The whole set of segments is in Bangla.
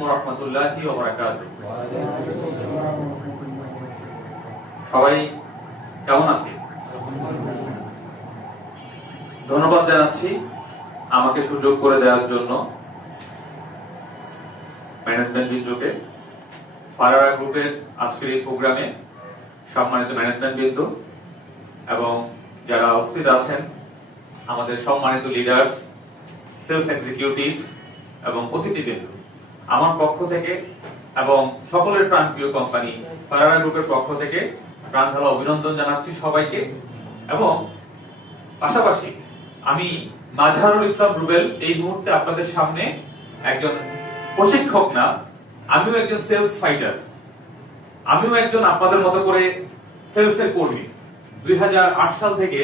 ওয়া রাহমাতুল্লাহি ওয়া বারাকাতুহু। সবাই কেমন আছেন? ধন্যবাদ জানাচ্ছি আমাকে সুযোগ করে দেওয়ার জন্য। ম্যানেজমেন্ট বৃন্দকে, ফারারা গ্রুপের আজকের এই প্রোগ্রামে সম্মানিত ম্যানেজমেন্ট বৃন্দ এবং যারা উপস্থিত আছেন, আমাদের সম্মানিত লিডার্স, সেলস এক্সিকিউটিভ এবং অতিথিবৃন্দ, আমার পক্ষ থেকে এবং সকলের প্রাণপ্রিয় কোম্পানি ফারারা গ্রুপের পক্ষ থেকে প্রাণঢালা অভিনন্দন জানাচ্ছি সবাইকে। এবং পাশাপাশি আমি মাজহারুল ইসলাম রুবেল এই মুহূর্তে আপনাদের সামনে একজন প্রশিক্ষক না, আমিও একজন সেলস ফাইটার, আমিও একজন আপনাদের মতো করে সেলসের কর্মী। 2008 সাল থেকে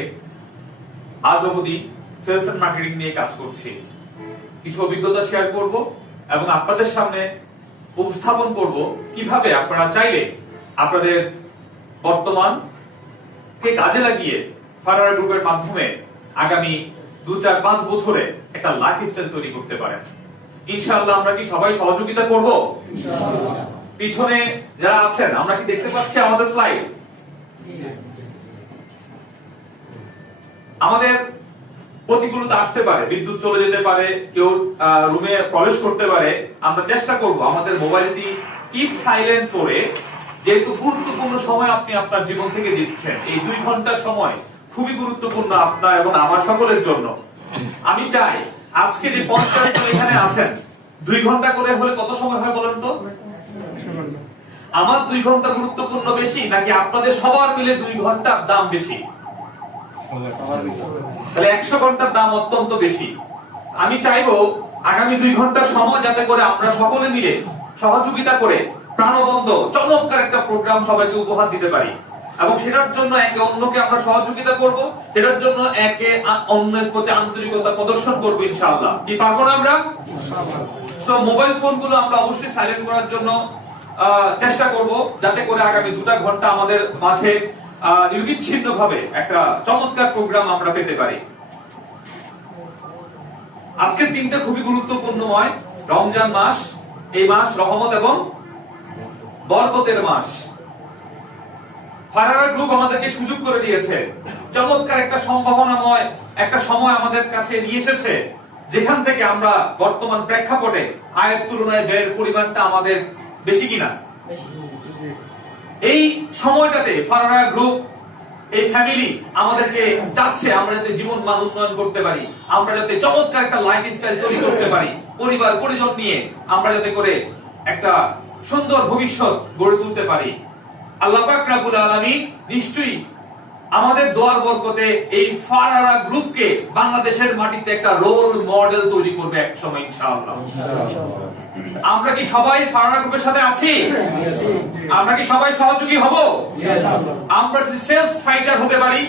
আজ অবধি সেলস এন্ড মার্কেটিং নিয়ে কাজ করছি। কিছু অভিজ্ঞতা শেয়ার করব এবং আপনাদের সামনে উপস্থাপন করব কিভাবে আপনারা চাইলে আপনাদের বর্তমান কে কাজে লাগিয়ে ফারারা গ্রুপের মাধ্যমে আগামী 2-4-5 বছরে একটা লাইফস্টাইল তৈরি করতে পারেন। ইনশাআল্লাহ আমরা কি সবাই সহযোগিতা করব? ইনশাআল্লাহ। পিছনে যারা আছেন আমরা কি দেখতে পাচ্ছি আমাদের স্লাইড? আমাদের প্রতিকূলতা আসতে পারে, বিদ্যুৎ চলে যেতে পারে, কেউ রুমে প্রবেশ করতে পারে। আমরা চেষ্টা করব আমাদের মোবাইলটি কিপ সাইলেন্ট করে, যেহেতু গুরুত্বপূর্ণ সময় আপনি আপনার জীবন থেকে দিচ্ছেন, এই 2 ঘন্টা সময় খুবই গুরুত্বপূর্ণ আপনার এবং আমার সকলের জন্য। আমি চাই আজকে যে 50 জন এখানে আছেন, 2 ঘন্টা করে হলে কত সময় হয় বলেন তো? আমার 2 ঘন্টা গুরুত্বপূর্ণ বেশি নাকি আপনাদের সবার মিলে 2 ঘন্টার দাম বেশি? তাহলে 100 ঘন্টার দাম অত্যন্ত বেশি। আমি চাইবো আগামী 2 ঘন্টার সময় যাতে করে আমরা সকলে মিলে সহযোগিতা করে প্রাণবন্ত চমৎকার একটা প্রোগ্রাম সবাইকে উপহার দিতে পারি। এবং সেটার জন্য একে অন্যকে আমরা সহযোগিতা করব, সেটার জন্য একে অন্যের প্রতি আন্তরিকতা প্রদর্শন করব ইনশাআল্লাহ। কি পারবো না আমরা? ইনশাআল্লাহ। সো মোবাইল ফোনগুলো আমরা অবশ্যই সাইলেন্ট করার জন্য চেষ্টা করব, যাতে করে আগামী 2 ঘন্টা আমাদের মাঝে নির্বিচ্ছিন্নভাবে একটা চমৎকার প্রোগ্রাম আমরা পেতে পারি। আজকের দিনটা খুবই গুরুত্বপূর্ণময়। রমজান মাস, এই মাস রহমত এবং বরকতের মাস। ফারারা গ্রুপ আমাদেরকে সুযোগ করে দিয়েছে, চমৎকার একটা সম্ভাবনাময় একটা সময় আমাদের কাছে নিয়ে এসেছে, যেখান থেকে আমরা বর্তমান প্রেক্ষাপটে আয়ের তুলনায় ব্যয়ের পরিমাণটা আমাদের বেশি কিনা। এই সময়টাতে ফারারা গ্রুপ, এই ফ্যামিলি আমাদেরকে চাচ্ছে আমরা যাতে জীবন মান উন্নয়ন করতে পারি, আমরা যাতে চমৎকার একটা লাইফস্টাইল তৈরি করতে পারি, পরিবার পরিজন নিয়ে আমরা যাতে করে একটা সুন্দর ভবিষ্যৎ গড়ে তুলতে পারি। আল্লাহ পাক রব্বুল আলামিন নিশ্চয়ই আমাদের দোয়ার বরকতে এই ফারারা গ্রুপকে বাংলাদেশের মাটিতে একটা রোল মডেল তৈরি করবে এক সময় ইনশাআল্লাহ। আমরা কি সবাই ফারারা গ্রুপের সাথে আছি? আমরা কি সবাই সহযোগী হব? আমরা যদি সেলস ফাইটার হতে পারি,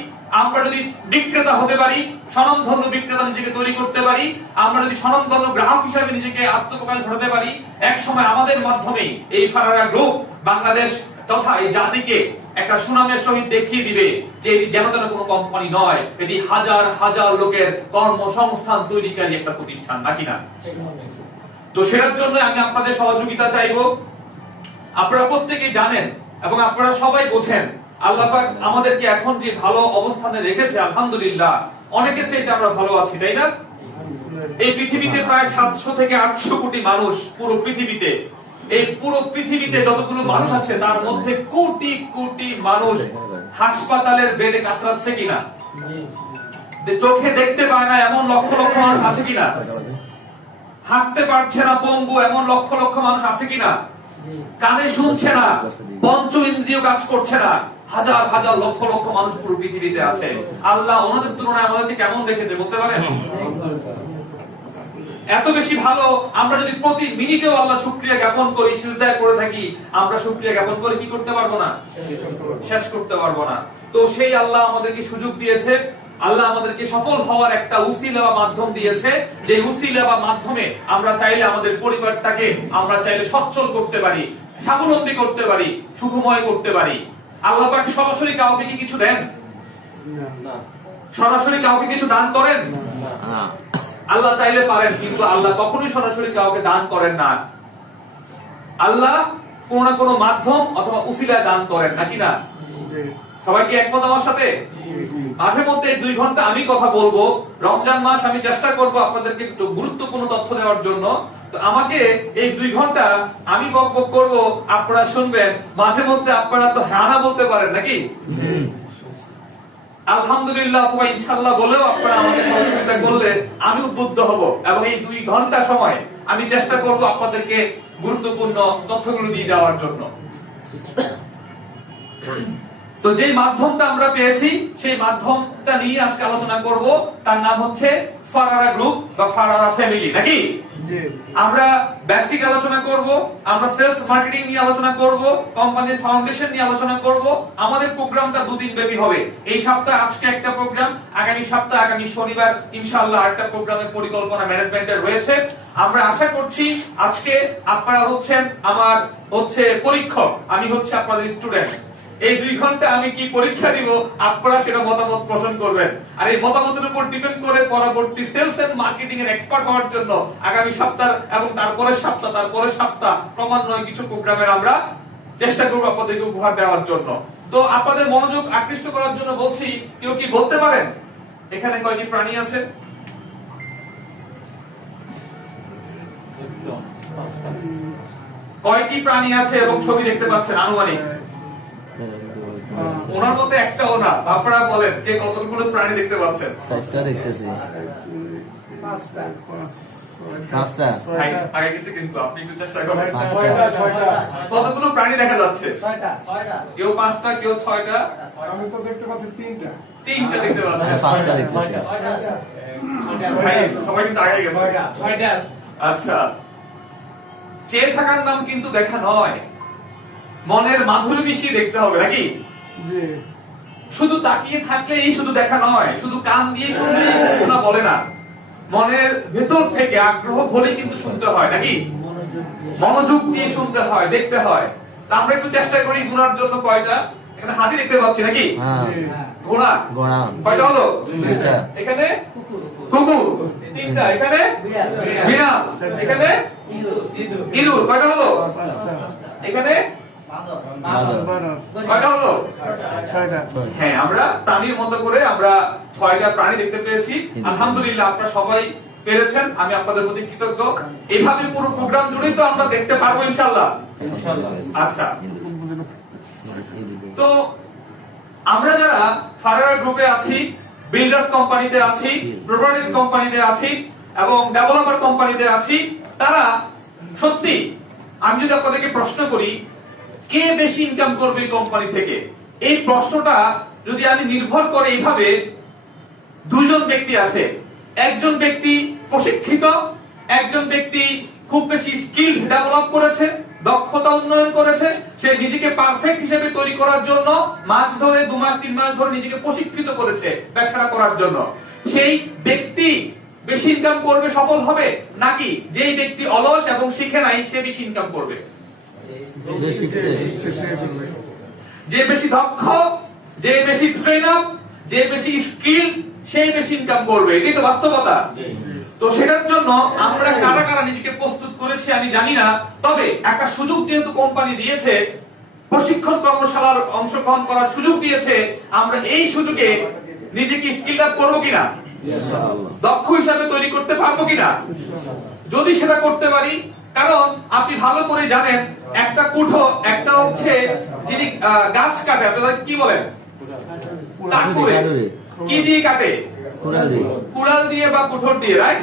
আমরা যদি বিক্রেতা হতে পারি, স্বনামধন্য বিক্রেতা নিজেকে তৈরি করতে পারি, আমরা যদি স্বনামধন্য গ্রাহক হিসেবে নিজেকে আত্মপ্রকাশ ঘটাতে পারি, এক সময় আমাদের মাধ্যমে এই ফারারা গ্রুপ বাংলাদেশ তথা এই জাতিকে একটা সুনামের সহিত দেখিয়ে দিবে যে এটি যেন তেন কোনো কোম্পানি নয়, এটি হাজার হাজার লোকের কর্মসংস্থান তৈরিকারী একটা প্রতিষ্ঠান, নাকি না? তো সেটার জন্য আমি আপনাদের সহযোগিতা চাইবো। আপনারা প্রত্যেকেই জানেন এবং আপনারা সবাই বোঝেন আল্লাহ পাক আমাদেরকে এখন যে ভালো অবস্থানে রেখেছে, আলহামদুলিল্লাহ, অনেকের চাইতে আমরা ভালো আছি, তাই না? এই পৃথিবীতে প্রায় 700 থেকে 800 কোটি মানুষ, পুরো পৃথিবীতে, এই পুরো পৃথিবীতে যতগুলো মানুষ আছে তার মধ্যে কোটি কোটি মানুষ হাসপাতালের বেডে কাতরাচ্ছে কিনা, চোখে দেখতে পায় না এমন লক্ষ লক্ষ মানুষ আছে কিনা, হাঁটতে পারছে না পঙ্গু এমন লক্ষ লক্ষ মানুষ আছে কিনা, কানে শুনছে না, পঞ্চ ইন্দ্রিয় কাজ করছে না, হাজার হাজার লক্ষ লক্ষ মানুষ পুরো পৃথিবীতে আছে। আল্লাহ ওনাদের তুলনায় আমাদেরকে কেমন রেখেছে বলতে পারেন? এত বেশি ভালো। আমরা যদি প্রতি মিনিটেও আল্লাহ শুকরিয়া জ্ঞাপন করি, সিজদায় করে থাকি, আমরা শুকরিয়া জ্ঞাপন করে কি করতে পারবো না? শেষ করতে পারবো না। তো সেই আল্লাহ আমাদেরকে সুযোগ দিয়েছে, আল্লাহ আমাদেরকে সফল হওয়ার একটা উসিলা বা মাধ্যম দিয়েছে, যে উসিলা বা মাধ্যমে আমরা চাইলে আমাদের পরিবারটাকে আমরা চাইলে সচ্ছল করতে পারি, স্বাবলম্বী করতে পারি, সুখময় করতে পারি। আল্লাহ পাক সরাসরি কাউকে কি কিছু দেন? না। সরাসরি কাউকে কিছু দান করেন? না। আল্লাহ চাইলে পারেন, কিন্তু আল্লাহ কখনোই সরাসরি কাউকে দান করেন না। আল্লাহ কোন না কোনো মাধ্যম অথবা উসিলায় দান করেন, নাকি না? সবাই কি একমত আমার সাথে? মাঝে মধ্যে 2 ঘন্টা আমি কথা বলবো। রমজান মাস, আমি চেষ্টা করব আপনাদেরকে একটু গুরুত্বপূর্ণ তথ্য দেওয়ার জন্য। তো আমাকে এই 2 ঘন্টা আমি বকবক করব, আপনারা শুনবেন। মাঝে মধ্যে আপনারা তো হ্যাঁ না বলতে পারেন, নাকি? আলহামদুলিল্লাহ অথবা ইনশাআল্লাহ বলেও আপনারা আমাকে সহযোগিতা করলে আমি উদ্বুদ্ধ হব, এবং এই 2 ঘন্টা সময় আমি চেষ্টা করব আপনাদেরকে গুরুত্বপূর্ণ তথ্যগুলো দিয়ে দেওয়ার জন্য। তো যে মাধ্যমটা আমরা পেয়েছি সেই মাধ্যমটা নিয়ে আজকে আলোচনা করব। তার নাম হচ্ছে ফারারা গ্রুপ বা ফারারা ফ্যামিলি, নাকি? আমরা বেসিক আলোচনা করব, আমরা সেলস মার্কেটিং নিয়ে আলোচনা করব, কোম্পানির ফাউন্ডেশন নিয়ে আলোচনা করব। আমাদের প্রোগ্রামটা 2 দিন ব্যাপী হবে। এই সপ্তাহে আজকে একটা প্রোগ্রাম, আগামী সপ্তাহে আগামী শনিবার ইনশাআল্লাহ আরেকটা প্রোগ্রামের পরিকল্পনা ম্যানেজমেন্টের রয়েছে। আমরা আশা করছি আজকে আপনারা হচ্ছেন আমার পরীক্ষক, আমি হচ্ছে আপনাদের স্টুডেন্ট। এই 2 ঘন্টা আমি কি পরীক্ষা দিব, আপনারা সেটা মতামত পোষণ করবেন। আর এই মতামতের উপর ডিপেন্ড করে পরবর্তী সেলস এন্ড মার্কেটিং এর এক্সপার্ট হওয়ার জন্য আগামী সপ্তাহ এবং তারপরের সপ্তাহ ক্রমান্বয়ে কিছু প্রোগ্রামের আমরা চেষ্টা করব আপনাদেরকে উপহার দেওয়ার জন্য। তো আপনাদের মনোযোগ আকৃষ্ট করার জন্য বলছি, কেউ কি বলতে পারেন এখানে কয়টি প্রাণী আছে? কয়টি প্রাণী আছে এবং ছবি দেখতে পাচ্ছেন আনুমানিক? ওনার মতে একটাও না। আপনারা বলেন কে কতগুলো প্রাণী দেখতে পাচ্ছেন? 7টা দেখতেছি। 5টা। আগে গেছে কিন্তু আপনি একটু চেষ্টা করেন। 6টা। কতগুলো প্রাণী দেখা যাচ্ছে? 6টা। কেউ 5টা, কেউ 6টা। আমি তো দেখতে পাচ্ছি 3টা। 3টা দেখতে পাচ্ছেন। 5টা দেখতেছি। সবাই কিন্তু আগে গেছে। 6টা। আচ্ছা, চেয়ে থাকার নাম কিন্তু দেখা নয়, মনের মাধুরী মিশিয়ে দেখতে হবে, নাকি? জি। শুধু তাকিয়ে থাকলে এই শুধু দেখা নয়, শুধু কান দিয়ে শুনলে শোনা বলে না, মনের ভেতর থেকে আগ্রহ ভরে কিন্তু শুনতে হয়, নাকি? মনোযোগ দিয়ে শুনতে হয়, দেখতে হয়। তা আমরা একটু চেষ্টা করি গুনার জন্য। কয়টা? এখানে হাতি দেখতে পাচ্ছি, নাকি? ঘোড়া কয়টা হলো? 2টা। এখানে কুকুর 3টা, এখানে বিড়াল, এখানে ইঁদুর কয়টা হলো? এখানে কয়টা হলো? 6টা। হ্যাঁ, আমরা প্রাণীর মতো করে আমরা 6টা প্রাণী দেখতে পেয়েছি। আলহামদুলিল্লাহ আপনারা সবাই পেরেছেন, আমি আপনাদের প্রতি কৃতজ্ঞ। এইভাবে পুরো প্রোগ্রাম জুড়েই তো আমরা দেখতে পারবো ইনশাআল্লাহ। আচ্ছা, তো আমরা যারা ফারারা গ্রুপে আছি, বিল্ডার্স কোম্পানিতে আছি, প্রপার্টিজ কোম্পানিতে আছি এবং ডেভেলপার কোম্পানিতে আছি, তারা সত্যি, আমি যদি আপনাদেরকে প্রশ্ন করি কে বেশি ইনকাম করবে কোম্পানি থেকে, এই প্রশ্নটা যদি আমি নির্ভর করে এইভাবে, 2 জন ব্যক্তি আছে। একজন ব্যক্তি প্রশিক্ষিত, একজন ব্যক্তি খুব বেশি স্কিল ডেভেলপ করেছে, দক্ষতা উন্নয়ন করেছে, সে নিজেকে পারফেক্ট হিসেবে তৈরি করার জন্য মাস ধরে 2 মাস 3 মাস ধরে নিজেকে প্রশিক্ষিত করেছে ব্যবসাটা করার জন্য। সেই ব্যক্তি বেশি ইনকাম করবে, সফল হবে, নাকি যেই ব্যক্তি অলস এবং শিখে নাই সে বেশি ইনকাম করবে? যে বেশি দক্ষ, যে বেশি ট্রেন আপ, যে বেশি স্কিল, সেই বেশি ইনকাম করবে। এটাই তো বাস্তবতা। তো সেটার জন্য আমরা কারা কারা নিজেকে প্রস্তুত করেছি আমি জানি না, তবে একটা সুযোগ যেহেতু কোম্পানি দিয়েছে, প্রশিক্ষণ কর্মশালার অংশগ্রহণ করার সুযোগ দিয়েছে, আমরা এই সুযোগে নিজেকে স্কিল আপ করবো কিনা, দক্ষ হিসাবে তৈরি করতে পারবো কিনা? যদি সেটা করতে পারি, কারণ আপনি ভালো করে জানেন একটা কুঠো, একটা হচ্ছে যিনি গাছ কাটে, আপনারা কি বলেন? কাঠুরে। কি দিয়ে কাটে? কুড়াল দিয়ে বা কুঠোর দিয়ে, রাইট?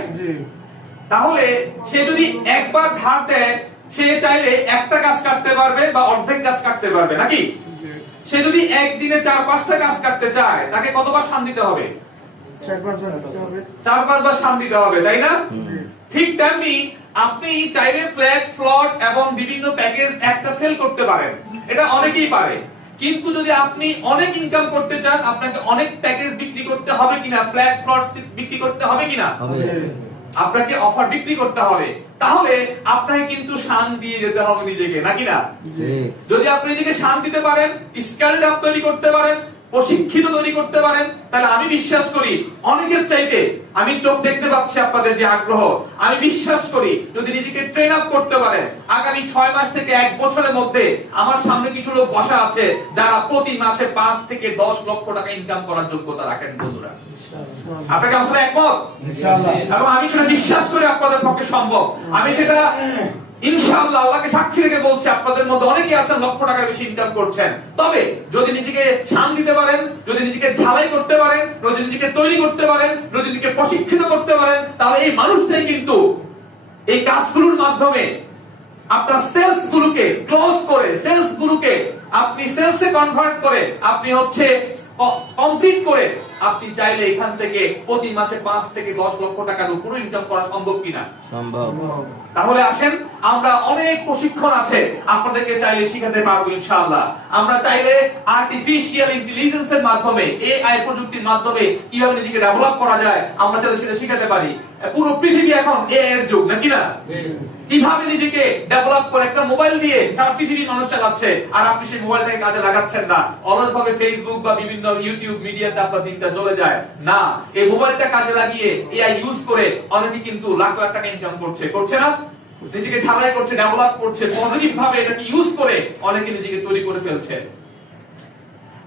তাহলে সে যদি একবার ধার দেয়, সে চাইলে একটা গাছ কাটতে পারবে বা অর্ধেক গাছ কাটতে পারবে, নাকি? সে যদি একদিনে 4-5টা গাছ কাটতে চায়, তাকে কতবার শান দিতে হবে? 4-5 বার শান দিতে হবে, তাই না? ঠিক তেমনি আপনি চাইলে ফ্ল্যাট, প্লট এবং বিভিন্ন প্যাকেজ একটা সেল করতে পারেন, এটা অনেকেই পারে। কিন্তু যদি আপনি অনেক ইনকাম করতে চান, আপনাকে অনেক প্যাকেজ বিক্রি করতে হবে কিনা, ফ্ল্যাট, প্লট বিক্রি করতে হবে কিনা, আপনাকে অফার বিক্রি করতে হবে। তাহলে আপনাকে কিন্তু শান দিয়ে যেতে হবে নিজেকে, নাকি না? যদি আপনি নিজেকে শান দিতে পারেন, স্কিল আপ তৈরি করতে পারেন, প্রশিক্ষিত তৈরি করতে পারেন, তাহলে আমি বিশ্বাস করি অনেকের চাইতে, আমি চোখ দেখতে পাচ্ছি আপনাদের যে আগ্রহ, আমি বিশ্বাস করি যদি নিজেকে ট্রেন আপ করতে পারেন, আগামী 6 মাস থেকে 1 বছরের মধ্যে আমার সামনে কিছু লোক বসা আছে যারা প্রতি মাসে 5 থেকে 10 লক্ষ টাকা ইনকাম করার যোগ্যতা রাখেন। বন্ধুরা, আপনাকে আমার সাথে একমত? এবং আমি সেটা বিশ্বাস করি আপনাদের পক্ষে সম্ভব। আমি সেটা ইনশাআল্লাহ আল্লাহকে সাক্ষী রেখে বলছি, আপনাদের মধ্যে অনেকেই আছেন লক্ষ টাকার বেশি ইনকাম করছেন। তবে যদি নিজেকে শান দিতে পারেন, যদি নিজেকে ঝালাই করতে পারেন, যদি নিজেকে তৈরি করতে পারেন, যদি নিজেকে প্রশিক্ষিত করতে পারেন, তাহলে এই মানুষটাই কিন্তু এই কাজগুলোর মাধ্যমে আপনার সেলস গুলোকে ক্লোজ করে, সেলস গুলোকে আপনি সেলসে কনভার্ট করে, আপনি হচ্ছে কমপ্লিট করে, আপনি চাইলে এখান থেকে প্রতি মাসে 5 থেকে 10 লক্ষ টাকার উপরে ইনকাম করা সম্ভব কিনা? সম্ভব। তাহলে আসেন, আমরা অনেক প্রশিক্ষণ আছে, আপনাদেরকে চাইলে শিখাতে পারবো ইনশাআল্লাহ। আমরা চাইলে আর্টিফিশিয়াল ইন্টেলিজেন্সের মাধ্যমে, এআই প্রযুক্তির মাধ্যমে কিভাবে নিজেকে ডেভেলপ করা যায়, আমরা চাইলে সেটা শিখাতে পারি। পুরো পৃথিবী এখন এআই এর যুগ, নাকি না? কিভাবে নিজেকে ডেভেলপ করে একটা মোবাইল দিয়ে সারা পৃথিবীর মানুষ চালাচ্ছে, আর আপনি সেই মোবাইলটাকে কাজে লাগাচ্ছেন না, অলসভাবে ফেসবুক বা বিভিন্ন ইউটিউব মিডিয়াতে আপনার দিনটা চলে যায় না। এই মোবাইলটা কাজে লাগিয়ে এআই ইউজ করে অনেকে কিন্তু লাখ লাখ টাকা ইনকাম করছে, করছে না? নিজেকে ঝালাই করছে, ডেভেলপ করছে, পজিটিভ ভাবে এটাকে ইউজ করে অনেকে নিজেকে তৈরি করে ফেলছে।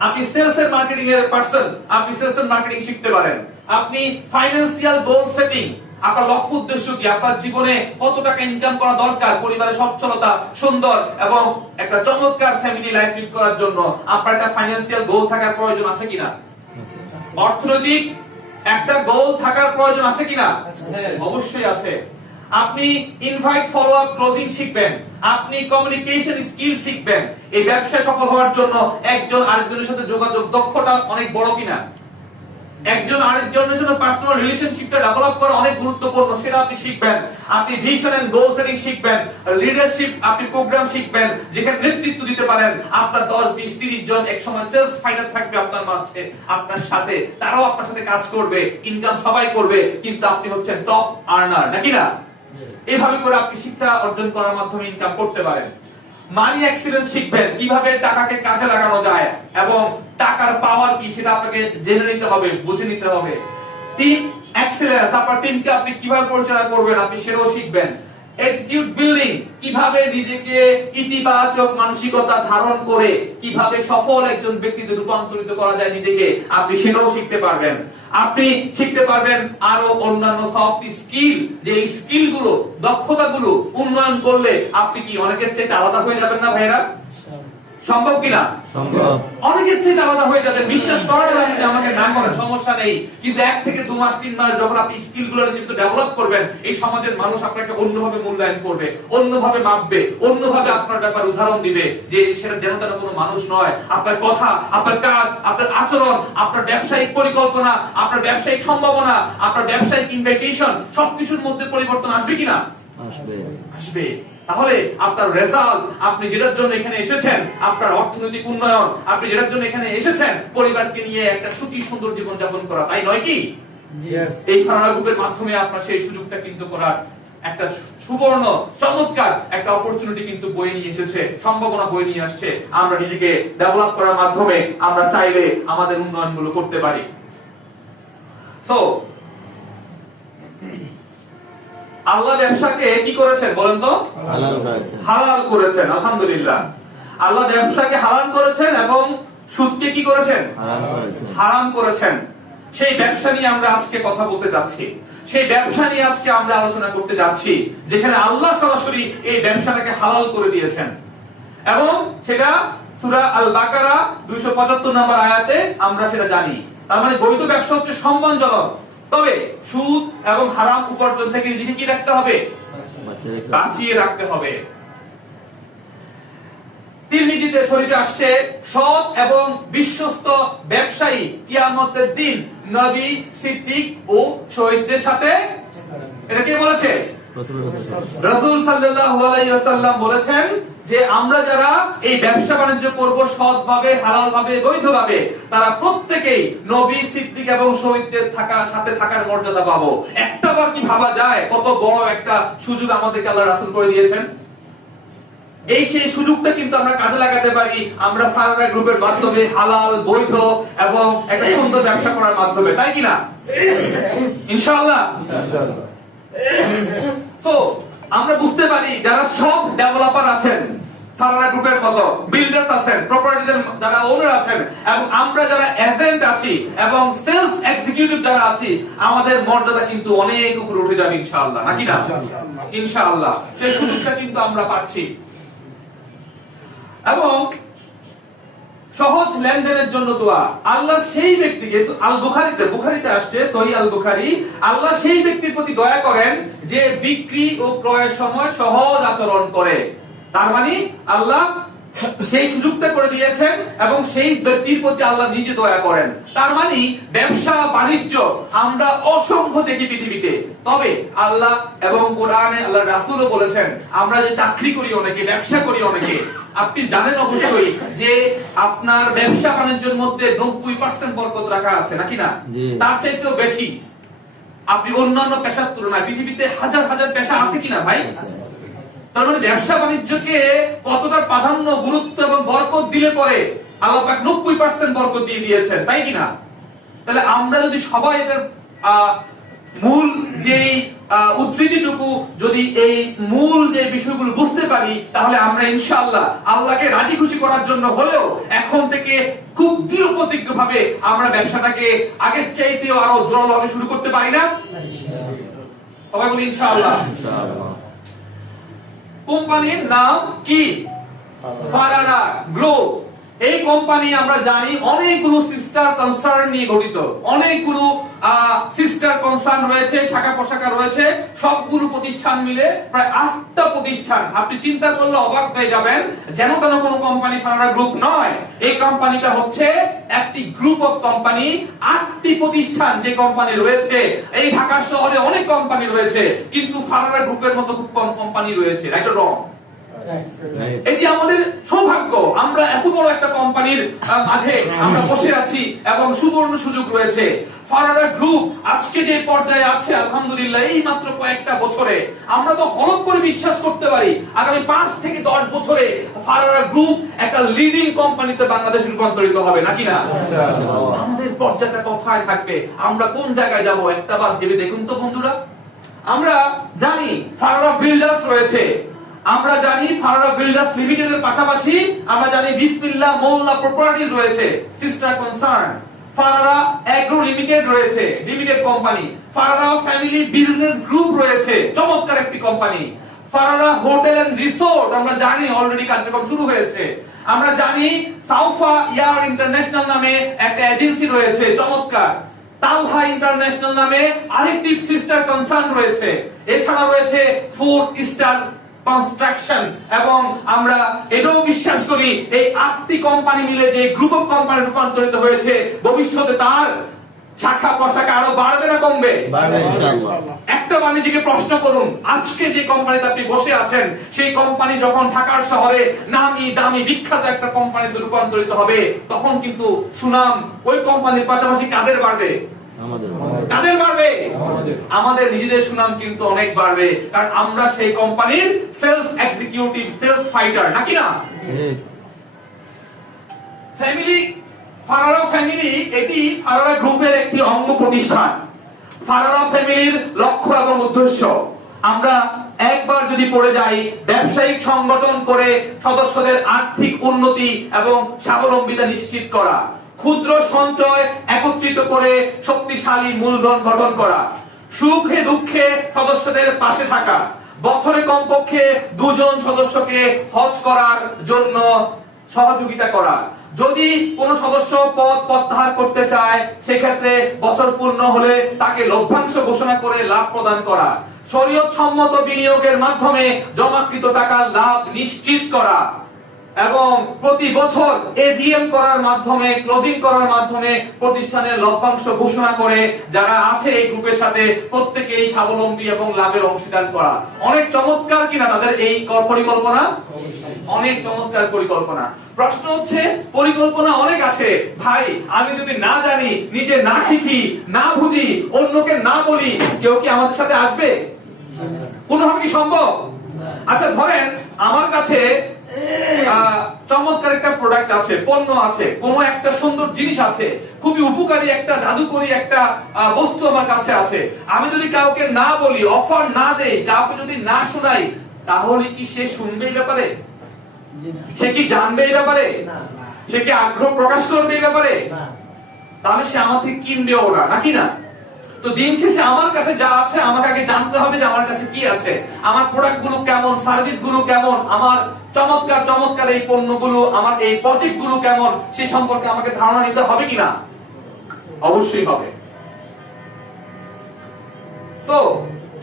আপনি সেলস এর মার্কেটিং এর পারসন, আপনি সেলস এর মার্কেটিং শিখতে পারেন। আপনি ফাইন্যান্সিয়াল গোল সেটিং, আপনার লক্ষ্য উদ্দেশ্য কি, আপনার জীবনে কত টাকা ইনকাম করা দরকার পরিবারের সচ্ছলতা, সুন্দর এবং একটা চমৎকার ফ্যামিলি লাইফ লিড করার জন্য, আপনার একটা ফাইন্যান্সিয়াল গোল থাকার প্রয়োজন আছে কিনা? অর্থনৈতিক একটা গোল থাকার প্রয়োজন আছে কিনা? অবশ্যই আছে। আপনি ইনভাইট, ফলো আপ, ক্লোজিং শিখবেন, আপনি কমিউনিকেশন স্কিল শিখবেন। এই ব্যবসায় সফল হওয়ার জন্য একজন আরেকজনের সাথে যোগাযোগ দক্ষতা অনেক বড় কিনা? একজন আরেকজনের সাথে পার্সোনাল রিলেশনশিপটা ডেভেলপ করা অনেক গুরুত্বপূর্ণ, সেটা আপনি শিখবেন। আপনি ভিশন এন্ড গোল সেটিং শিখবেন, লিডারশিপ, আপনি প্রোগ্রাম শিখবেন যেখানে নেতৃত্ব দিতে পারেন। আপনার 10, 20, 30 জন একসময় সেলস ফাইটার থাকবে আপনার মাঝে, আপনার সাথে, তারাও আপনার সাথে কাজ করবে, ইনকাম সবাই করবে, কিন্তু আপনি হচ্ছেন টপ আর্নার, নাকি না? এইভাবে করে আপনি শিক্ষা অর্জন করার মাধ্যমে ইনকাম করতে পারেন। মানি এক্সিলেন্স শিখবেন, কিভাবে টাকাকে কাজে লাগানো যায় এবং টাকার পাওয়ার কি সেটা আপনাকে জেনে নিতে হবে, বুঝে নিতে হবে। টিম এক্সিলেন্স, আপনার টিমকে আপনি কিভাবে পরিচালনা করবেন আপনি সেটাও শিখবেন। অ্যাটিটিউড বিল্ডিং, কিভাবে নিজেকে ইতিবাচক মানসিকতা ধারণ করে কিভাবে সফল একজন ব্যক্তিতে রূপান্তরিত করা যায় নিজেকে, আপনি সেটাও শিখতে পারবেন। আপনি শিখতে পারবেন আরো অন্যান্য সফট স্কিল, যে এই স্কিল গুলো, দক্ষতা গুলো উন্নয়ন করলে আপনি কি অনেকের চাইতে আলাদা হয়ে যাবেন না ভাইরা? সম্ভব কিনা? সম্ভব। অনেকের চাইতে আলাদা হয়ে যাবেন। বিশ্বাস করেন, আপনি আমাকে না করেন সমস্যা নেই, কিন্তু 1 থেকে 2 মাস 3 মাস যখন আপনি স্কিল গুলো যেহেতু ডেভেলপ করবেন, এই সমাজের মানুষ আপনাকে অন্যভাবে মূল্যায়ন করবে, অন্যভাবে মাপবে, অন্যভাবে আপনার ব্যাপারে উদাহরণ দিবে যে সেটা যেন তেন কোনো মানুষ নয়। আপনার কথা, আপনার কাজ, আপনার আচরণ, আপনার ব্যবসায়িক পরিকল্পনা, আপনার ব্যবসায়িক সম্ভাবনা, আপনার ব্যবসায়িক ইনভাইটেশন, সবকিছুর মধ্যে পরিবর্তন আসবে কিনা? আসবে। আসবে। তাহলে আপনার রেজাল্ট, আপনি যেটার জন্য এখানে এসেছেন, আপনার অর্থনৈতিক উন্নয়ন, আপনি যেটার জন্য এখানে এসেছেন পরিবারকে নিয়ে একটা সুখী সুন্দর জীবন যাপন করা, তাই নয় কি? এই ফারানা গ্রুপের মাধ্যমে আপনার সেই সুযোগটা কিন্তু করার একটা সুবর্ণ চমৎকার একটা অপরচুনিটি কিন্তু বয়ে নিয়ে এসেছে, সম্ভাবনা বয়ে নিয়ে আসছে। আমরা নিজেকে ডেভেলপ করার মাধ্যমে আমরা চাইলে আমাদের উন্নয়নগুলো করতে পারি। তো আল্লাহ ব্যবসাকে কি করেছেন বলেন তো? হালাল করেছেন। হালাল করেছেন, আলহামদুলিল্লাহ। আল্লাহ ব্যবসাকে হালাল করেছেন এবং সুদকে কি করেছেন? হারাম করেছেন। হারাম করেছেন। সেই ব্যবসা নিয়ে আমরা আজকে কথা বলতে যাচ্ছি, সেই ব্যবসা নিয়ে আজকে আমরা আলোচনা করতে যাচ্ছি, যেখানে আল্লাহ সরাসরি এই ব্যবসাটাকে হালাল করে দিয়েছেন। এবং সেটা সূরা আল বাকারা 275 নম্বর আয়াতে আমরা সেটা জানি। তার মানে বৈধ ব্যবসা হচ্ছে সম্মানজনক, তবে সুদ এবং হারাম উপার্জন থেকে নিজেকে কি রাখতে হবে? বাঁচিয়ে রাখতে হবে। তিরমিজিতে শরীফে আসছে, সৎ এবং বিশ্বস্ত ব্যবসায়ী কিয়ামতের দিন নবী, সিদ্দিক ও শহীদদের সাথে, এটা কে বলেছে? রাসূল সাল্লাল্লাহু আলাইহি ওয়াসাল্লাম বলেছেন যে আমরা যারা এই ব্যবসা বাণিজ্য করব সৎভাবে, হালালভাবে, বৈধভাবে, তারা প্রত্যেকেই নবী, সিদ্দিক এবং শহীদদের সাথে থাকার মর্যাদা পাবো। একটাবার কি ভাবা যায় কত বড় একটা সুযোগ আমাদেরকে আল্লাহ রাসূল করে দিয়েছেন? এই সেই সুযোগটা কিন্তু আমরা কাজে লাগাতে পারি আমরা ফারারা গ্রুপের মাধ্যমে হালাল বৈধ এবং একটা সুন্দর ব্যবসা করার মাধ্যমে, তাই কিনা? ইনশাআল্লাহ। তো আমরা বুঝতে পারি যারা সব ডেভেলপার আছেন ফারারা গ্রুপের মতো, বিল্ডার্স আছেন, প্রপার্টিদের যারা ওনার আছেন, এবং আমরা যারা এজেন্ট আছি এবং সেলস এক্সিকিউটিভ যারা আছি, আমাদের মর্যাদা কিন্তু অনেক উপরে উঠে যাবে ইনশাআল্লাহ, নাকি না? ইনশাআল্লাহ সেই সুযোগটা কিন্তু আমরা পাচ্ছি। এবং সহজ লেনদেনের জন্য দোয়া, আল্লাহ সেই ব্যক্তিকে, আল বুখারীতে আসছে, সহিহ আল বুখারী, আল্লাহ সেই ব্যক্তির প্রতি দয়া করেন যে বিক্রি ও ক্রয়ের সময় সহজ আচরণ করে। তার মানে আল্লাহ সেই সুযোগটা করে দিয়েছেন এবং সেই ব্যক্তির প্রতি আল্লাহ নিজে দয়া করেন। তার মানে ব্যবসা বাণিজ্য আমরা অসংখ্য দেখি পৃথিবীতে, তবে আল্লাহ এবং কোরআনে আল্লাহ রাসূলও বলেছেন আমরা যে চাকরি করি অনেকে, ব্যবসা করি অনেকে, আপনি জানেন অবশ্যই যে আপনার ব্যবসা বাণিজ্যের মধ্যে 90% বরকত রাখা আছে, নাকি না? তার চাইতেও বেশি আপনি অন্যান্য পেশার তুলনায় পৃথিবীতে হাজার হাজার পেশা আছে কিনা ভাই? তার মানে ব্যবসা বাণিজ্যকে কতটা প্রাধান্য, গুরুত্ব এবং বরকত দিলে পরে আল্লাহ পাক 90% বরকত দিয়ে দিয়েছেন, তাই কিনা? তাহলে আমরা যদি সবাই এটার মূল যে উদ্ধৃতিটুকু, যদি এই মূল যে বিষয়গুলো বুঝতে পারি, তাহলে আমরা ইনশাআল্লাহ আল্লাহকে রাজি খুশি করার জন্য হলেও এখন থেকে খুব দৃঢ় প্রতিজ্ঞ ভাবে আমরা ব্যবসাটাকে আগের চাইতেও আরো জোরালো ভাবে শুরু করতে পারি না? সবাই বলি ইনশাআল্লাহ। কোম্পানির নাম কি? ফারারা গ্রুপ। এই কোম্পানি আমরা জানি অনেকগুলো সিস্টার কনসার্ন নিয়ে গঠিত, অনেকগুলো সিস্টার কনসার্ন রয়েছে, শাখা প্রশাখা রয়েছে, সবগুলো প্রতিষ্ঠান মিলে প্রায় 8টা প্রতিষ্ঠান। আপনি চিন্তা করলে অবাক হয়ে যাবেন, যেন তেন কোনো কোম্পানি ফারারা গ্রুপ নয়। এই কোম্পানিটা হচ্ছে একটি গ্রুপ অফ কোম্পানি, 8টি প্রতিষ্ঠান যে কোম্পানি রয়েছে। এই ঢাকা শহরে অনেক কোম্পানি রয়েছে, কিন্তু ফারারা গ্রুপের মতো খুব কম কোম্পানি রয়েছে, রাইট অর রং? এটি আমাদের সৌভাগ্য, আমরা এত বড় একটা কোম্পানির মাঝে আমরা বসে আছি এবং সুবর্ণ সুযোগ রয়েছে। ফারারা গ্রুপ আজকে যে পর্যায়ে আছে আলহামদুলিল্লাহ, এই মাত্র কয়েকটা বছরে আমরা তো হলফ করে বিশ্বাস করতে পারি আগামী 5 থেকে 10 বছরে ফারারা গ্রুপ একটা লিডিং কোম্পানিতে বাংলাদেশ রূপান্তরিত হবে, নাকি না? আমাদের পর্যায়টা কোথায় থাকবে, আমরা কোন জায়গায় যাব, একটা বার ভেবে দেখুন তো বন্ধুরা। আমরা জানি ফারারা বিল্ডার্স রয়েছে, আমরা জানি ফারারা বিল্ডার্স লিমিটেডের পাশাপাশি আমরা জানি বিসমিল্লাহ মোল্লা প্রপার্টিজ রয়েছে, sister concern. Farara agro limited রয়েছে, limited company. Farara family business group রয়েছে, চমৎকার একটি company. Farara hotel and resort আমরা জানি অলরেডি কার্যক্রম শুরু হয়েছে। আমরা জানি সাউফা ইয়ার ইন্টারন্যাশনাল নামে একটা এজেন্সি রয়েছে, চমৎকার। তালহা ইন্টারন্যাশনাল নামে আরেকটি সিস্টার কনসার্ন রয়েছে। এছাড়া রয়েছে 4 স্টার কনস্ট্রাকশন, এবং আমরা এটাও বিশ্বাস করি এই 8টি কোম্পানি মিলে যে গ্রুপ অফ কোম্পানি রূপান্তরিত হয়েছে, ভবিষ্যতে তার শাখা প্রশাখা আরো বাড়বে না কমবে? বাড়বে ইনশাআল্লাহ। একটা বাণিজ্যকে প্রশ্ন করুন, আজকে যে কোম্পানিতে আপনি বসে আছেন সেই কোম্পানি যখন ঢাকার শহরে নামি দামি বিখ্যাত একটা কোম্পানিতে রূপান্তরিত হবে, তখন কিন্তু সুনাম ওই কোম্পানির পাশাপাশি কাদের বাড়বে? কাদের বাড়বে? আমাদের নিজেদের সুনাম কিন্তু অনেক বাড়বে, কারণ আমরা সেই কোম্পানির সেলস এক্সিকিউটিভ, সেলস ফাইটার, নাকি না? ফ্যামিলি, ফারারা ফ্যামিলি এটি ফারারা গ্রুপের একটি অঙ্গ প্রতিষ্ঠান। ফারারা ফ্যামিলির লক্ষ্য এবং উদ্দেশ্য আমরা একবার যদি পড়ে যাই, ব্যবসায়িক সংগঠন করে সদস্যদের আর্থিক উন্নতি এবং স্বাবলম্বিতা নিশ্চিত করা, ক্ষুদ্র সঞ্চয় একত্রিত করে শক্তিশালী মূলধন গঠন করা, সুখে দুঃখে সদস্যদের পাশে থাকা, বছরে কমপক্ষে 2 জন সদস্যকে হজ করার জন্য সহযোগিতা করা, যদি কোন সদস্য পদ প্রত্যাহার করতে চায় সেক্ষেত্রে বছর পূর্ণ হলে তাকে লভ্যাংশ ঘোষণা করে লাভ প্রদান করা, শরীয়ত সম্মত বিনিয়োগের মাধ্যমে জমাকৃত টাকার লাভ নিশ্চিত করা, এবং প্রতি বছর এজিএম করার মাধ্যমে, ক্লোজিং করার মাধ্যমে প্রতিষ্ঠানের লভ্যাংশ ঘোষণা করে যারা আছে এই গ্রুপের সাথে প্রত্যেকেই স্বাবলম্বী এবং লাভের অংশীদার করা। অনেক চমৎকার কিনা তাদের এই পরিকল্পনা? অনেক চমৎকার পরিকল্পনা। প্রশ্ন হচ্ছে, পরিকল্পনা অনেক আছে ভাই, আমি যদি না জানি, নিজে না শিখি, না বুঝি, অন্যকে না বলি, কেউ কি আমাদের সাথে আসবে? কোনোভাবে কি সম্ভব? আচ্ছা ধরেন আমার কাছে চমৎকার একটা প্রোডাক্ট আছে, পণ্য আছে, কোনো একটা সুন্দর জিনিস আছে, খুবই উপকারী একটা জাদুকরী একটা বস্তু আমার কাছে আছে, আমি যদি কাউকে না বলি, অফার না দেই, কাউকে যদি না শোনাই, তাহলে কি সে শুনবে এই ব্যাপারে? সে কি জানবে এই ব্যাপারে? সে কি আগ্রহ প্রকাশ করবে এই ব্যাপারে? তাহলে সে আমার থেকে কিনবে ওরা, নাকি না? তো দিন শেষে আমার কাছে যা আছে আমাকে আগে জানতে হবে যে আমার কাছে কি আছে, আমার প্রোডাক্ট গুলো কেমন, সার্ভিস গুলো কেমন, আমার চমৎকার চমৎকার এই পণ্যগুলো, আমার এই প্রজেক্ট গুলো কেমন, সে সম্পর্কে আমাকে ধারণা নিতে হবে কিনা? অবশ্যই হবে। তো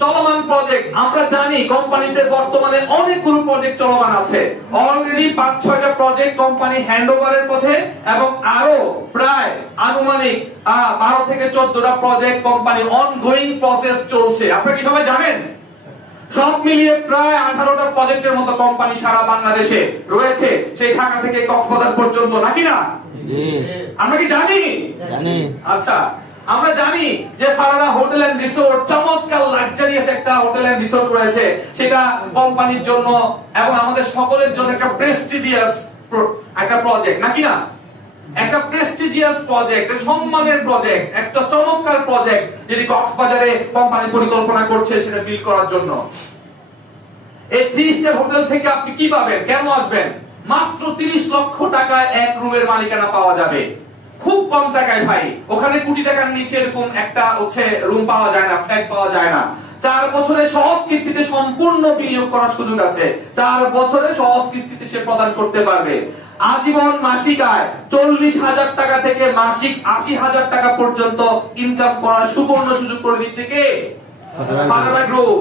চলমান প্রজেক্ট, আমরা জানি কোম্পানিতে বর্তমানে অনেকগুলো প্রজেক্ট চলমান আছে, অলরেডি 5-6টা প্রজেক্ট কোম্পানি হ্যান্ডওভারের পথে, এবং আরো প্রায় আনুমানিক 12 থেকে 14টা প্রজেক্ট কোম্পানি অনগোয়িং প্রসেস চলছে। আপনারা কি সবাই জানেন? সব মিলিয়ে প্রায় 18টা প্রজেক্টের মতো কোম্পানি সারা বাংলাদেশে রয়েছে, সেই ঢাকা থেকে কক্সবাজার পর্যন্ত, নাকি না? আমরা কি জানি? আচ্ছা, আমরা জানি যে ফারারা হোটেল এন্ড রিসোর্ট চমৎকার লাক্সারিয়াস একটা হোটেল এন্ড রিসোর্ট রয়েছে, সেটা কোম্পানির জন্য এবং আমাদের সকলের জন্য একটা প্রেস্টিজিয়াস একটা প্রজেক্ট, নাকি না? একটা প্রেস্টিজিয়াস প্রজেক্ট, সম্মানের প্রজেক্ট, একটা চমৎকার প্রজেক্ট, যেটি কক্সবাজারে কোম্পানি পরিকল্পনা করছে সেটা বিল্ড করার জন্য। এই 3 স্টার হোটেল থেকে আপনি কি পাবেন, কেন আসবেন? মাত্র 30 লক্ষ টাকায় এক রুমের মালিকানা পাওয়া যাবে, খুব কম টাকায় ভাই। ওখানে কোটি টাকার নিচে এরকম একটা রুম পাওয়া যায় না, ফ্ল্যাট পাওয়া যায় না। 4 বছরের সহজ কিস্তিতে সম্পূর্ণ বিনিয়োগ করার সুযোগ আছে, 4 বছরের সহজ কিস্তিতে সে প্রদান করতে পারবে। আজীবন মাসিক আয় 40,000 টাকা থেকে মাসিক 80,000 টাকা পর্যন্ত ইনকাম করার সুবর্ণ সুযোগ করে দিচ্ছে কে? ফারারা গ্রুপ।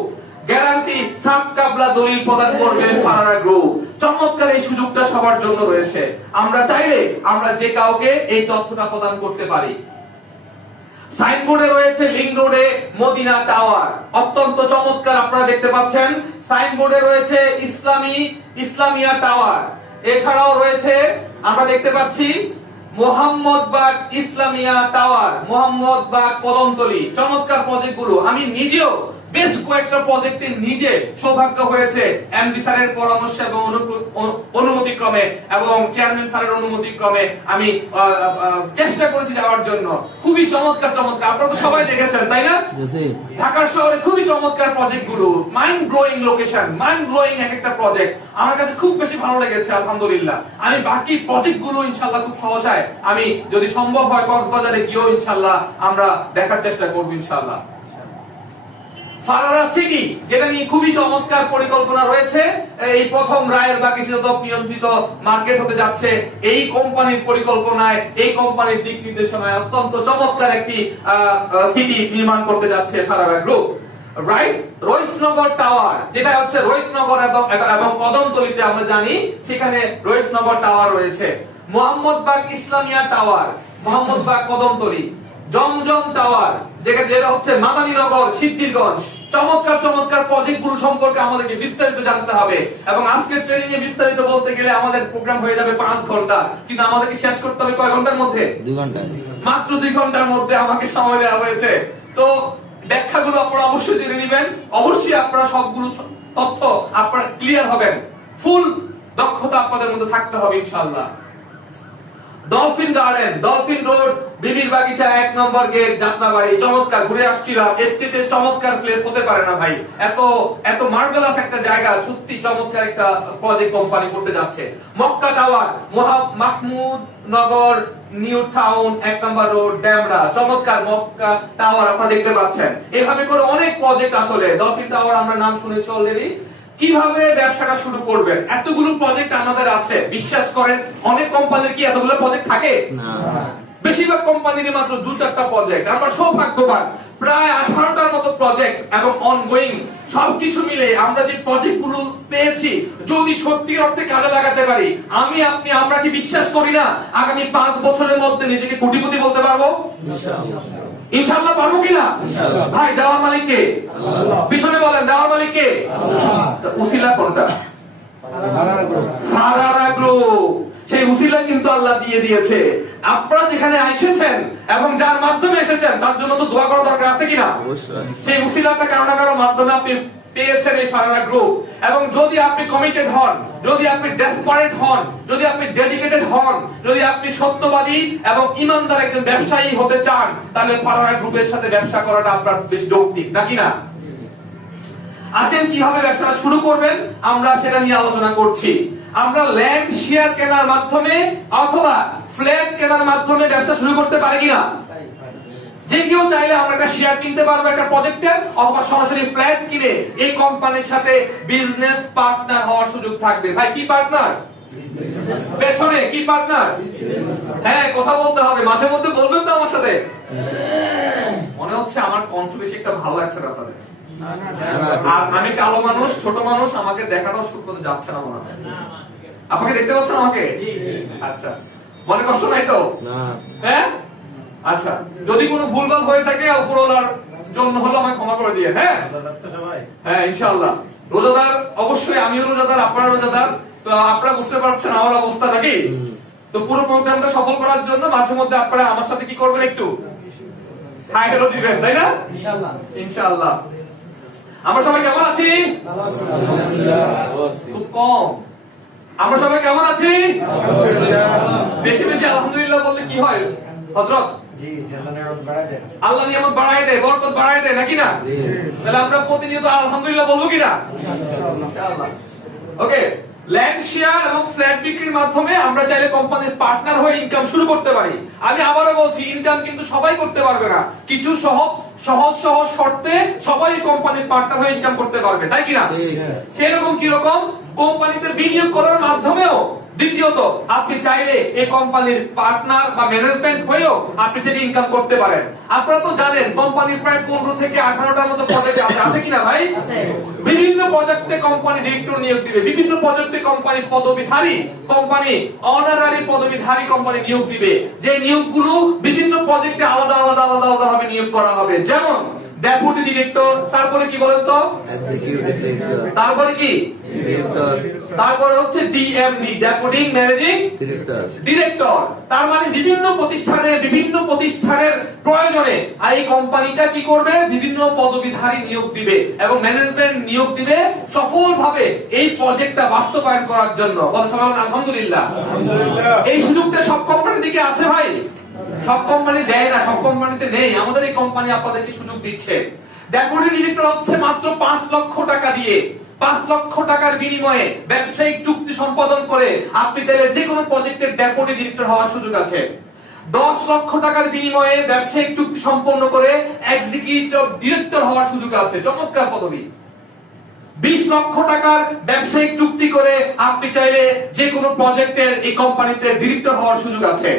গ্যারান্টি সাত কাবলা দলিল প্রদান করবে ফারারা গ্রুপ। চমৎকার এই সুযোগটা সবার জন্য রয়েছে, আমরা চাইলে আমরা যে কাউকে এই তথ্যটা প্রদান করতে পারি। সাইনবোর্ডে রয়েছে লিংক রোডে মদিনা টাওয়ার, অত্যন্ত চমৎকার, আপনারা দেখতে পাচ্ছেন। সাইনবোর্ডে রয়েছে ইসলামিয়া টাওয়ার, এছাড়াও রয়েছে আমরা দেখতে পাচ্ছি মোহাম্মদবাগ ইসলামিয়া টাওয়ার, মোহাম্মদবাগ কদমতলী। চমৎকার প্রজেক্ট গুলো, আমি নিজেও বেশ কয়েকটা প্রজেক্টে নিজে সৌভাগ্য হয়েছে এমডি স্যারের পরামর্শ এবং অনুমতি ক্রমে এবং চেয়ারম্যান স্যারের অনুমতি ক্রমে আমি চেষ্টা করেছি যাওয়ার জন্য। খুবই চমৎকার চমৎকার, আপনারা তো সবাই দেখেছেন, তাই না? ঢাকার শহরে খুবই চমৎকার প্রজেক্ট গুলো, mind blowing location, mind blowing এক একটা প্রজেক্ট আমার কাছে খুব বেশি ভালো লেগেছে আলহামদুলিল্লাহ। আমি বাকি প্রজেক্ট গুলো ইনশাআল্লাহ খুব সহসায় আমি যদি সম্ভব হয় কক্সবাজারে গিয়েও ইনশাআল্লাহ আমরা দেখার চেষ্টা করব ইনশাআল্লাহ। ফারারা সিটি, যেটা নিয়ে খুবই চমৎকার পরিকল্পনা রয়েছে, এই প্রথম রায়ের বাগিচাতক নিয়ন্ত্রিত মার্কেট হতে যাচ্ছে। এই কোম্পানির পরিকল্পনায়, এই কোম্পানির দিক নির্দেশনায় অত্যন্ত চমৎকার একটি সিটি নির্মাণ করতে যাচ্ছে ফারারা গ্রুপ। রাইট, রইসনগর টাওয়ার, যেটা হচ্ছে রইসনগর এবং কদমতলীতে আমরা জানি সেখানে রইসনগর টাওয়ার রয়েছে। মোহাম্মদবাগ ইসলামিয়া টাওয়ার, মোহাম্মদবাগ কদমতলী। জমজম টাওয়ার, যেটা হচ্ছে মাদানীনগর সিদ্ধিরগঞ্জ। চমৎকার চমৎকার প্রজেক্ট গুলো সম্পর্কে আমাদেরকে বিস্তারিত জানতে হবে, এবং আজকের ট্রেনিং এ বিস্তারিত বলতে গেলে আমাদের প্রোগ্রাম হয়ে যাবে 5 ঘন্টা, কিন্তু আমাদেরকে শেষ করতে হবে কয় ঘন্টার মধ্যে? 2 ঘন্টা। মাত্র 2 ঘন্টার মধ্যে আমাকে সময় দেওয়া হয়েছে। তো ব্যাখ্যাগুলো আপনারা অবশ্যই জেনে নেবেন, অবশ্যই আপনারা সবগুলো তথ্য আপনারা ক্লিয়ার হবেন, ফুল দক্ষতা আপনাদের মধ্যে থাকতে হবে ইনশাআল্লাহ। ডলফিন গার্ডেন, ডলফিন রোড, বিবির বাগিচা 1 নম্বর গেট, যাত্রাবাড়ি। চমৎকার, ঘুরে আসছিলাম, এর চেয়ে চমৎকার প্লেস হতে পারে না ভাই। এত মার্ভেলাস একটা জায়গা, সত্যি চমৎকার একটা প্রজেক্ট কোম্পানি করতে যাচ্ছে। মক্কা টাওয়ার, মাহমুদ নগর নিউ টাউন 1 নম্বর রোড, ড্যামরা। চমৎকার মক্কা টাওয়ার আপনারা দেখতে পাচ্ছেন। এভাবে করে অনেক প্রজেক্ট, আসলে ডলফিন টাওয়ার আমরা নাম শুনেছি অলরেডি। কিভাবে ব্যবসাটা শুরু করবেন, এতগুলো প্রজেক্ট আমাদের আছে। বিশ্বাস করেন, অনেক কোম্পানির কি এতগুলো প্রজেক্ট থাকে? না, বেশিরভাগ কোম্পানির মাত্র 2-4টা প্রজেক্ট। আমরা সৌভাগ্যবান, প্রায় 18টার মতো প্রজেক্ট এবং অনগোয়িং। সবকিছু মিলে আমরা যে প্রজেক্ট গুলো পেয়েছি, যদি সত্যি অর্থে কাজে লাগাতে পারি, আমরা কি বিশ্বাস করি না আগামী 5 বছরের মধ্যে নিজেকে কোটিপতি বলতে পারবো? ইনশাআল্লাহ পারবো কিনা? ভাই, দেওয়ার মালিক কে? পিছনে বলেন, দেওয়ার মালিক কে? উসিলা কোনটা? ফারারা গ্রুপ। সেই উসিলা কিন্তু আল্লাহ দিয়ে দিয়েছে। আপনারা যেখানে এসেছেন এবং যার মাধ্যমে এসেছেন তার জন্য তো দোয়া করা দরকার আছে কিনা? সেই উসিলাটা কারো না কারো মাধ্যমে আপনি পেয়েছেন এই ফারারা গ্রুপ। এবং যদি আপনি কমিটেড হন, যদি আপনি ডেসপারেট হন, যদি আপনি ডেডিকেটেড হন, যদি আপনি সত্যবাদী এবং ইমানদার একজন ব্যবসায়ী হতে চান, তাহলে ফারারা গ্রুপের সাথে ব্যবসা করাটা আপনার বেশ যৌক্তিক, নাকি না? আসেন কিভাবে ব্যবসা শুরু করবেন আমরা সেটা নিয়ে আলোচনা করছি। আমরা ল্যান্ড শেয়ার কেনার মাধ্যমে অথবা ফ্ল্যাট কেনার মাধ্যমে ব্যবসা শুরু করতে পারি কিনা? যে কেউ চাইলে আমরা একটা শেয়ার কিনতে পারবো একটা প্রজেক্টের, অথবা সরাসরি ফ্ল্যাট কিনে এই কোম্পানির সাথে বিজনেস পার্টনার হওয়ার সুযোগ থাকবে। ভাই কি পার্টনার? পেছনে কি পার্টনার? হ্যাঁ, কথা বলতে হবে, মাঝে মধ্যে বলবেন তো আমার সাথে। মনে হচ্ছে আমার কণ্ঠ বেশি একটা ভালো লাগছে না আপনাদের। আর আমি কালো মানুষ, ছোট মানুষ, আমাকে দেখানোর সুযোগ করতে যাচ্ছে না মনে হয়। আপনাকে দেখতে পাচ্ছেন আমাকে? আচ্ছা, মনে কষ্ট নাই তো? হ্যাঁ, আচ্ছা, যদি কোনো ভুলভাল হয়ে থাকে উপরওয়ালার জন্য হলো আমাকে ক্ষমা করে দিয়ে। হ্যাঁ হ্যাঁ, ইনশাআল্লাহ। রোজাদার অবশ্যই, আমিও রোজাদার, আপনারা রোজাদার, তো আপনারা বুঝতে পারছেন আমার অবস্থা নাকি? তো পুরো প্রোগ্রামটা সফল করার জন্য মাঝে মধ্যে আপনারা আমার সাথে কি করবেন, একটু হাই হ্যালো দিবেন, তাই না? ইনশাআল্লাহ ইনশাআল্লাহ। আমরা সবাই কেমন আছি? খুব কম। আমরা সবাই কেমন আছি? বেশি বেশি আলহামদুলিল্লাহ বললে কি হয় হযরত? আল্লাহ নিয়ামত বাড়ায় দেয়, বরকত বাড়ায় দেয়, নাকি না? তাহলে আমরা প্রতিনিয়ত আলহামদুলিল্লাহ বলবো কিনা? ইনশাআল্লাহ। ওকে, ল্যান্ড শেয়ার এবং ফ্ল্যাট বিক্রির মাধ্যমে আমরা চাইলে কোম্পানির পার্টনার হয়ে ইনকাম শুরু করতে পারি। আমি আবারও বলছি, ইনকাম কিন্তু সবাই করতে পারবে না, কিছু সহজ সহজ শর্তে সবাই কোম্পানির পার্টনার হয়ে ইনকাম করতে পারবে, তাই কিনা? সেরকম কি রকম কোম্পানিতে বিনিয়োগ করার মাধ্যমেও, দ্বিতীয়ত আপনি চাইলে এই কোম্পানির পার্টনার বা ম্যানেজমেন্ট হয়েও আপনি যদি ইনকাম করতে পারেন। আপনারা তো জানেন কোম্পানির প্রায় 15 থেকে 18টার মতো প্রজেক্ট আছে কিনা ভাই? বিভিন্ন প্রজেক্টে কোম্পানি ডিরেক্টর নিয়োগ দিবে, বিভিন্ন প্রজেক্টে কোম্পানি পদবীধারী, কোম্পানি অনারারি পদবীধারী কোম্পানি নিয়োগ দিবে, যে নিয়োগগুলো বিভিন্ন প্রজেক্টে আলাদা আলাদা আলাদা আলাদা ভাবে নিয়োগ করা হবে। যেমন ডেপুটি ডিরেক্টর, তারপরে কি বলেন তো? এক্সিকিউটিভ ডিরেক্টর, তারপরে কি? ডিরেক্টর, তারপরে হচ্ছে ডিএমডি, ডেপুটি ম্যানেজিং ডিরেক্টর। তার মানে বিভিন্ন প্রতিষ্ঠানের প্রয়োজনে এই কোম্পানিটা কি করবে? বিভিন্ন পদবীধারী নিয়োগ দিবে এবং ম্যানেজমেন্ট নিয়োগ দিবে সফলভাবে এই প্রজেক্টটা বাস্তবায়ন করার জন্য। বল সবাই আলহামদুলিল্লাহ। এই সুযোগটা সব কোম্পানির দিকে আছে ভাই? সব কোম্পানি দেয় না, সব কোম্পানিতে নেই। আমাদের এই কোম্পানি আপনাদেরকে সুযোগ দিচ্ছে। ডেপুটি ডিরেক্টর হচ্ছে মাত্র 5 লক্ষ টাকা দিয়ে, 5 লক্ষ টাকার বিনিময়ে ব্যবসায়িক চুক্তি সম্পাদন করে আপনি চাইলে যে কোনো প্রজেক্টের ডেপুটি ডিরেক্টর হওয়ার সুযোগ আছে। 10 লক্ষ টাকার বিনিময়ে ব্যবসায়িক চুক্তি সম্পন্ন করে এক্সিকিউটিভ ডিরেক্টর হওয়ার সুযোগ আছে, চমৎকার পদবি। 20 লক্ষ টাকার ব্যবসায়িক চুক্তি করে আপনি চাইলে যে কোনো প্রজেক্টের এই কোম্পানিতে ডিরেক্টর হওয়ার সুযোগ আছে।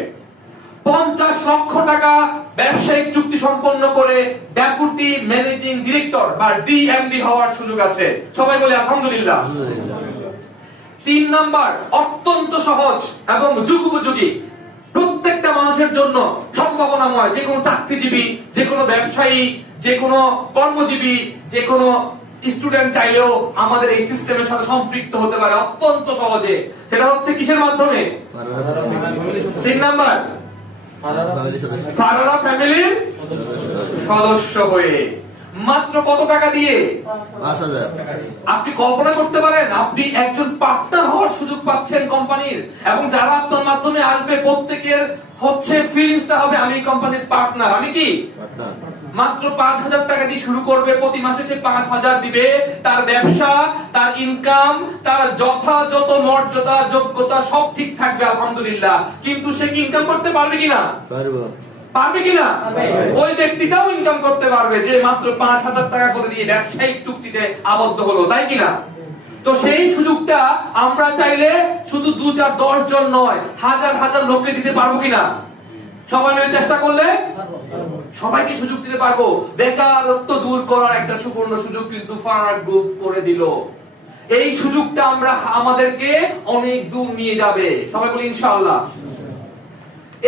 50 লক্ষ টাকা ব্যবসায়িক চুক্তি সম্পন্ন করে ডেপুটি ম্যানেজিং ডিরেক্টর বা ডিএমডি হওয়ার সুযোগ আছে। সবাই বলে আলহামদুলিল্লাহ। 3 নাম্বার, অত্যন্ত সহজ এবং যুগোপযোগী, প্রত্যেকটা মানুষের জন্য সম্ভাবনাময়, যে কোনো চাকরিজীবী, যে কোনো ব্যবসায়ী, যে কোনো কর্মজীবী, যে কোনো স্টুডেন্ট চাইলেও আমাদের এই সিস্টেমের সাথে সম্পৃক্ত হতে পারে অত্যন্ত সহজে। সেটা হচ্ছে কিসের মাধ্যমে? 3 নাম্বার, ফারারা ফ্যামিলির সদস্য হয়ে। মাত্র কত টাকা দিয়ে? 5,000। আপনি কল্পনা করতে পারেন আপনি একজন পার্টনার হওয়ার সুযোগ পাচ্ছেন কোম্পানির, এবং যারা আপনার মাধ্যমে আসবে প্রত্যেকের হচ্ছে ফিলিংসটা হবে আমি এই কোম্পানির পার্টনার। আমি কি মাত্র 5,000 টাকা দিয়ে শুরু করবে, প্রতি মাসে সে 5,000 দিবে। তার ব্যবসা, তার ইনকাম, তার যথাযথ মর্যাদা, যোগ্যতা সব ঠিক থাকবে আলহামদুলিল্লাহ। কিন্তু সে কি ইনকাম করতে পারবে কিনা? পারবে কিনা? ওই ব্যক্তিটাও ইনকাম করতে পারবে যে মাত্র 5,000 টাকা করে দিয়ে ব্যবসায়িক চুক্তিতে আবদ্ধ হলো, তাই কিনা? তো সেই সুযোগটা আমরা চাইলে শুধু 2-4-10 জন নয়, হাজার হাজার লোককে দিতে পারবো কিনা? সবাই মিলে চেষ্টা করলে সবাইকে সুযোগ দিতে পারবো। বেকারত্ব দূর করার একটা সুবর্ণ সুযোগ কিন্তু ফারারা গ্রুপ করে দিল। এই সুযোগটা আমরা আমাদেরকে অনেক দূর নিয়ে যাবে। সবাই বলি ইনশাআল্লাহ।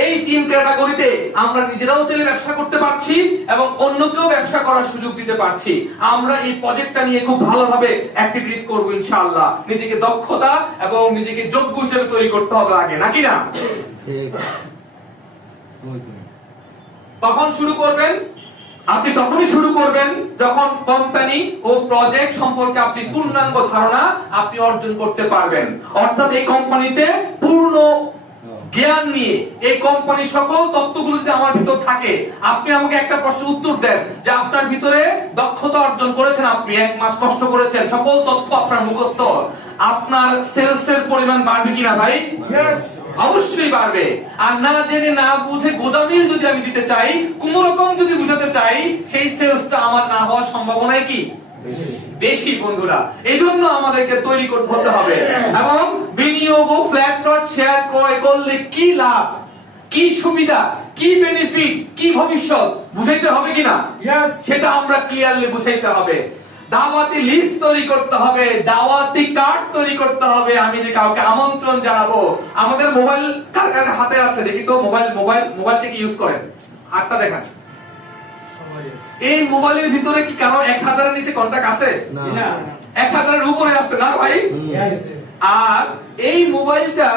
এই 3 ক্যাটাগরিতে আমরা নিজেরাও চাইলে ব্যবসা করতে পারছি এবং অন্যকেও ব্যবসা করার সুযোগ দিতে পারছি। আমরা এই প্রজেক্টটা নিয়ে খুব ভালোভাবে অ্যাক্টিভিটিস করব ইনশাআল্লাহ। নিজেকে দক্ষতা এবং নিজেকে যোগ্য হিসেবে তৈরি করতে হবে আগে, নাকি না? ঠিক। কখন শুরু করবেন? আপনি তখনই শুরু করবেন যখন কোম্পানি ও প্রজেক্ট সম্পর্কে আপনি পূর্ণাঙ্গ ধারণা আপনি অর্জন করতে পারবেন। অর্থাৎ এই কোম্পানিতে পূর্ণ জ্ঞান নিয়ে এই কোম্পানির সকল তত্ত্বগুলো যদি আমার ভিতর থাকে, আপনি আমাকে একটা প্রশ্নের উত্তর দেন যে আপনার ভিতরে দক্ষতা অর্জন করেছেন, আপনি 1 মাস কষ্ট করেছেন, সকল তথ্য আপনার মুখস্থ, আপনার সেলসের পরিমাণ বাড়বে কিনা ভাই? অবশ্যই বাড়বে। আর না জেনে না বুঝে গোজামিল যদি আমি দিতে চাই, কোন রকম যদি বুঝাতে চাই, সেই সেলসটা আমার না হওয়ার সম্ভাবনা কি বেশি বন্ধুরা। এই জন্য আমাদেরকে তৈরি করতে হতে হবে। এবং বিনিয়োগ ও ফ্ল্যাট রড শেয়ার ক্রয় করলে কি লাভ, কি সুবিধা, কি বেনিফিট, কি ভবিষ্যৎ বুঝাইতে হবে কিনা, সেটা আমরা ক্লিয়ারলি বুঝাইতে হবে। দাওয়াতি লিস্ট তৈরি করতে হবে, দাওয়াতি কার্ড তৈরি করতে হবে। আমি যে কাউকে আমন্ত্রণ জানাবো, আমাদের মোবাইল কার কার হাতে আছে দেখি তো, মোবাইল থেকে ইউজ করেন, হাতটা দেখান। এই মোবাইলের ভিতরে কি কারো 1000 এর নিচে কন্টাক্ট আছে? না। 1000 এর উপরে আছে না ভাই? আর এই মোবাইলটা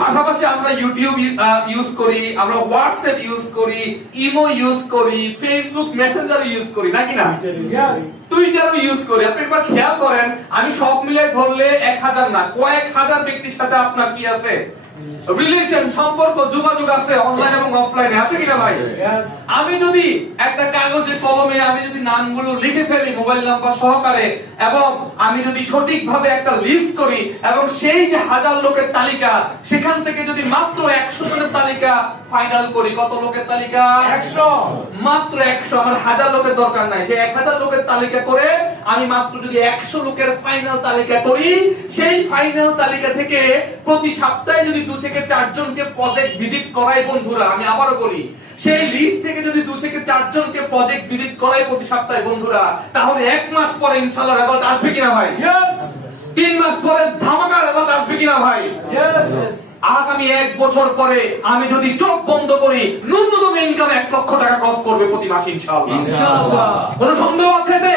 পাশাপাশি আমরা ইউটিউব ইউজ করি, আমরা হোয়াটসঅ্যাপ ইউজ করি, ইমো ইউজ করি, ফেসবুক মেসেঞ্জার ইউজ করি নাকি না? টুইটারও ইউজ করি। আপনি একবার খেয়াল করেন, আমি সব মিলাই ধরলে 1000 না, কয়েক হাজার ব্যক্তির সাথে আপনার কি আছে, রিলেশন, সম্পর্ক, যোগাযোগ আছে, অনলাইন এবং অফলাইনে আছে কিনা ভাই? আমি যদি একটা কাগজে কলমে আমি যদি নামগুলো লিখে ফেলি মোবাইল নাম্বার সহকারে, এবং আমি যদি সঠিকভাবে একটা লিস্ট করি, এবং সেই যে 1000 লোকের তালিকা, সেখান থেকে যদি মাত্র 100 জনের তালিকা ফাইনাল করি, কত লোকের তালিকা? 100, মাত্র 100। আমার 1000 লোকের দরকার নাই, সেই 1000 লোকের তালিকা করে আমি মাত্র যদি 100 লোকের ফাইনাল তালিকা করি, সেই ফাইনাল তালিকা থেকে প্রতি সপ্তাহে যদি 2 থেকে 4 জনকে প্রজেক্ট ভিজিট করাই বন্ধুরা, আমি আবারও বলি, সেই লিস্ট থেকে যদি 2 থেকে 4 জনকে প্রজেক্ট ভিজিট করাই প্রতি সপ্তাহে বন্ধুরা, তাহলে 1 মাস পরে ইনশাআল্লাহ রেজাল্ট আসবে কিনা ভাই? 3 মাস পরে ধামাকা রেজাল্ট আসবে কিনা ভাই? আগামী 1 বছর পরে আমি যদি চোখ বন্ধ করি, ন্যূনতম ইনকাম 1 লক্ষ টাকা ক্রস করবে প্রতি মাসে ইনশাআল্লাহ। কোনো সন্দেহ আছে এতে?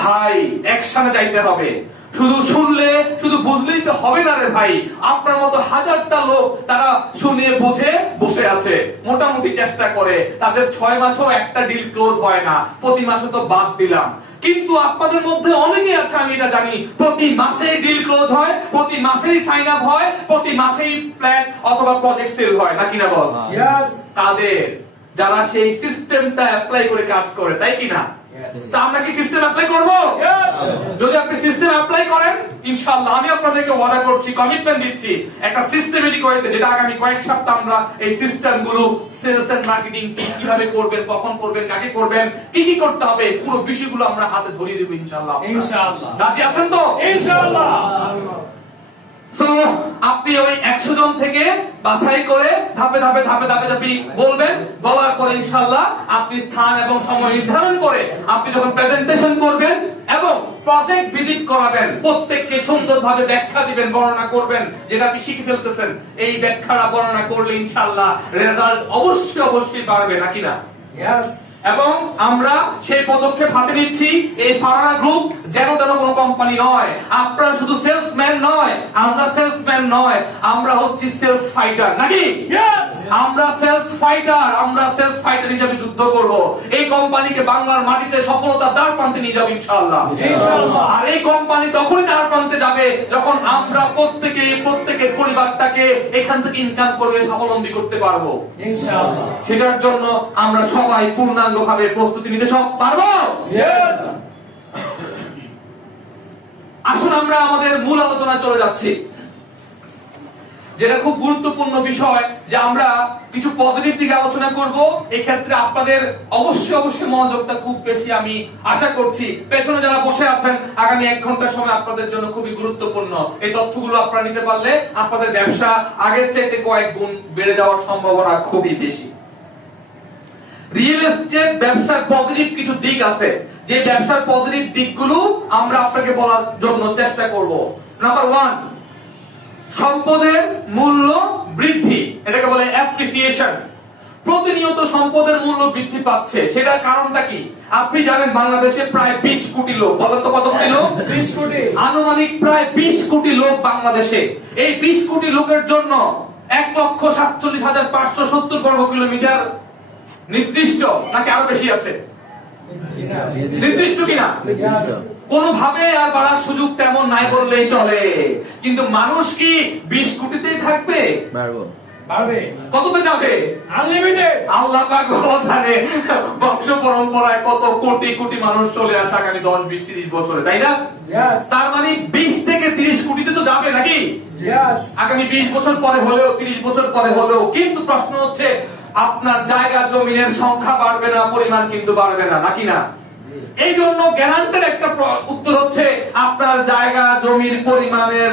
ভাই অ্যাকশনে যাইতে হবে। শুধু শুনলে, শুধু বুঝলেই তো হবে না রে ভাই। আপনার মতো হাজারটা লোক তারা শুনে বুঝে বসে আছে, মোটামুটি চেষ্টা করে, তাদের 6 মাসেও একটা ডিল ক্লোজ হয় না, প্রতি মাসে তো বাদ দিলাম। কিন্তু আপনাদের মধ্যে অনেকেই আছে, আমি এটা জানি, প্রতি মাসেই ডিল ক্লোজ হয়, প্রতি মাসেই সাইন আপ হয়, প্রতি মাসেই ফ্ল্যাট অথবা প্রজেক্ট সেল হয় নাকি না বস? তাদের যারা সেই সিস্টেমটা অ্যাপ্লাই করে কাজ করে, তাই কি না? তা আমরা কি সিস্টেম অ্যাপ্লাই করব? যদি আপনি সিস্টেম অ্যাপ্লাই করেন, ইনশাআল্লাহ আমি আপনাদেরকে ওয়াদা করছি, কমিটমেন্ট দিচ্ছি, একটা সিস্টেমেটিক ওয়েতে, যেটা আগামী কয়েক সপ্তাহ আমরা এই সিস্টেমগুলো, সেলস এন্ড মার্কেটিং কিভাবে করবেন, কখন করবেন, কাকে করবেন, কি কি করতে হবে, পুরো বিষয়গুলো আমরা হাতে ধরিয়ে দেব ইনশাআল্লাহ। রাজি আছেন তো? ইনশাআল্লাহ। তো আপনি ওই 100 জন থেকে বাছাই করে ধাপে ধাপে বলবেন, বলার পরে ইনশাআল্লাহ আপনি স্থান এবং সময় নির্ধারণ করে আপনি যখন প্রেজেন্টেশন করবেন এবং প্রজেক্ট ভিজিট করাবেন, প্রত্যেককে সুন্দরভাবে ব্যাখ্যা দিবেন, বর্ণনা করবেন, যেটা আপনি শিখে ফেলতেছেন। এই ব্যাখ্যাটা বর্ণনা করলে ইনশাআল্লাহ রেজাল্ট অবশ্যই পারবে নাকি না? এবং আমরা সেই পদক্ষেপ হাতে নিচ্ছি। এই ফারানা গ্রুপ যেন কোনো কোম্পানি নয়। আপনারা শুধু সেলসম্যান নয়, আমরা সেলসম্যান নয়, আমরা হচ্ছি সেলস ফাইটার নাকি? আমরা সেলস ফাইটার হিসেবে যুদ্ধ করব। এই কোম্পানিকে বাংলার মাটিতে সফলতার দ্বার প্রান্তে নিয়ে যাব ইনশাআল্লাহ। আর এই কোম্পানি তখনই দ্বার প্রান্তে যাবে যখন আমরা প্রত্যেকের পরিবারটাকে এখান থেকে ইনকাম করে স্বাবলম্বী করতে পারবো ইনশাআল্লাহ। সেটার জন্য আমরা সবাই পূর্ণাঙ্গভাবে প্রস্তুতি নিতে সব পারবো। আসুন আমরা আমাদের মূল আলোচনায় চলে যাচ্ছি, যেটা খুব গুরুত্বপূর্ণ বিষয়, যে আমরা কিছু পজিটিভ দিকে আলোচনা করব। এই ক্ষেত্রে আপনাদের অবশ্যই মনোযোগটা খুব বেশি আমি আশা করছি। পেছনে যারা বসে আছেন, আগামী 1 ঘন্টা সময় আপনাদের জন্য খুবই গুরুত্বপূর্ণ। এই তথ্যগুলো আপনারা নিতে পারলে আপনাদের ব্যবসা আগের চাইতে কয়েক গুণ বেড়ে যাওয়ার সম্ভাবনা খুবই বেশি। রিয়েল এস্টেট ব্যবসার পজিটিভ কিছু দিক আছে, যে ব্যবসার পজিটিভ দিকগুলো আমরা আপনাকে বলার জন্য চেষ্টা করব। নাম্বার 1, সম্পদের মূল্য বৃদ্ধি, এটাকে বলে অ্যাপ্রিসিয়েশন। প্রতিনিয়ত সম্পদের মূল্য বৃদ্ধি পাচ্ছে, সেটার কারণটা কি? আপনি জানেন বাংলাদেশে প্রায় 20 কোটি লোক, বলেন তো কত কোটি লোক? 20 কোটি, আনুমানিক প্রায় 20 কোটি লোক বাংলাদেশে। এই 20 কোটি লোকের জন্য 1,47,570 বর্গ কিলোমিটার নির্দিষ্ট নাকি আরো বেশি আছে? নির্দিষ্ট কিনা? কোনোভাবে আর বাড়ার সুযোগ তেমন নাই বললেই চলে। কিন্তু মানুষ কি 20 কোটিতেই থাকবে? বাড়বে। কততে যাবে? আনলিমিটেড। আল্লাহ পাক ভালো জানে বংশ পরম্পরায় কত কোটি কোটি মানুষ চলে আসে আগামী 10, 20, 30 বছরে, তাই না? তার মানে 20 থেকে 30 কোটিতে তো যাবে নাকি? আগামী 20 বছর পরে হলেও, 30 বছর পরে হলেও। কিন্তু প্রশ্ন হচ্ছে আপনার জায়গা জমিনের সংখ্যা বাড়বে না, পরিমাণ কিন্তু বাড়বে না, নাকি না? এই জন্য গ্যারান্টের একটা উত্তর হচ্ছে আপনার জায়গা জমির পরিমাণের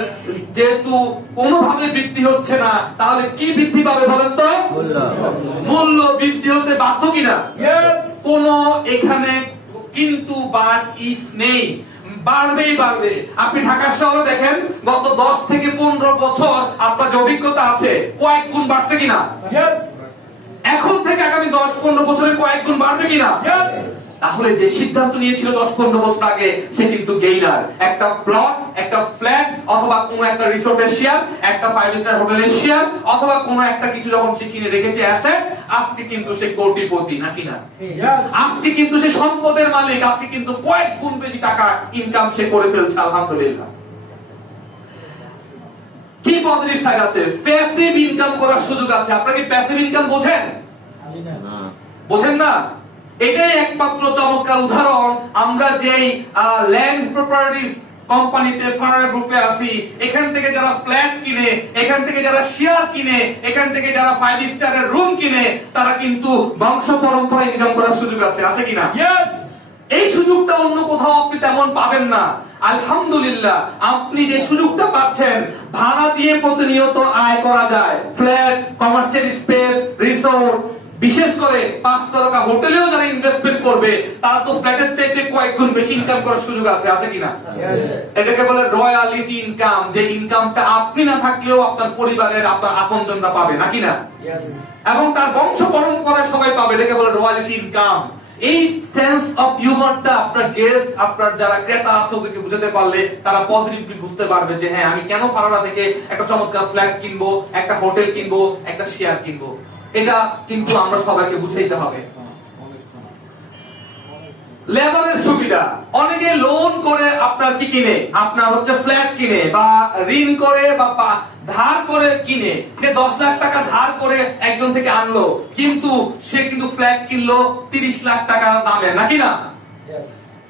যেহেতু কোনোভাবে বৃদ্ধি হচ্ছে না, তাহলে কি বৃদ্ধি পাবে বলেন তো? মূল্য বৃদ্ধি হতে বাধ্য কিনা? কোন এখানে কিন্তু বাট ইফ নেই, বাড়বেই বাড়বে। আপনি ঢাকা শহরে দেখেন গত 10 থেকে 15 বছর আপনার যে অভিজ্ঞতা আছে কয়েক গুণ বাড়ছে কিনা? এখন থেকে আগামী 10-15 বছরে কয়েক গুণ বাড়বে কিনা? তাহলে যে সিদ্ধান্ত নিয়েছিল 10-15 বছর আগে সে কিন্তু গেইনার। একটা প্লট, একটা ফ্ল্যাট অথবা কোনো একটা রিসোর্টের শেয়ার, একটা 5 স্টার হোটেলের শেয়ার অথবা কোনো একটা কিছু যখন সে কিনে রেখেছে অ্যাসেট, আজকে কিন্তু সে কোটিপতি, নাকি না? আজকে কিন্তু সে সম্পদের মালিক, আজকে কিন্তু কয়েক গুণ বেশি টাকা ইনকাম সে করে ফেলছে, আলহামদুলিল্লাহ। কি পজিটিভ সাইড আছে? প্যাসিভ ইনকাম করার সুযোগ আছে। আপনারা কি প্যাসিভ ইনকাম বোঝেন? বোঝেন না? এটাই একমাত্র চমৎকার উদাহরণ। আমরা যেই ল্যান্ড প্রপার্টিজ কোম্পানিতে ফারানা গ্রুপে আছি, এখান থেকে যারা ফ্ল্যাট কিনে, এখান থেকে যারা শেয়ার কিনে, এখান থেকে যারা 5 স্টারের রুম কিনে, তারা কিন্তু বংশ পরম্পরা ইনকাম করার সুযোগ আছে, আছে কিনা? এই সুযোগটা অন্য কোথাও আপনি তেমন পাবেন না। আলহামদুলিল্লাহ আপনি যে সুযোগটা পাচ্ছেন, ভাড়া দিয়ে প্রতিনিয়ত আয় করা যায়। ফ্ল্যাট, কমার্শিয়াল স্পেস, রিসোর্ট, বিশেষ করে 5 তারকা হোটেলেও যারা ইনভেস্টমেন্ট করবে তারা তো ফ্ল্যাটের চাইতে কয়েক গুণ বেশি ইনকাম করার সুযোগ আছে, আছে কিনা? এটাকে বলে রয়্যালিটি ইনকাম, যে ইনকামটা আপনি না থাকলেও আপনার পরিবারের, আপনার আপনজনরা পাবে, নাকি না? এবং তার বংশ পরম্পরায় সবাই পাবে। এটাকে বলে রয়্যালিটি ইনকাম। এই সেন্স অফ হিউমারটা আপনার গেস্ট, আপনার যারা ক্রেতা আছে ওদেরকে বুঝাতে পারলে তারা পজিটিভলি বুঝতে পারবে যে হ্যাঁ, আমি কেন ফারানা থেকে একটা চমৎকার ফ্ল্যাট কিনবো, একটা হোটেল কিনবো, একটা শেয়ার কিনবো। এটা কিন্তু আমরা সবাইকে বুঝাইতে হবে। লেবারের সুবিধা, অনেকে লোন করে আপনার কি কিনে, আপনার হচ্ছে ফ্ল্যাট কিনে বা ঋণ করে বা ধার করে কিনে। সে 10 লাখ টাকা ধার করে একজন থেকে আনলো, কিন্তু সে কিন্তু ফ্ল্যাট কিনলো 30 লাখ টাকা দামে, নাকি না?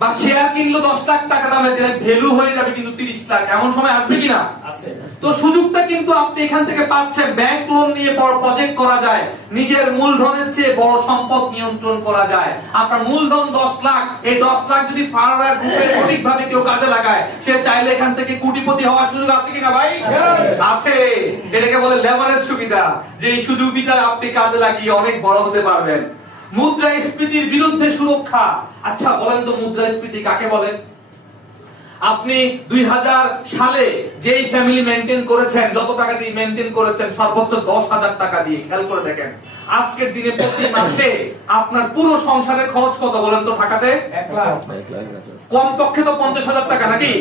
বা শেয়ার কিনলো 10 লাখ টাকা দামে, যেটা ভ্যালু হয়ে যাবে কিন্তু 30 লাখ। এমন সময় আসবে কিনা? তো সুযোগটা কিন্তু আপনি এখান থেকে পাচ্ছেন। ব্যাংক লোন নিয়ে বড় প্রজেক্ট করা যায়, নিজের মূলধনের চেয়ে বড় সম্পদ নিয়ন্ত্রণ করা যায়। আপনার মূলধন 10 লাখ, এই 10 লাখ যদি ফারানা গ্রুপের সঠিকভাবে কেউ কাজে লাগায়, সে চাইলে এখান থেকে কোটিপতি হওয়ার সুযোগ আছে কিনা ভাই? আছে। এটাকে বলে লেভারেজ সুবিধা, যে এই সুযোগটা আপনি কাজে লাগিয়ে অনেক বড় হতে পারবেন। মুদ্রাস্ফীতির বিরুদ্ধে সুরক্ষা। আচ্ছা বলেন তো মুদ্রাস্ফীতি কাকে বলে? আপনি 2000 সালে যেই ফ্যামিলি মেইনটেইন করেছেন, যত টাকা দিয়ে মেইনটেইন করেছেন, সর্বোচ্চ 10,000 টাকা দিয়ে। খেয়াল করে দেখেন আজকের দিনে প্রতি মাসে আপনার পুরো সংসারের খরচ কত বলেন তো ঢাকাতে? 1 লাখ। কমপক্ষে তো 50,000 টাকা, নাকি?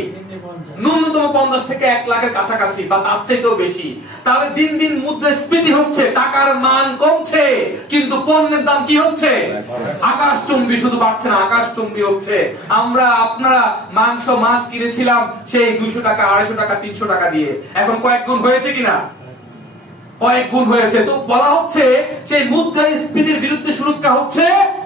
ন্যূনতম 50 থেকে 1 লাখের কাছাকাছি বা তার চাইতেও বেশি। তাহলে দিন দিন মুদ্রাস্ফীতি হচ্ছে, টাকার মান কমছে, কিন্তু পণ্যের দাম কি হচ্ছে? আকাশচুম্বী। শুধু বাড়ছে না, আকাশচুম্বী হচ্ছে। আপনারা মাংস, মাছ কিনেছিলাম সেই 200 টাকা, 250 টাকা, 300 টাকা দিয়ে, এখন কয়েক গুণ হয়েছে কিনা? কয়েক গুণ হয়েছে। তো বলা হচ্ছে সেই মুদ্রাস্ফীতির বিরুদ্ধে সুরক্ষা হচ্ছে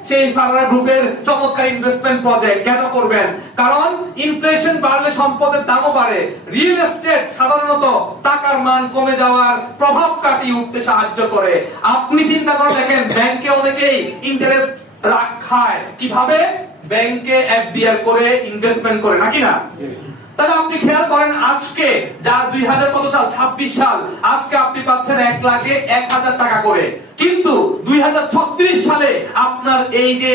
সেই ফারানা গ্রুপের চমৎকার ইনভেস্টমেন্ট প্রজেক্ট। কেন করবেন? কারণ ইনফ্লেশন বাড়লে সম্পদের দামও বাড়ে। রিয়েল এস্টেট সাধারণত টাকার মান কমে যাওয়ার প্রভাব কাটিয়ে উঠতে সাহায্য করে। আপনি চিন্তা করে দেখেন, ব্যাংকে অনেকেই ইন্টারেস্ট খায় কিভাবে? ব্যাংকে এফডিআর করে, ইনভেস্টমেন্ট করে, নাকি না? তাহলে আপনি খেয়াল করেন আজকে যা 2000 কত সাল? 26 সাল। আজকে আপনি পাচ্ছেন 1 লাখে 1000 টাকা করে, কিন্তু 2036 সালে আপনার এই যে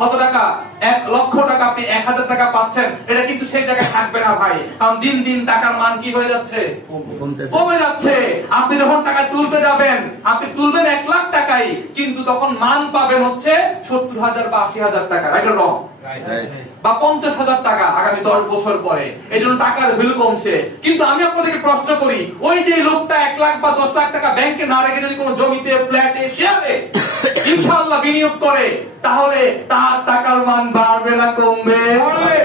কত টাকা? 1 লক্ষ টাকা, আপনি 1000 টাকা পাচ্ছেন। এটা কিন্তু সেই জায়গায় থাকবে না ভাই, কারণ দিন দিন টাকার মান কি হয়ে যাচ্ছে? কমে যাচ্ছে। আপনি যখন টাকা তুলতে যাবেন, আপনি তুলবেন 1 লাখ টাকাই, কিন্তু তখন মান পাবেন হচ্ছে 70,000 বা 80,000 টাকা, রাইট অর রং? বা 50,000 টাকা আগামী 10 বছর পরে। এই জন্য টাকার ভ্যালু কমছে। কিন্তু আমি আপনাদেরকে প্রশ্ন করি, ওই যে লোকটা 1 লাখ বা 10 লাখ টাকা ব্যাংকে না রেখে যদি কোনো জমিতে, ফ্ল্যাটে, শেয়ারে ইনশাআল্লাহ বিনিয়োগ করে, তাহলে তার টাকার মান বাড়বে না কমবে? বাড়বে।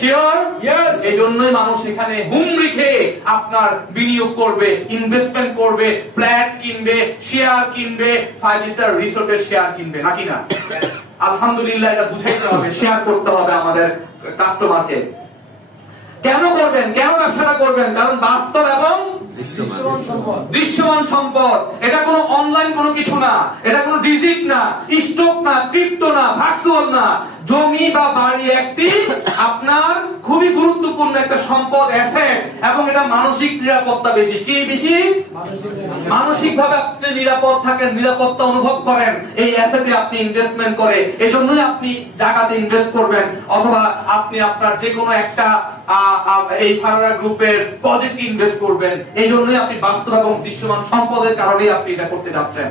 শিওর? Yes. এই জন্যই মানুষ এখানে হুমড়ি খেয়ে আপনার বিনিয়োগ করবে, ইনভেস্টমেন্ট করবে, ফ্ল্যাট কিনবে, শেয়ার কিনবে, 5 স্টার রিসোর্টের শেয়ার কিনবে, নাকি না? আলহামদুলিল্লাহ, এটা বুঝাইতে হবে, শেয়ার করতে হবে আমাদের কাস্টমারকে। কেন করবেন, কেন ব্যবসাটা করবেন? কারণ বাস্তব এবং দৃশ্যমান সম্পদ, এটা কোনো অনলাইন কোনো কিছু না, এটা কোনো ডিজিট না, স্টক না, ক্রিপ্টো না, ভার্চুয়াল না। জমি বা বাড়ি একটি আপনার খুবই গুরুত্বপূর্ণ একটা সম্পদ, অ্যাসেট, এবং এটা মানসিক নিরাপত্তা বেশি। কি বেশি? মানসিক ভাবে আপনি নিরাপদ থাকেন, নিরাপত্তা অনুভব করেন এই অ্যাসেটে আপনি ইনভেস্টমেন্ট করে। এই জন্যই আপনি জায়গাতে ইনভেস্ট করবেন, অথবা আপনি আপনার যে কোনো একটা এই ফারারা গ্রুপের প্রজেক্টে ইনভেস্ট করবেন। এই জন্যই আপনি বাস্তব এবং দৃশ্যমান সম্পদের কারণেই আপনি এটা করতে যাচ্ছেন।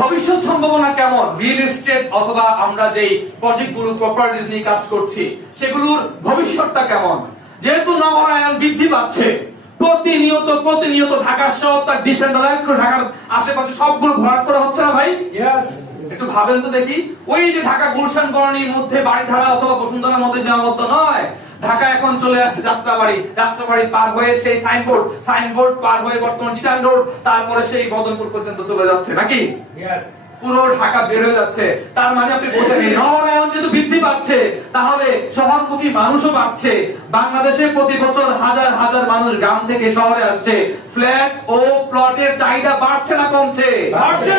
ভবিষ্যৎ সম্ভাবনা কেমন? রিয়েল এস্টেট অথবা আমরা যেই প্রজেক্টগুলো, প্রপার্টিজ নিয়ে কাজ করছি, সেগুলোর ভবিষ্যৎটা কেমন? যেহেতু নগরায়ন বৃদ্ধি পাচ্ছে, প্রতিনিয়ত ঢাকা শহর তার ডিসেন্ট্রালাইজড করে ঢাকার আশেপাশে সবগুলো ভরাট করা হচ্ছে না ভাই? Yes. একটু ভাবেন তো দেখি, ওই যে ঢাকা গুলশান বরণীর মধ্যে বাড়িধারা অথবা বসুন্ধরার মধ্যে সীমাবদ্ধ নয়। ঢাকা এখন চলে আসছে যাত্রাবাড়ি, যাত্রাবাড়ি পার হয়ে সেই সাইনবোর্ড পার হয়ে বর্তমান চিটাং রোড, তারপরে সেই বদনপুর পর্যন্ত চলে যাচ্ছে, নাকি? Yes. পুরো ঢাকা বের হয়ে যাচ্ছে। তার মানে আপনি বোঝেন, নগরায়ন যেহেতু বৃদ্ধি পাচ্ছে, তাহলে শহরমুখী মানুষও বাড়ছে। বাংলাদেশে প্রতি বছর হাজার হাজার মানুষ গ্রাম থেকে শহরে আসছে। ফ্ল্যাট ও প্লটের চাহিদা বাড়ছে না কমছে? বাড়ছে।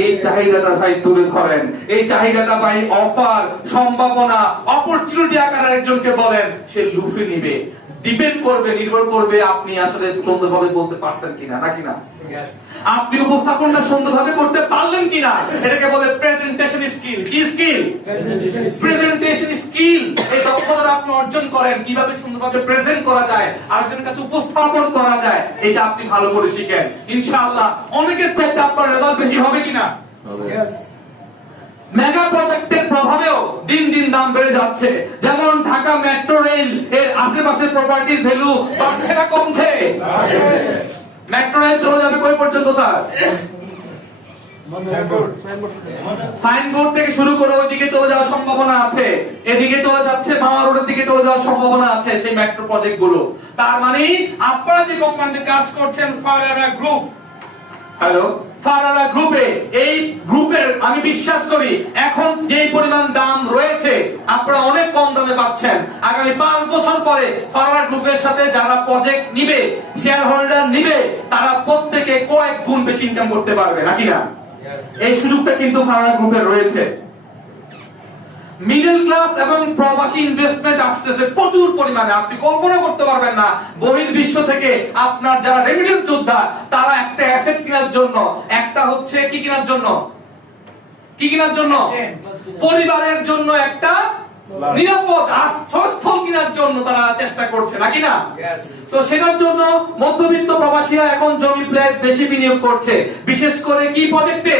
এই চাহিদাটা ভাই তুলে ধরেন, এই চাহিদাটা ভাই অফার, সম্ভাবনা, অপরচুনিটি আকারে একজনকে বলেন, সে লুফে নিবে। ডিপেন্ড করবে, নির্ভর করবে আপনি আসলে সুন্দরভাবে বলতে পারছেন কিনা, নাকি না? Yes. আপনি উপস্থাপনটা সুন্দরভাবে করতে পারলেন কিনা, এটাকে বলে প্রেজেন্টেশন স্কিল। কি স্কিল? Presentation skill. এই দক্ষতা আপনি অর্জন করেন, কিভাবে সুন্দরভাবে প্রেজেন্ট করা যায়, আরেকজনের কাছে উপস্থাপন করা যায়, এটা আপনি ভালো করে শিখেন। ইনশাআল্লাহ অনেকের চাইতে আপনার রেজাল্ট বেশি হবে কিনা? Yes. মেগা প্রজেক্টের প্রভাবেও দিন দিন দাম বেড়ে যাচ্ছে। যেমন ঢাকা মেট্রো রেল এর আশেপাশে প্রপার্টির ভ্যালু বাড়ছে না কমছে? মেট্রো রেল চলে যাবে কই পর্যন্ত স্যার? সাইনবোর্ড থেকে শুরু করে ওইদিকে চলে যাওয়ার সম্ভাবনা আছে, এদিকে চলে যাচ্ছে, মাওয়া রোডের দিকে চলে যাওয়ার সম্ভাবনা আছে সেই মেট্রো প্রজেক্ট গুলো। তার মানে আপনারা যে কোম্পানিতে কাজ করছেন, ফারারা গ্রুপ, হ্যালো, ফারারা গ্রুপে, এই গ্রুপের আমি বিশ্বাস করি এখন যে পরিমাণ দাম রয়েছে আপনারা অনেক কম দামে পাচ্ছেন। আগামী 5 বছর পরে ফারারা গ্রুপের সাথে যারা প্রজেক্ট নিবে, শেয়ার হোল্ডার নিবে, তারা প্রত্যেকে কয়েক গুণ বেশি ইনকাম করতে পারবে, নাকি না? এই সুযোগটা কিন্তু ফারারা গ্রুপের রয়েছে। মিডল ক্লাস এবং প্রবাসী ইনভেস্টমেন্ট আসতেছে প্রচুর পরিমাণে, আপনি কল্পনা করতে পারবেন না। বহির্বিশ্ব থেকে আপনার যারা রেমিটেন্স যোদ্ধা, তারা একটা অ্যাসেট কেনার জন্য, একটা হচ্ছে কি কেনার জন্য, কি কেনার জন্য? পরিবারের জন্য একটা নিরাপদ আশ্রয়স্থল কেনার জন্য তারা চেষ্টা করছে, নাকি না? Yes. তো সেটার জন্য মধ্যবিত্ত প্রবাসীরা এখন জমি ফ্ল্যাট বেশি বিনিয়োগ করছে, বিশেষ করে কি প্রজেক্টে?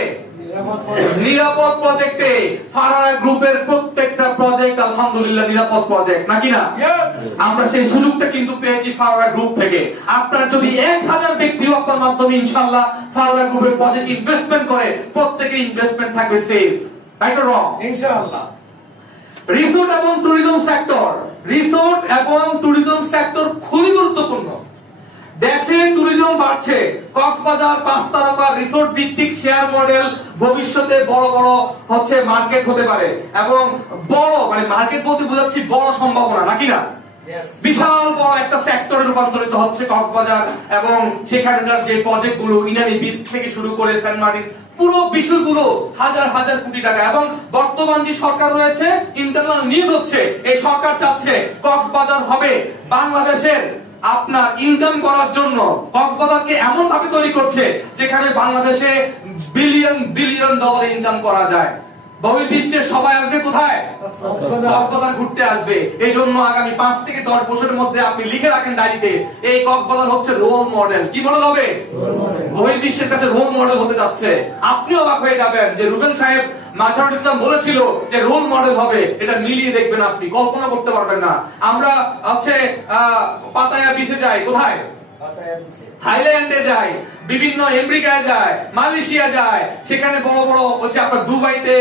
নিরাপদ প্রজেক্টে। ফারারা গ্রুপের প্রত্যেকটা প্রজেক্ট আলহামদুলিল্লাহ নিরাপদ প্রজেক্ট, নাকি না? Yes. আমরা সেই সুযোগটা কিন্তু পেয়েছি ফারারা গ্রুপ থেকে। আপনার যদি 1000 ব্যক্তিও আপনার মাধ্যমে ইনশাআল্লাহ ফারারা গ্রুপের প্রজেক্ট ইনভেস্টমেন্ট করে, প্রত্যেকে ইনভেস্টমেন্ট থাকবে সেফ, রাইট অর রং? ইনশাআল্লাহ। রিসোর্ট এবং ট্যুরিজম সেক্টর, রিসোর্ট এবং ট্যুরিজম সেক্টর খুবই গুরুত্বপূর্ণ। দেশে ট্যুরিজম বাড়ছে, কক্সবাজার 5 তারকা রিসোর্ট ভিত্তিক শেয়ার মডেল ভবিষ্যতে বড় বড় হচ্ছে মার্কেট হতে পারে, এবং বড় মানে মার্কেট বলতে বোঝাচ্ছি বড় সম্ভাবনা, নাকি না? Yes. বিশাল বড় একটা সেক্টরে রূপান্তরিত হচ্ছে কক্সবাজার, এবং সেখানকার যে প্রজেক্ট গুলো ইনানি বিচ থেকে শুরু করে সেন্ট মার্টিন, পুরো বিষয়গুলো হাজার হাজার কোটি টাকা। এবং বর্তমান যে সরকার রয়েছে, ইন্টারনাল নিউজ হচ্ছে এই সরকার চাচ্ছে কক্সবাজার হবে বাংলাদেশের আপনার ইনকাম করার জন্য। কক্সবাজারকে এমন ভাবে তৈরি করছে যেখানে বাংলাদেশে বিলিয়ন বিলিয়ন ডলার ইনকাম করা যায়। বহির্বিশ্বের সবাই আসবে কোথায়? কক্সবাজার ঘুরতে আসবে। এই জন্য আগামী 5 থেকে 10 বছরের মধ্যে আপনি লিখে রাখেন ডায়েরিতে, এই কক্সবাজার হচ্ছে রোল মডেল। কি মডেল হবে? বহির্বিশ্বের কাছে রোল মডেল হতে যাচ্ছে। আপনি অবাক হয়ে যাবেন যে রুবেন সাহেব মাঝারুল ইসলাম বলেছিল যে রোল মডেল হবে, এটা মিলিয়ে দেখবেন, আপনি কল্পনা করতে পারবেন না। আমরা হচ্ছে পাতায়া বিচে যাই, কোথায়? থাইল্যান্ডে যায়, বিভিন্ন আমেরিকায় যায়, মালয়েশিয়া যায়, সেখানে বড় বড় হচ্ছে আপনার দুবাইতে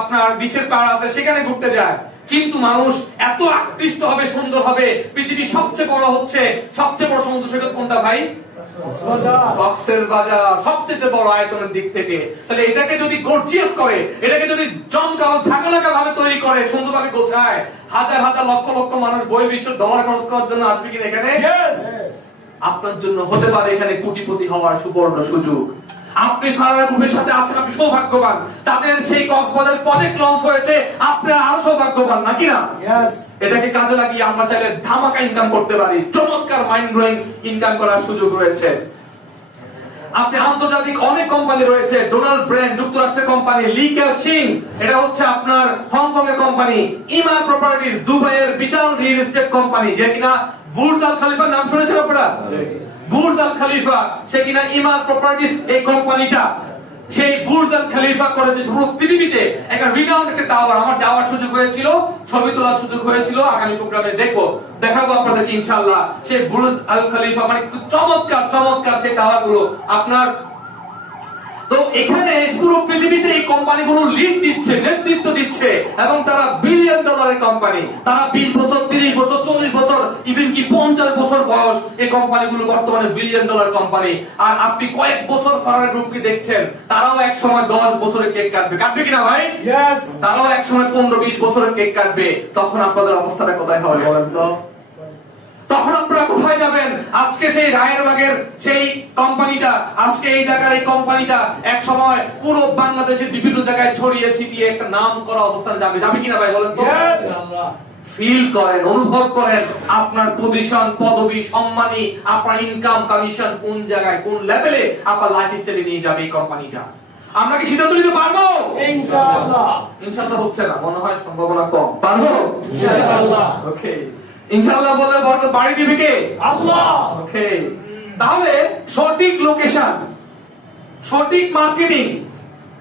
আপনার বিচের পাড় আছে, সেখানে ঘুরতে যায়। কিন্তু মানুষ এত আকৃষ্ট হবে, সুন্দর হবে, পৃথিবীর সবচেয়ে বড় সমুদ্র সৈকত কোনটা ভাই? কক্সবাজার, সবচেয়ে বড় আয়তনের দিক থেকে। তাহলে এটাকে যদি গর্জিয়াস করে, এটাকে যদি জমকালো ঝাঁকানাকা ভাবে তৈরি করে, সুন্দরভাবে গোছায়, হাজার হাজার লক্ষ লক্ষ মানুষ বহির্বিশ্বের ডলার খরচ করার জন্য আসবে কিনা এখানে? আপনার জন্য হতে পারে এখানে কোটিপতি হওয়ার সুবর্ণ সুযোগ। আপনি ফারানা গ্রুপের সাথে আছেন, আপনি সৌভাগ্যবান। তাদের সেই কক্সবাজার প্রজেক্ট লঞ্চ হয়েছে, আপনারা আরো সৌভাগ্যবান, নাকি না? এটাকে কাজে লাগিয়ে আমরা চাইলে ধামাকা ইনকাম করতে পারি, চমৎকার মাইন্ড ব্লোয়িং ইনকাম করার সুযোগ রয়েছে। আপনি আন্তর্জাতিক অনেক কোম্পানি রয়েছে, ডোনাল্ড ব্র্যান্ড যুক্তরাষ্ট্রের কোম্পানি, লি কেও-সিং এটা হচ্ছে আপনার হংকং এর কোম্পানি, ইমার প্রপার্টিজ দুবাইয়ের বিশাল রিয়েল এস্টেট কোম্পানি, যে কিনা বুর্জ আল খলিফার নাম শুনেছেন আপনারা? বুর্জ আল খলিফা, সে কিনা ইমার প্রপার্টিজ এই কোম্পানিটা, সেই বুর্জ আল খলিফা করেছে পুরো পৃথিবীতে একটা রিনাউন্ড একটা টাওয়ার। আমার যাওয়ার সুযোগ হয়েছিল, ছবি তোলার সুযোগ হয়েছিল, আগামী প্রোগ্রামে দেখাবো আপনাদেরকে ইনশাআল্লাহ। সেই বুর্জ আল খলিফা মানে চমৎকার চমৎকার সেই টাওয়ার গুলো আপনার। তো এখানে পুরো পৃথিবীতে এই কোম্পানিগুলো লিড দিচ্ছে, নেতৃত্ব দিচ্ছে, এবং তারা বিলিয়ন ডলারের কোম্পানি। তারা 20 বছর, 30 বছর, 40 বছর, ইভেন কি 50 বছর বয়স এই কোম্পানিগুলো বর্তমানে বিলিয়ন ডলার কোম্পানি। আর আপনি কয়েক বছর ফারানা গ্রুপকে দেখছেন, তারাও এক সময় 10 বছরের কেক কাটবে কিনা ভাই? তারাও এক সময় 15-20 বছরের কেক কাটবে। তখন আপনাদের অবস্থাটা কোথায় হবে বলেন তো? তখন আপনারা কোথায় যাবেন? আজকে সেই রায়েরবাগের সেই কোম্পানিটা, আজকে এই জায়গার এই কোম্পানিটা এক সময় পুরো বাংলাদেশের বিভিন্ন জায়গায় ছড়িয়ে ছিটিয়ে একটা নাম করা অবস্থানে যাবে কিনা ভাই বলেন তো? ফিল করেন, অনুভব করেন আপনার পজিশন, পদবি, সম্মানী, আপনার ইনকাম, কমিশন কোন জায়গায়, কোন লেভেলে আপনার লাইফ স্টাইলে নিয়ে যাবে এই কোম্পানিটা। আমরা কি সিদ্ধান্ত নিতে পারবো? ইনশাআল্লাহ। ইনশাআল্লাহ হচ্ছে না, মনে হয় সম্ভাবনা কম। পারবো ইনশাআল্লাহ। ওকে, ইনশাআল্লাহ বলে বরকত বাড়ি দিবে কে? আল্লাহ। ওকে, তাহলে সঠিক লোকেশন, সঠিক মার্কেটিং,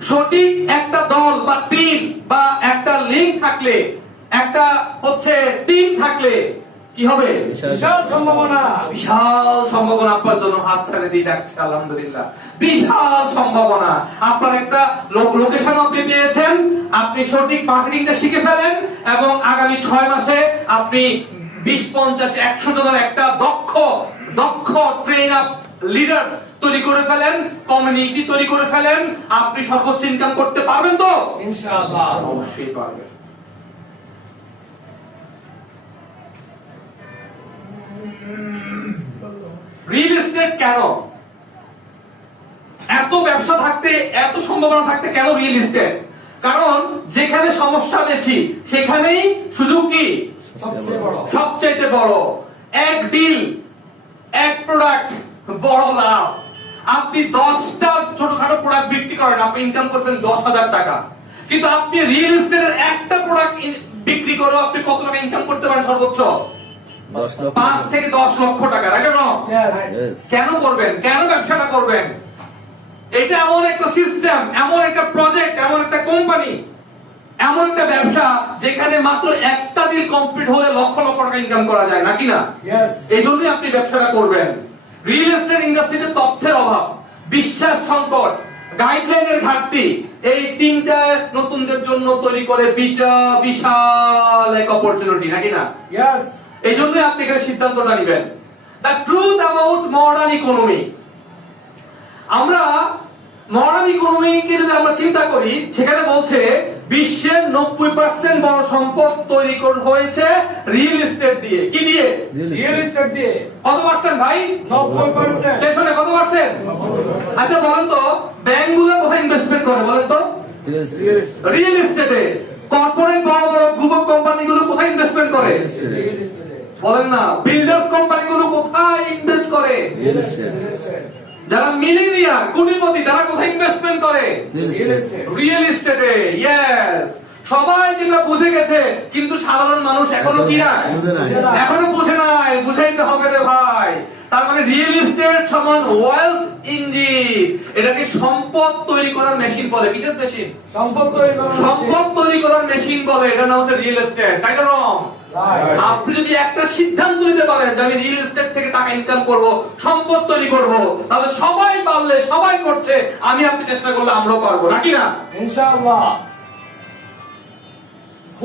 সঠিক একটা দল বা টিম বা একটা লিংক থাকলে, একটা হচ্ছে টিম থাকলে কি হবে? বিশাল সম্ভাবনা, বিশাল সম্ভাবনা আপনার জন্য হাত ছাড়ে দিয়ে যাচ্ছে। আলহামদুলিল্লাহ, বিশাল সম্ভাবনা। আপনার একটা লোকেশন আপনি পেয়েছেন, আপনি সঠিক মার্কেটিংটা শিখে ফেলেন, এবং আগামী 6 মাসে আপনি 20, 50, 100 জনের একটা দক্ষ ট্রেন আপ লিডার তৈরি করে ফেলেন, কমিউনিটি তৈরি করে ফেলেন। আপনি সর্বোচ্চ ইনকাম করতে পারবেন তো? ইনশাআল্লাহ, অবশ্যই পারবেন। রিয়েল এস্টেট কেন এত ব্যবসা থাকতে, এত সম্ভাবনা থাকতে কেন রিয়েল এস্টেট? কারণ যেখানে সমস্যা বেশি সেখানেই সুযোগ কি সবচেয়ে বড়। এক ডিল, এক প্রোডাক্ট, বড় লাভ। আপনি 10টা ছোটখাটো প্রোডাক্ট বিক্রি করেন, আপনি ইনকাম করবেন 10,000 টাকা। কিন্তু আপনি রিয়েল এস্টেটের একটা প্রোডাক্ট বিক্রি করে আপনি কত টাকা ইনকাম করতে পারেন? সর্বোচ্চ 5 থেকে 10 লক্ষ টাকা। কেন করবেন? কেন ব্যবসাটা করবেন? এটা এমন একটা সিস্টেম, এমন একটা প্রজেক্ট, এমন একটা কোম্পানি, এমন একটা ব্যবসা যেখানে মাত্র একটা ডিল কমপ্লিট হলে লক্ষ লক্ষ টাকা ইনকাম করা যায়, নাকি না? এই জন্যই আপনি ব্যবসাটা করবেন। রিয়েল এস্টেট ইন্ডাস্ট্রিতে তথ্যের অভাব, বিশ্বাস সংকট, গাইডলাইনের ঘাটতি, এই তিনটা নতুনদের জন্য তৈরি করে বিশাল এক অপরচুনিটি, নাকি না? এই জন্যই আপনি এখানে সিদ্ধান্তটা নেবেন। The truth about modern economy. আমরা মডার্ন ইকোনমিকে যদি আমরা চিন্তা করি, সেখানে বলছে বিশ্বের 90% বড় সম্পদ তৈরি হয়েছে রিয়েল এস্টেট দিয়ে। কি দিয়ে? রিয়েল এস্টেট দিয়ে। কত পার্সেন্ট ভাই? 90%। পেছনে কত পার্সেন্ট? আচ্ছা বলেন তো, ব্যাংকগুলো কোথায় ইনভেস্টমেন্ট করে বলেন তো? রিয়েল এস্টেটে। কর্পোরেট বড় বড় গ্রুপ অফ কোম্পানিগুলো কোথায় ইনভেস্টমেন্ট করে? বলেন না। বিল্ডার্স কোম্পানিগুলো কোথায় ইনভেস্ট করে? Real estate. যারা মিলিনিয়ার, কোটিপতি, তারা কোথায় ইনভেস্টমেন্ট করে? রিয়েল এস্টেটে। ইয়েস, সবাই যেটা বুঝে গেছে, কিন্তু সাধারণ মানুষ এখনো কি না, এখনো বুঝে নাই। বুঝাইতে হবে রে ভাই। তার মানে রিয়েল এস্টেট সমান ওয়েলথ ইঞ্জিন। এটাকে সম্পদ তৈরি করার মেশিন বলে। কিসের মেশিন? সম্পদ তৈরি করার মেশিন বলে। এটা নাম হচ্ছে রিয়েল এস্টেট। তাই না? Right. আপনি যদি একটা সিদ্ধান্ত নিতে পারেন যে আমি রিয়েল এস্টেট থেকে টাকা ইনকাম করব, সম্পদ তৈরি করব, তাহলে সবাই পারলে, সবাই করছে, আমি আপনি চেষ্টা করলে আমরাও পারবো, নাকি না? Inshallah.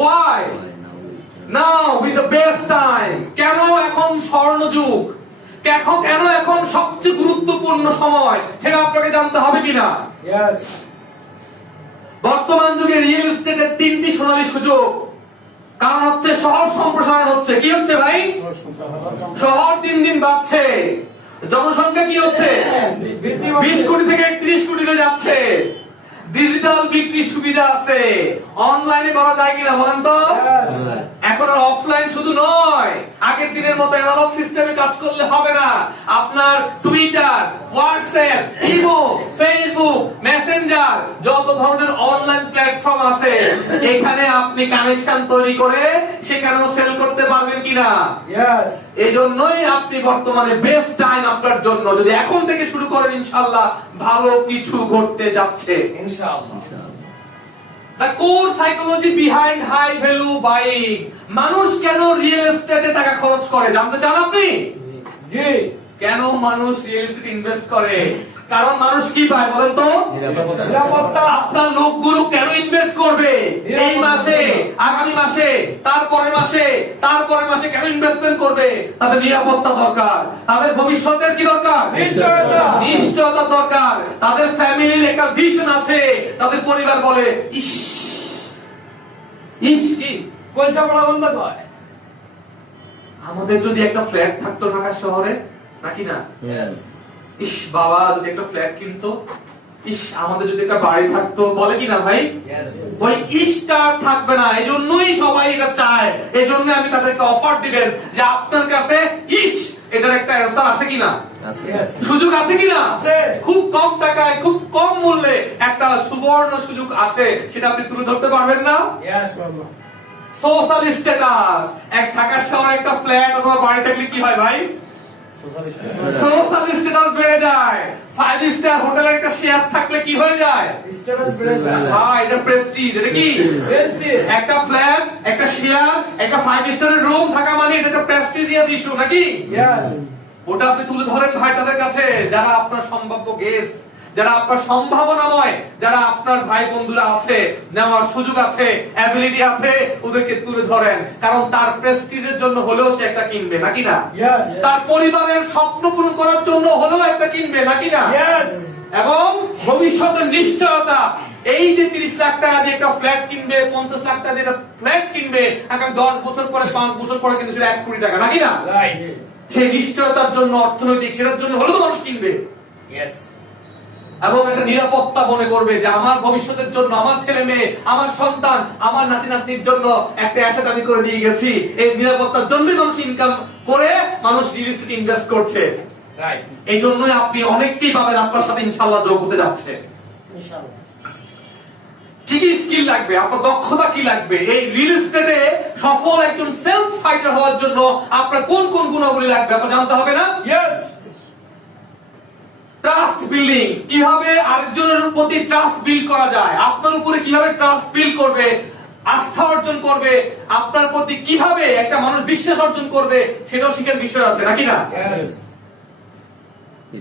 Why? Now is the best time. কেন এখন স্বর্ণযুগ? কেন এখন সবচেয়ে গুরুত্বপূর্ণ সময়? সেটা আপনাকে জানতে হবে কিনা? Yes. বর্তমান যুগে রিয়েল এস্টেটের তিনটি সোনালী সুযোগ। কারণ হচ্ছে শহর সম্প্রসারণ হচ্ছে। কি হচ্ছে ভাই? শহর দিন দিন বাড়ছে, জনসংখ্যা কি হচ্ছে? 20 কোটি থেকে 31 কোটিতে যাচ্ছে। ডিজিটাল বিক্রির সুবিধা আছে, অনলাইনে করা যায় কিনা বলেন তো? Yes. এখন আর অফলাইন শুধু নয়, আগের দিনের মতো অ্যানালগ সিস্টেমে কাজ করলে হবে না। আপনার Twitter, WhatsApp, imo, Facebook, Messenger, যত ধরনের অনলাইন প্ল্যাটফর্ম আছে, এখানে আপনি কানেকশন তৈরি করে সেখানেও সেল করতে পারবেন কিনা? Yes. এই জন্যই আপনি বর্তমানে বেস্ট টাইম আপনার জন্য। যদি এখন থেকে শুরু করেন, ইনশাআল্লাহ ভালো কিছু ঘটতে যাচ্ছে। Inshallah. The core psychology behind high value buying. মানুষ কেন রিয়েল এস্টেটে টাকা খরচ করে জানতে চান আপনি? জি। কেন মানুষ রিয়েল এস্টেট ইনভেস্ট করে? কারণ মানুষ কি পায় বলেন তো? নিরাপত্তা। আপনার লোকগুলো কেন ইনভেস্ট করবে? এই মাসে, আগামী মাসে, তারপরের মাসে, তারপরের মাসে কেন ইনভেস্টমেন্ট করবে? তাদের নিরাপত্তা দরকার, তাদের ভবিষ্যতের কি দরকার? নিশ্চয়তা। নিশ্চয়তা দরকার, তাদের ফ্যামিলির একটা ভিশন আছে, তাদের পরিবার বলে ইস ইস কি কলসা পড়া বন্ধ কর। আমাদের যদি একটা ফ্ল্যাট থাকতো ঢাকা শহরে, নাকি না? ইস বাবা যদি একটা ফ্ল্যাট কিনতো, ইস আমাদের যদি একটা বাড়ি থাকতো, বলে কি না ভাই? Yes. ওই ইসটা আর থাকবে না। এই জন্যই সবাই এটা চায়। এই জন্য আমি তাদেরকে অফার দিবেন যে আপনার কাছে ইস এটার একটা অ্যান্সার আছে কিনা, Yes. সুযোগ আছে কিনা? আছে। খুব কম টাকায়, খুব কম মূল্যে একটা সুবর্ণ সুযোগ আছে, সেটা আপনি তুলে ধরতে পারবেন না? Yes. Social status. এক ঢাকা শহরে একটা ফ্ল্যাট অথবা বাড়ি থাকলে কি হয় ভাই? সোশ্যাল স্ট্যাটাস বেড়ে যায়। 5 স্টার হোটেলের একটা শেয়ার থাকলে কি হয়ে যায়? স্ট্যাটাস বেড়ে যায়। ভাই এটা প্রেস্টিজ। এটা কি? Prestige। একটা ফ্ল্যাট, একটা শেয়ার, একটা 5 স্টারের রুম থাকা মানে এটা একটা প্রেস্টিজিয়াস ইস্যু, নাকি? Yes. ওটা আপনি তুলে ধরেন ভাই তাদের কাছে, যারা আপনার সম্ভাব্য গেস্ট, যারা আপনার সম্ভাবনাময়, যারা আপনার ভাই বন্ধুরা আছে, নেওয়ার সুযোগ আছে, অ্যাবিলিটি আছে, ওদেরকে তুলে ধরেন। কারণ তার প্রেস্টিজের জন্য হলেও সে একটা কিনবে, নাকি না? Yes. তার পরিবারের স্বপ্ন পূরণ করার জন্য হলেও একটা কিনবে, নাকি না? Yes. এবং ভবিষ্যতের নিশ্চয়তা। এই যে 30 লাখ টাকা দিয়ে একটা ফ্ল্যাট কিনবে, 50 লাখ টাকা দিয়ে একটা ফ্ল্যাট কিনবে, আগামী 10 বছর পরে, 5 বছর পরে কিন্তু সেটা 1 কোটি টাকা, নাকি না? Right. সেই নিশ্চয়তার জন্য, অর্থনৈতিক সেটার জন্য হলেও তো মানুষ কিনবে। Yes. এবং একটা নিরাপত্তা মনে করবে যে আমার ভবিষ্যতের জন্য, আমার ছেলে মেয়ে, আমার সন্তান, আমার নাতি নাতনির জন্য একটা অ্যাসেট আমি করে দিয়ে গেছি। এই নিরাপত্তার জন্যই মানুষ ইনকাম করে, মানুষ রিয়েল এস্টেটে ইনভেস্ট করছে। Right. এই জন্যই আপনি অনেককেই পাবেন আপনার সাথে ইনশাআল্লাহ যোগ হতে যাচ্ছে। Inshallah. কি কি স্কিল লাগবে, আপনার দক্ষতা কি লাগবে? এই রিয়েল এস্টেটে সফল একজন সেলস ফাইটার হওয়ার জন্য আপনার কোন কোন গুণাবলী লাগবে আপনার জানতে হবে না? Yes. ট্রাস্ট বিল্ডিং, কিভাবে আরেকজনের প্রতি ট্রাস্ট বিল্ড করা যায়, আপনার উপরে কিভাবে ট্রাস্ট বিল্ড করবে, আস্থা অর্জন করবে, আপনার প্রতি কিভাবে একটা মানুষ বিশ্বাস অর্জন করবে, সেটাও শিখার বিষয় আছে, নাকি না? Yes.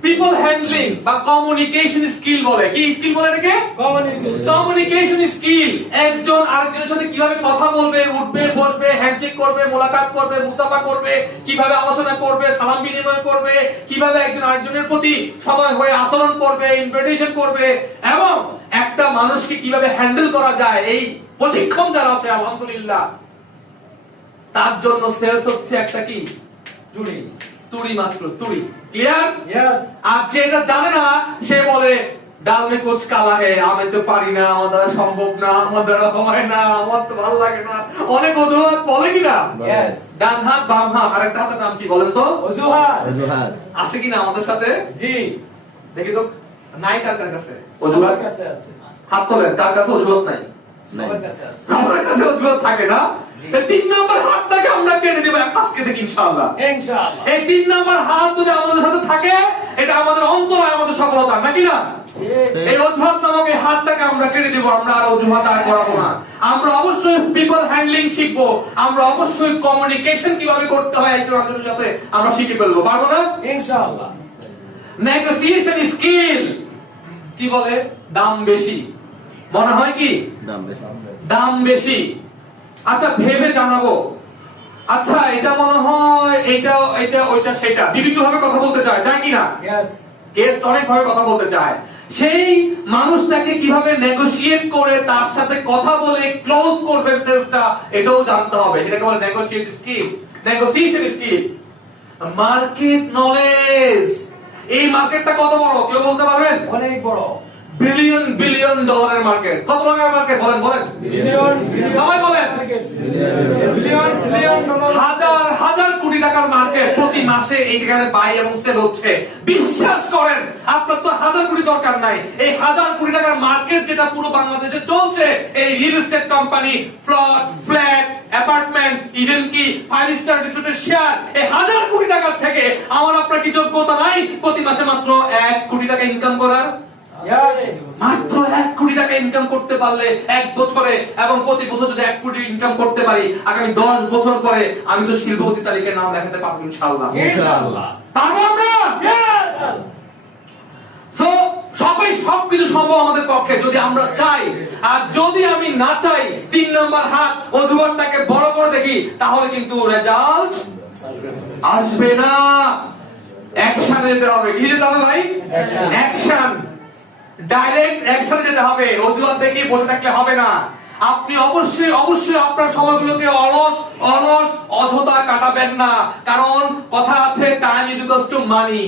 পিপল হ্যান্ডলিং বা কমিউনিকেশন স্কিল বলে। কি স্কিল বলে এটাকে? Communication. Communication skill. একজন আরেকজনের সাথে কিভাবে কথা বলবে, উঠবে, বসবে, হ্যান্ডশেক করবে, মোলাকাত করবে, মুসাফা করবে, কিভাবে আলোচনা করবে, সালাম বিনিময় করবে, কিভাবে একজন আরেকজনের প্রতি সদয় হয়ে আচরণ করবে, ইনভিটেশন করবে, এবং একটা মানুষকে কিভাবে হ্যান্ডেল করা যায়, এই প্রশিক্ষণ যারা আছে আলহামদুলিল্লাহ, তার জন্য সেলস হচ্ছে একটা কি Today. তুড়ি মাত্র, তুড়ি। ক্লিয়ার? Yes. আর যে এটা জানে না সে বলে ডাল মে কুছ কালা হে, আমি তো পারি না, আমার দ্বারা সম্ভব না, আমার দ্বারা হয় না, আমার তো ভালো লাগে না, অনেক অজুহাত বলে কিনা? Yes. ডান হাত বাম হাত, আরেকটা হাতের নাম কি বলেন তো? অজুহাত। আছে কিনা আমাদের সাথে? জি। দেখি তো, নাই কার কার কাছে সবার অজুহাত? কাছে আছে। হাত তোলেন, কার কাছে অজুহাত নাই? সবার কাছে আছে। আমাদের কাছে অজুহাত থাকে না। এই 3 নাম্বার হাতটাকে আমরা কেটে দেব আজকে থেকে ইনশাআল্লাহ। Inshallah. এই 3 নাম্বার হাত যদি আমাদের সাথে থাকে, এটা আমাদের অন্তরায়, আমাদের সফলতা, নাকি না? এই অজুহাত নামক এই হাতটাকে আমরা কেটে দেবো, আমরা আর অজুহাত আর করাবো না। আমরা অবশ্যই পিপল হ্যান্ডলিং শিখবো, আমরা অবশ্যই কমিউনিকেশন কিভাবে করতে হয় একজন আরেকজনের সাথে আমরা শিখে ফেলবো, পারবো না? ইনশাআল্লাহ। নেগোসিয়েশন স্কিল কি বলে? দাম বেশি, মনে হয় কি? দাম বেশি। আচ্ছা ভেবে জানাবো, আচ্ছা এটা মনে হয় এটা এটা ওইটা সেটা, বিভিন্ন ভাবে কথা বলতে চায়, যায় কিনা? ইয়েস। গেস্ট অনেক ভাবে কথা বলতে চায়, সেই মানুষটাকে কিভাবে নেগোশিয়েট করে তার সাথে কথা বলে ক্লোজ করবেন সেলসটা, এটাও জানতে হবে। এটাকে বলে negotiate skill, negotiation skill. Market knowledge, এই মার্কেটটা কত বড় কেউ বলতে পারবেন? অনেক বড়। বিলিয়ন বিলিয়ন ডলারের মার্কেট। কত টাকার মার্কেট বলেন? বলেন বিলিয়ন সবাই বলেন। Billion billion dollar. হাজার হাজার কোটি টাকার মার্কেট প্রতি মাসে এইখানে বাই এবং সেল হচ্ছে। বিশ্বাস করেন, আপনার তো হাজার কোটি দরকার নাই, এই হাজার কোটি টাকার মার্কেট যেটা পুরো বাংলাদেশে চলছে, এই real estate company, flat, apartment, even কি 5 স্টার রিসোর্টের শেয়ার, এই হাজার কোটি টাকার থেকে আমার আপনার কি যোগ্যতা নাই প্রতি মাসে মাত্র 1 কোটি টাকা ইনকাম করার? মাত্র 1 কোটি টাকা ইনকাম করতে পারলে এক বছরে, এবং প্রতি বছর যদি 1 কোটি ইনকাম করতে পারি, আগামী 10 বছর পরে আমি তো শিল্পপতি তালিকায় নাম দেখাতে পারবো ইনশাআল্লাহ। ইনশাআল্লাহ পারবো আমরা? সো সবাই সবকিছু সম্ভব আমাদের পক্ষে যদি আমরা চাই। আর যদি আমি না চাই, 3 নাম্বার হাত অজুহাতটাকে বড় করে দেখি, তাহলে কিন্তু রেজাল্ট আসবে না। অ্যাকশনে যেতে হবে। কি যেতে হবে ভাই? অ্যাকশন, ডাইরেক্ট অ্যাকশনে যেতে হবে। অজুহাত দেখিয়ে বসে থাকলে হবে না। আপনি অবশ্যই অবশ্যই আপনার সময়গুলোকে অলস অযথা কাটাবেন না, কারণ কথা আছে time is equals to money.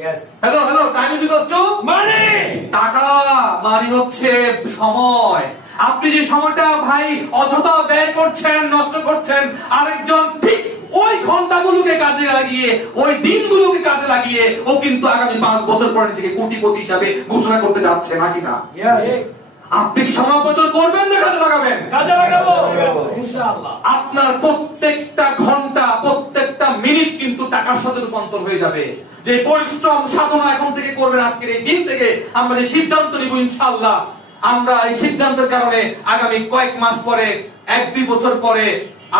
Yes. Hello time is equals to money. টাকা, মানি হচ্ছে সময়। আপনি যে সময়টা ভাই অযথা ব্যয় করছেন, নষ্ট করছেন, আরেকজন ঠিক ওই ঘন্টাগুলোকে কাজে লাগিয়ে, ওই দিনগুলোকে কাজে লাগিয়ে ও কিন্তু আগামী 5 বছর পরে নিজেকে কোটিপতি হিসাবে ঘোষণা করতে যাচ্ছে, নাকি না? ইয়েস। আপনি কি সময় অপচয় করবেন না কাজে লাগাবেন? কাজে লাগাবো ইনশাআল্লাহ। আপনার প্রত্যেকটা ঘন্টা, প্রত্যেকটা মিনিট কিন্তু টাকার সাথে রূপান্তর হয়ে যাবে। যে পরিশ্রম সাধনা এখন থেকে করবেন, আজকের এই দিন থেকে আমরা যে সিদ্ধান্ত নিব ইনশাআল্লাহ, আমরা এই সিদ্ধান্তের কারণে আগামী কয়েক মাস পরে, 1-2 বছর পরে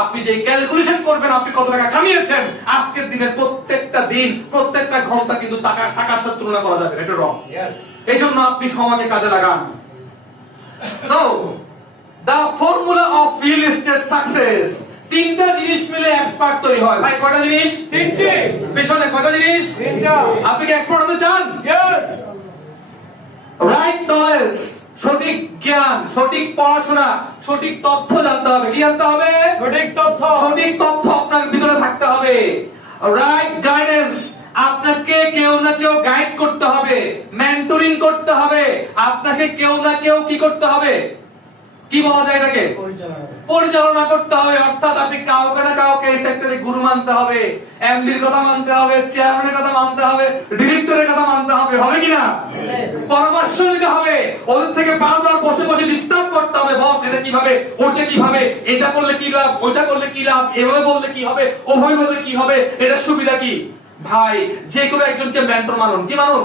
আপনি যে ক্যালকুলেশন করবেন আপনি কত টাকা কামিয়েছেন, আজকের দিনের প্রত্যেকটা দিন, প্রত্যেকটা ঘন্টা কিন্তু টাকার সাথে তুলনা করা যাবে। এটা রং। ইয়েস। এই জন্য আপনি সময়কে কাজে লাগান। So, the formula of real estate success, 3টা জিনিস মিলে এক্সপার্ট তৈরি হয়। ভাই কয়টা জিনিস? 3টে। পেছনে কয়টা জিনিস? 3টা। আপনি কি এক্সপার্ট হতে চান? ইয়েস। রাইট নলেজ, সঠিক জ্ঞান, সঠিক পড়াশোনা, সঠিক তথ্য জানতে হবে। কি জানতে হবে? সঠিক তথ্য। সঠিক তথ্য আপনার ভিতরে থাকতে হবে। রাইট গাইডেন্স, আপনাকে কেউ না কেউ গাইড করতে হবে, মেন্টরিং করতে হবে। আপনাকে কেউ না কেউ কি করতে হবে? কি বলা যায় এটাকে? পরিচালনা করতে হবে। অর্থাৎ আপনি কাউকে না কাউকে এই সেক্টরে গুরু মানতে হবে, এমডির কথা মানতে হবে, চেয়ারম্যানের কথা মানতে হবে, ডিরেক্টরের কথা মানতে হবে। হবে কিনা? পরামর্শ নিতে হবে, ওদের থেকে বারবার বসে বসে ডিস্টার্ব করতে হবে। বস এটা কিভাবে, ওটা কিভাবে, এটা করলে কি লাভ, ওটা করলে কি লাভ, এভাবে বললে কি হবে, ওভাবে বললে কি হবে, এটার সুবিধা কি? ভাই যে কোনো একজনকে মেন্টর মানুন। কি মানুন?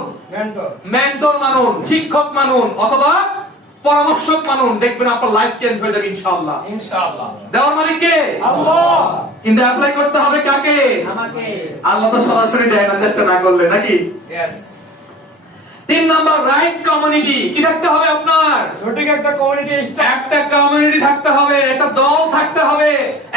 মেন্টর মানুন, শিক্ষক মানুন, অথবা পরামর্শক মানুন। দেখবেন আপনার লাইফ চেঞ্জ হয়ে যাবে ইনশাআল্লাহ। ইনশাআল্লাহ। দেওয়ার মালিক কে? আল্লাহ। কিন্তু অ্যাপ্লাই করতে হবে কাকে? আমাকে। আল্লাহ তো সরাসরি দেয় না, চেষ্টা না করলে, নাকি? ইয়েস। 3 number right community. কি থাকতে হবে আপনার? সঠিক একটা কমিউনিটি। একটা কমিউনিটি থাকতে হবে, একটা দল থাকতে হবে,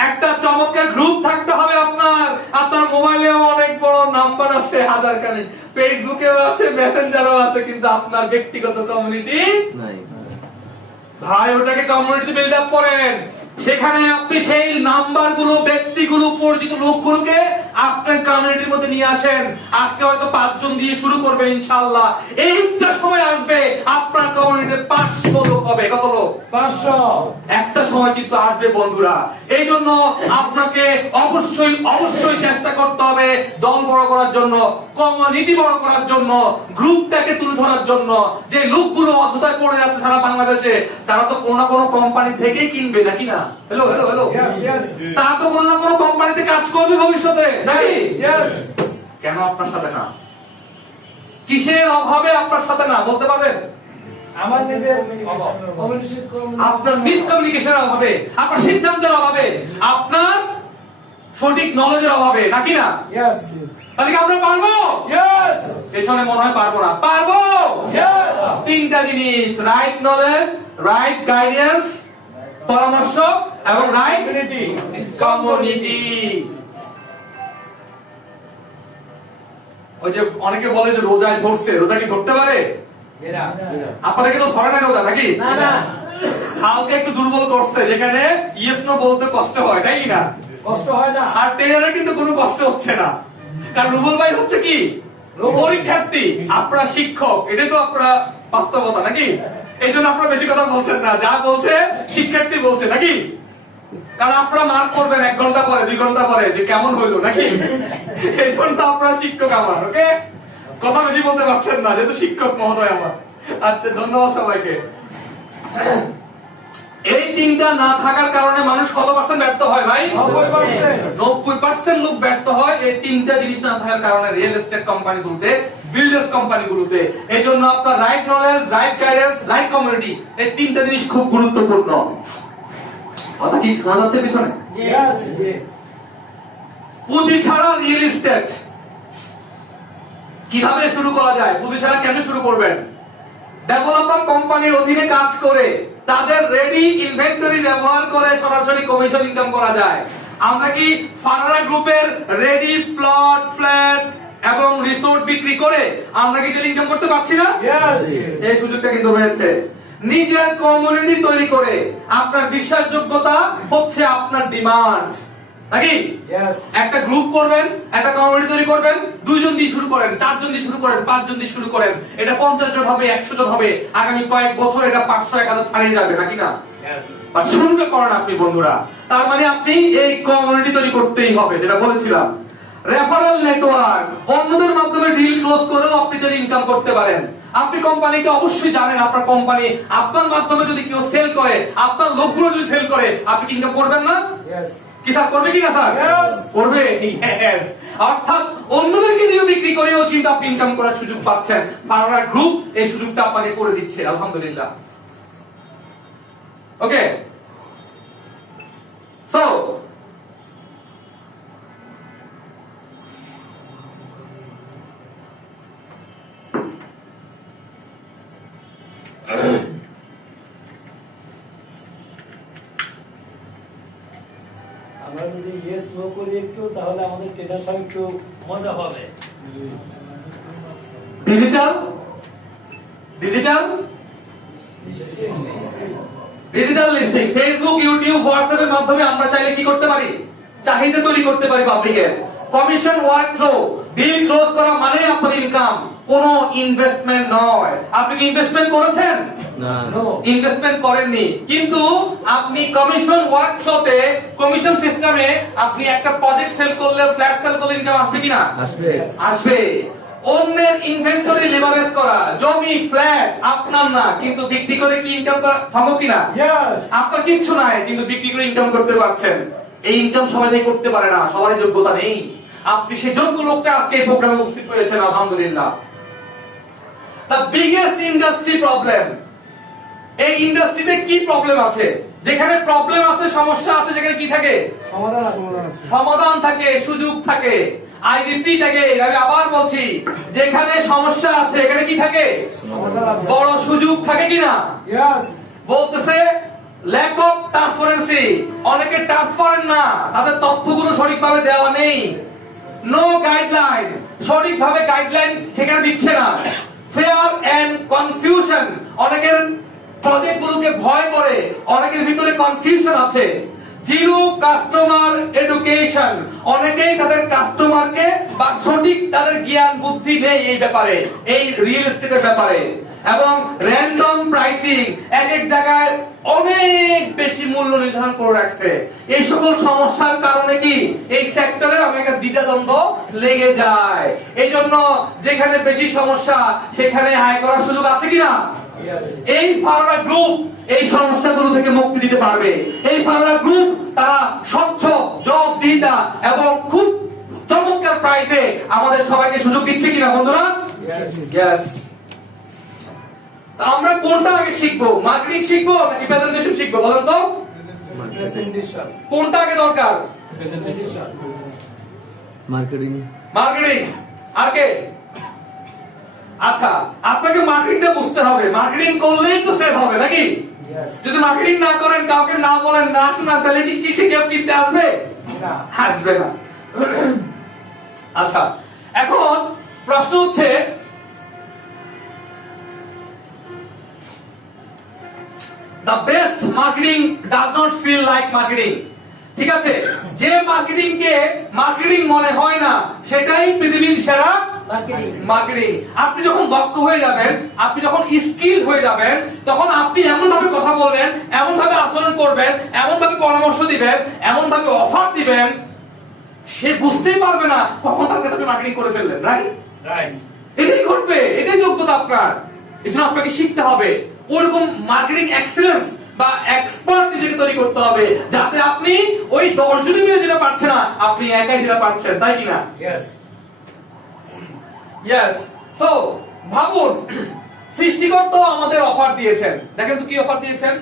একটা চমৎকার গ্রুপ থাকতে হবে আপনার। আপনার মোবাইলেও অনেক বড় নাম্বার আছে, হাজার খানেক, ফেসবুকেও আছে, মেসেঞ্জারও আছে, কিন্তু আপনার ব্যক্তিগত কমিউনিটি নাই। ভাই ওটাকে কমিউনিটি বিল্ড আপ করেন। সেখানে আপনি সেই নাম্বারগুলো, ব্যক্তিগুলো, পরিচিত লোকগুলোকে আপনার কমিউনিটির মধ্যে নিয়ে আসেন। আজকে হয়তো 5 জন দিয়ে শুরু করবেন ইনশাআল্লাহ। এইটা সময় আসবে আপনার কমিউনিটিতে 500 লোক হবে। কত লোক? 500। একটা সময় কিন্তু আসবে বন্ধুরা। এই জন্য আপনাকে অবশ্যই অবশ্যই চেষ্টা করতে হবে দল বড় করার জন্য, কমিউনিটি বড় করার জন্য, গ্রুপটাকে তুলে ধরার জন্য। যে লোকগুলো অযথায় পড়ে যাচ্ছে সারা বাংলাদেশে, তারা তো কোনো না কোনো কোম্পানি থেকেই কিনবে, নাকি না? Hello hello hello. তারা তো কোনো না কোনো কোম্পানিতে কাজ করবে ভবিষ্যতে, নাকি? কেন আপনার সাথে না? কিসের অভাবে আপনার সাথে না বলতে পারবেন? আমার নিজের কমিউনিকেশন আপনার মিসকমিউনিকেশনের অভাবে, আপনার সিদ্ধান্তের অভাবে, আপনার সঠিক নলেজের অভাবে, নাকি না? ইয়েস তাহলে কি আমরা পারবো? ইয়েস পেছনে মনে হয় পারবো না। পারবো। ইয়েস তিনটা জিনিস, রাইট নলেজ, রাইট গাইডেন্স, পরামর্শ, এবং রাইট কমিউনিটি কমিউনিটি। ওই যে অনেকে বলে যে রোজায় ধরছে, রোজা কি ধরতে পারে? এরা আপনাদেরকে তো ধরে না রোজা, নাকি? না না হালকা একটু দুর্বল করছে, যেখানে ইয়েস নো বলতে কষ্ট হয়, তাই না? কষ্ট হয় না আর ট্রেনারে কিন্তু কোনো কষ্ট হচ্ছে না, কারণ রুবল ভাই হচ্ছে কি পরীক্ষার্থী, আপনারা শিক্ষক, এটাই তো আপনারা বাস্তবতা, নাকি? এই জন্য আপনারা বেশি কথা বলছেন না, যা বলছে শিক্ষার্থী বলছে, নাকি? কারণ আপনারা মার্ক করবেন 1 ঘন্টা পরে, 2 ঘন্টা পরে যে কেমন হইলো, নাকি? এই জন্য তো আপনারা শিক্ষক আমার, ওকে? কথা বেশি বলতে পারছেন না, যেহেতু শিক্ষক মহোদয় আমার। আচ্ছা, ধন্যবাদ সবাইকে। এই তিনটা না থাকার কারণে মানুষ কত পার্সেন্ট ব্যর্থ হয় ভাই? 90% লোক ব্যর্থ হয় এই তিনটা জিনিস না থাকার কারণে, রিয়েল এস্টেট কোম্পানিগুলোতে, বিল্ডার্স কোম্পানিগুলোতে। এই জন্য আপনার right knowledge, right guidance, right community, এই তিনটা জিনিস খুব গুরুত্বপূর্ণ। কথা কি শোনা যাচ্ছে পিছনে? ইয়েস পুঁজি ছাড়া রিয়েল এস্টেট কিভাবে শুরু করা যায়? পুঁজি ছাড়া কেন শুরু করবেন? ডেভেলপার কোম্পানির অধীনে কাজ করে তাদের রেডি ইনভেন্টরি ব্যবহার করে সরাসরি কমিশন ইনকাম করা যায়। আমরা কি ফারারা গ্রুপের রেডি প্লট, ফ্ল্যাট এবং রিসোর্ট বিক্রি করে আমরা কি ইনকাম করতে পারছি না? ইয়েস এই সুযোগটা কিন্তু রয়েছে। নিজের কমিউনিটি তৈরি করে আপনার বিশ্বাসযোগ্যতা হচ্ছে আপনার ডিমান্ড, নাকি? ইয়েস একটা গ্রুপ করবেন, একটা কমিউনিটি তৈরি করবেন, 2 জন দিয়ে শুরু করেন, 4 জন দিয়ে শুরু করেন, 5 জন দিয়ে শুরু করেন, এটা 50 জন হবে, 100 জন হবে, আগামী কয়েক বছর এটা 500, 1000 ছাড়িয়ে যাবে, নাকি না? ইয়েস আর শুরুটা করেন আপনি বন্ধুরা। তার মানে আপনি এই কমিউনিটি তৈরি করতেই হবে, যেটা বলেছিলাম। রেফারেল নেটওয়ার্ক, অন্যদের মাধ্যমে ডিল ক্লোজ করেও আপনি যদি ইনকাম করতে পারেন। আপনি কোম্পানিকে অবশ্যই জানেন, আপনার কোম্পানি আপনার মাধ্যমে যদি কেউ সেল করে, আপনার লোকগুলো যদি সেল করে, আপনি কি ইনকাম করবেন না? ইয়েস কি স্যার, করবে কি না স্যার? Yes. করবে। Yes. অর্থাৎ অন্যদেরকে দিয়ে বিক্রি করেও কিন্তু আপনি ইনকাম করার সুযোগ পাচ্ছেন। ফারারা গ্রুপ এই সুযোগটা আপনাকে করে দিচ্ছে, আলহামদুলিল্লাহ। ওকে, সো আমরা যদি ইয়েস নো করি একটু, তাহলে আমাদের ট্রেনার সাহেব একটু মজা পাবে। Digital digital digital listing, Facebook, YouTube, WhatsApp এর মাধ্যমে আমরা চাইলে কি করতে পারি? চাহিদা তৈরি করতে পারি পাবলিকের। Commission work flow, deal close করা মানে আপনার ইনকাম, কোনো ইনভেস্টমেন্ট নয়। আপনি কি ইনভেস্টমেন্ট করেছেন? না ইনভেস্টমেন্ট করেননি, কিন্তু আপনি কমিশন ওয়ার্ক ফ্লোতে, কমিশন সিস্টেমে আপনি একটা প্রজেক্ট সেল করলে, ফ্ল্যাট সেল করলে ইনকাম আসবে কিনা? আসবে আসবে। অন্যের ইনভেন্টরি লেভারেজ করা, জমি, ফ্ল্যাট আপনার না, কিন্তু বিক্রি করে কি ইনকাম করা সম্ভব কিনা? ইয়েস আপনার কিচ্ছু নাই, কিন্তু বিক্রি করে ইনকাম করতে পারছেন। এই ইনকাম সবাই করতে পারে না, সবার যোগ্যতা নেই। আপনি সেই যোগ্য লোকটা আজকে এই প্রোগ্রামে উপস্থিত হয়েছেন, আলহামদুলিল্লাহ। দ্য বিগেস্ট ইন্ডাস্ট্রি প্রবলেম, এই ইন্ডাস্ট্রিতে কি প্রবলেম আছে? যেখানে প্রবলেম আছে, সমস্যা আছে, যেখানে কি থাকে? সমাধান আছে সমাধান থাকে, সুযোগ থাকে। আই রিপিট अगेन, আমি আবার বলছি, যেখানে সমস্যা আছে এখানে কি থাকে? সমাধান আছে বড় সুযোগ থাকে কিনা? ইয়েস বলতেছে ল্যাক অফ ট্রান্সপারেন্সি, অনেকে ট্রান্সপারেন্ট না, তাদের তথ্যগুলো সঠিকভাবে দেওয়া নেই। নো গাইডলাইন, সঠিকভাবে গাইডলাইন সেখানে দিচ্ছে না। ফেয়ার এন্ড কনফিউশন, অনেকের প্রজেক্ট গুলোকে ভয় করে, অনেকের ভিতরে কনফিউশন আছে। জিরো কাস্টমার এডুকেশন, অনেকেই তাদের কাস্টমারকে বা সঠিক তাদের জ্ঞান বুদ্ধি নেই এই ব্যাপারে, এই রিয়েল এস্টেটের ব্যাপারে। এবং র্যান্ডম প্রাইসিং, এক এক জায়গায় অনেক বেশি মূল্য নির্ধারণ করে রাখছে। এই সকল সমস্যার কারণে কি এই সেক্টরে অনেক দ্বিধাদ্বন্দ্ব লেগে যায়। এই জন্য যেখানে বেশি সমস্যা সেখানে আয় করার সুযোগ আছে কিনা? এই ফারারা গ্রুপ এই সমস্যাগুলো থেকে মুক্তি দিতে পারবে। এই ফারারা গ্রুপ তারা স্বচ্ছ, জবাবদিহিতা এবং খুব চমৎকার প্রাইসে আমাদের সবাইকে সুযোগ দিচ্ছে কিনা বন্ধুরা? Yes. আমরা কোনটা আগে শিখবো, মার্কেটিং শিখবো নাকি প্রেজেন্টেশন শিখবো বলেন তো? প্রেজেন্টেশন। কোনটা আগে দরকার? প্রেজেন্টেশন। মার্কেটিং। মার্কেটিং। আর কে? আচ্ছা, আপনাকে মার্কেটিংটা বুঝতে হবে। মার্কেটিং করলেই তো সেভ হবে নাকি? Yes. যদি মার্কেটিং না করেন, কাউকে না বলেন, না শোনান, তাহলে কি কৃষি কেউ কিনতে আসবে? না। আসবে না। আচ্ছা, এখন প্রশ্ন হচ্ছে the best marketing does not feel like marketing. ঠিক আছে, যে মার্কেটিং কে মার্কেটিং মনে হয় না সেটাই পৃথিবীর সেরা মার্কেটিং। মার্কেটিং। আপনি যখন দক্ষ হয়ে যাবেন, আপনি যখন স্কিল হয়ে যাবেন, তখন আপনি এমন ভাবে কথা বলবেন, এমন ভাবে আচরণ করবেন, এমন ভাবে পরামর্শ দিবেন, এমন ভাবে অফার দিবেন, সে বুঝতেই পারবে না কখন তার কাছে আপনি মার্কেটিং করে ফেললেন। রাইট? রাইট। এটাই ঘটবে, এটাই যোগ্যতা আপনার। এজন্য আপনাকে শিখতে হবে ওরকম মার্কেটিং এক্সেলেন্স বা এক্সপার্ট নিজেকে তৈরি করতে হবে, যাতে আপনি ওই 10 জনের মিলে যেটা পারছেন না, আপনি একাই যেটা পারছেন, তাই কিনা? ইয়েস। ইয়েস। সো ভাবুন, সৃষ্টিকর্তা আমাদের অফার দিয়েছেন। দেখেন তো কি অফার দিয়েছেন।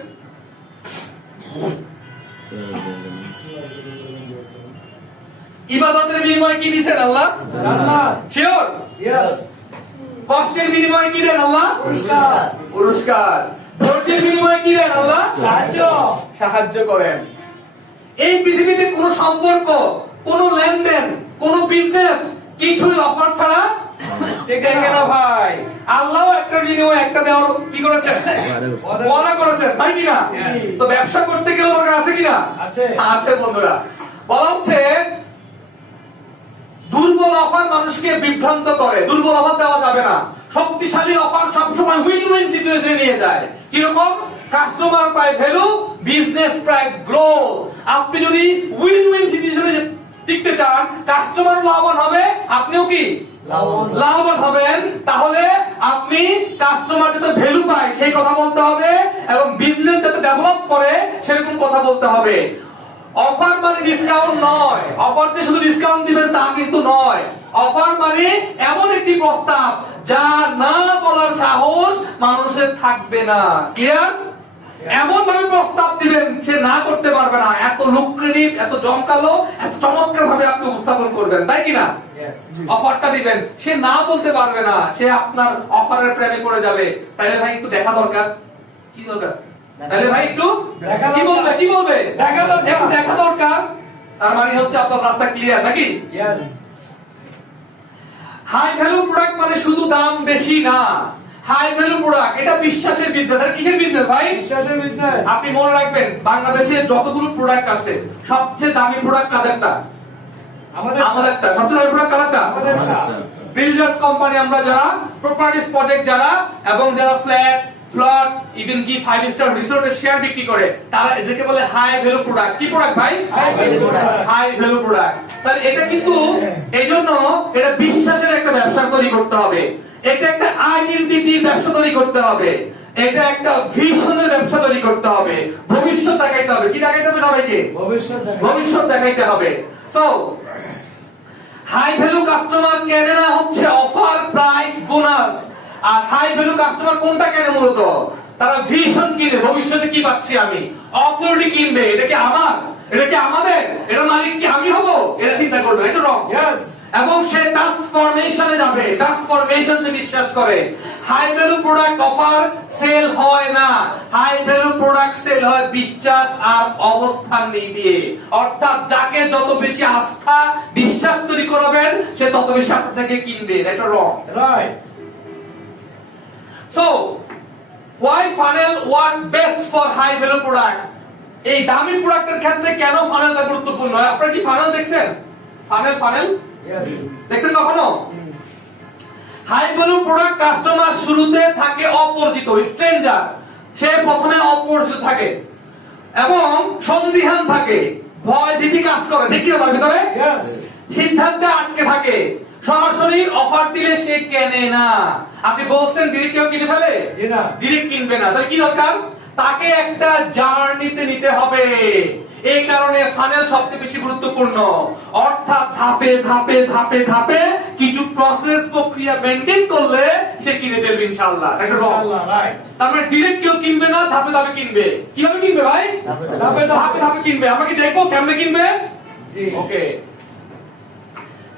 ইবাদতের বিনিময়ে কি দিয়েছেন আল্লাহ? জান্নাত। শিওর? ইয়েস। কষ্টের বিনিময়ে কি দেন আল্লাহ? পুরস্কার। পুরস্কার। ধৈর্যের বিনিময়ে কি দেন আল্লাহ? সাহায্য। সাহায্য করেন। এই পৃথিবীতে কোনো সম্পর্ক, কোনো লেনদেন, কোনো বিজনেস কিছুই অফার ছাড়া টেকে না ভাই। আল্লাহও একটা বিনিময়ে একটা দেওয়ার কি করেছেন? ওয়াদা করেছেন, তাই কিনা? Yes. তো ব্যবসা করতে গেলে দরকার আছে কিনা? আছে। আছে বন্ধুরা। বলা হচ্ছে দুর্বল অফার মানুষকে বিভ্রান্ত করে। দুর্বল অফার দেওয়া যাবে না। শক্তিশালী অফার সবসময় উইন উইন সিচুয়েশনে নিয়ে যায়। কিরকম? কাস্টমার পায় ভ্যালু, বিজনেস পায় গ্রো। আপনি যদি উইন উইন সিচুয়েশনে টিকতে চান, কাস্টমার লাভবান হবে, আপনিও কি লাভবান হবেন। তাহলে আপনি কাস্টমার যাতে ভ্যালু পায় সেই কথা বলতে হবে, এবং বিজনেস যাতে ডেভেলপ করে সেরকম কথা বলতে হবে। অফার মানে ডিসকাউন্ট নয়। অফারতে শুধু ডিসকাউন্ট দিবেন তা কিন্তু নয়। অফার মানে এমন একটি প্রস্তাব যা না বলার সাহস মানুষের থাকবে না। ক্লিয়ার? এমন ভাবে প্রস্তাব দিবেন সে না করতে পারবে না। এত লুক্রেটিভ, এত জমকালো, এত চমৎকার ভাবে আপনি উপস্থাপন করবেন, তাই কিনা? ইয়েস। অফারটা দিবেন, সে না বলতে পারবে না, সে আপনার অফারের প্রেমে পড়ে যাবে। তাইলে ভাই একটু দেখা দরকার। কি দরকার? তাহলে ভাই একটু দেখা কি বলবে? কি বলবে? দেখা দরকার। একটু দেখা দরকার। তার মানে হচ্ছে আপনার রাস্তা ক্লিয়ার নাকি? ইয়েস। হাই ভ্যালু প্রোডাক্ট মানে শুধু দাম বেশি না। হাই ভ্যালু প্রোডাক্ট এটা বিশ্বাসের বিজনেস। আর কিসের বিজনেস ভাই? বিশ্বাসের বিজনেস। আপনি মনে রাখবেন, বাংলাদেশে যতগুলো প্রোডাক্ট আছে সবচেয়ে দামি প্রোডাক্ট কাদেরটা? আমাদেরটা। সবচেয়ে দামি প্রোডাক্ট কাদেরটা? আমাদেরটা। বিল্ডার্স কোম্পানি, আমরা যারা প্রপার্টিজ প্রজেক্ট যারা, এবং যারা ফ্ল্যাট প্লট ইভেন কি 5 স্টার রিসোর্টের শেয়ার বিক্রি করে, তারা এদেরকে বলে হাই ভ্যালু প্রোডাক্ট। কি প্রোডাক্ট ভাই? High value product. High value product. তাহলে এটা কিন্তু এইজন্য এটা বিশ্বাসের একটা ব্যবসা তৈরি করতে হবে। এটা একটা আইডেন্টিটির ব্যবসা তৈরি করতে হবে। এটা একটা ভিশনের ব্যবসা তৈরি করতে হবে। ভবিষ্যৎ দেখাইতে হবে। কি দেখাইতে হবে সবাইকে? ভবিষ্যৎ দেখাইতে হবে। সো হাই ভ্যালু কাস্টমার কেনে না হচ্ছে অফার, প্রাইস, বোনাস। আর হাই ভ্যালু কাস্টমার কোনটা কেনে? মূলত তারা ভিশন কিনে, ভবিষ্যতে কি পাচ্ছি আমি। অথরিটি কিনবে, এটা কি আমার, এটা কি আমাদের, এটা মালিক কি আমি হব, এটা চিন্তা করবে। এটা রং। ইয়েস। এবং সে ট্রান্সফরমেশনে যাবে। ট্রান্সফরমেশন সে বিশ্বাস করে। High value product offer sale হয় না। হাই ভ্যালু প্রোডাক্ট সেল হয় বিশ্বাস আর অবস্থান দিয়ে। অর্থাৎ যাকে যত বেশি আস্থা বিশ্বাস তৈরি করাবেন সে তত বেশি আপনার থেকে কিনবে। এটা রং। Right. So, why funnel work best for high value product? এই দামি প্রোডাক্টের ক্ষেত্রে কেন ফানেলটা গুরুত্বপূর্ণ? আপনারা কি ফানেল দেখছেন? Funnel yes. দেখছেন কখনো? হাই ভ্যালু প্রোডাক্ট কাস্টমার শুরুতে থাকে অপরিচিত, স্ট্রেঞ্জার। সে প্রথমে অপরিচিত থাকে এবং সন্দিহান থাকে, ভয় ভীতি কাজ করে। ঠিক কি তার ভিতরে? ইয়েস। সিদ্ধান্তে আটকে থাকে। সরাসরি অফার দিলে সে কেনে না। আপনি বলছেন ডিরেক্ট কেউ কিনে ফেলে? জি না। ডিরেক্ট কিনবে না। তাহলে কি দরকার? তাকে একটা জার্নিতে নিতে হবে। এই কারণে ফানেল সবচেয়ে বেশি গুরুত্বপূর্ণ। অর্থাৎ ধাপে ধাপে ধাপে ধাপে কিছু প্রসেস প্রক্রিয়া মেনটেন করলে সে কিনে ফেলবে ইনশাআল্লাহ। ইনশাআল্লাহ, রাইট। তার মানে ডিরেক্ট কেউ কিনবে না, ধাপে ধাপে কিনবে। কিভাবে কিনবে ভাই? ধাপে ধাপে কিনবে। আমাকে দেখবো কেমনে কিনবে। জি। ওকে,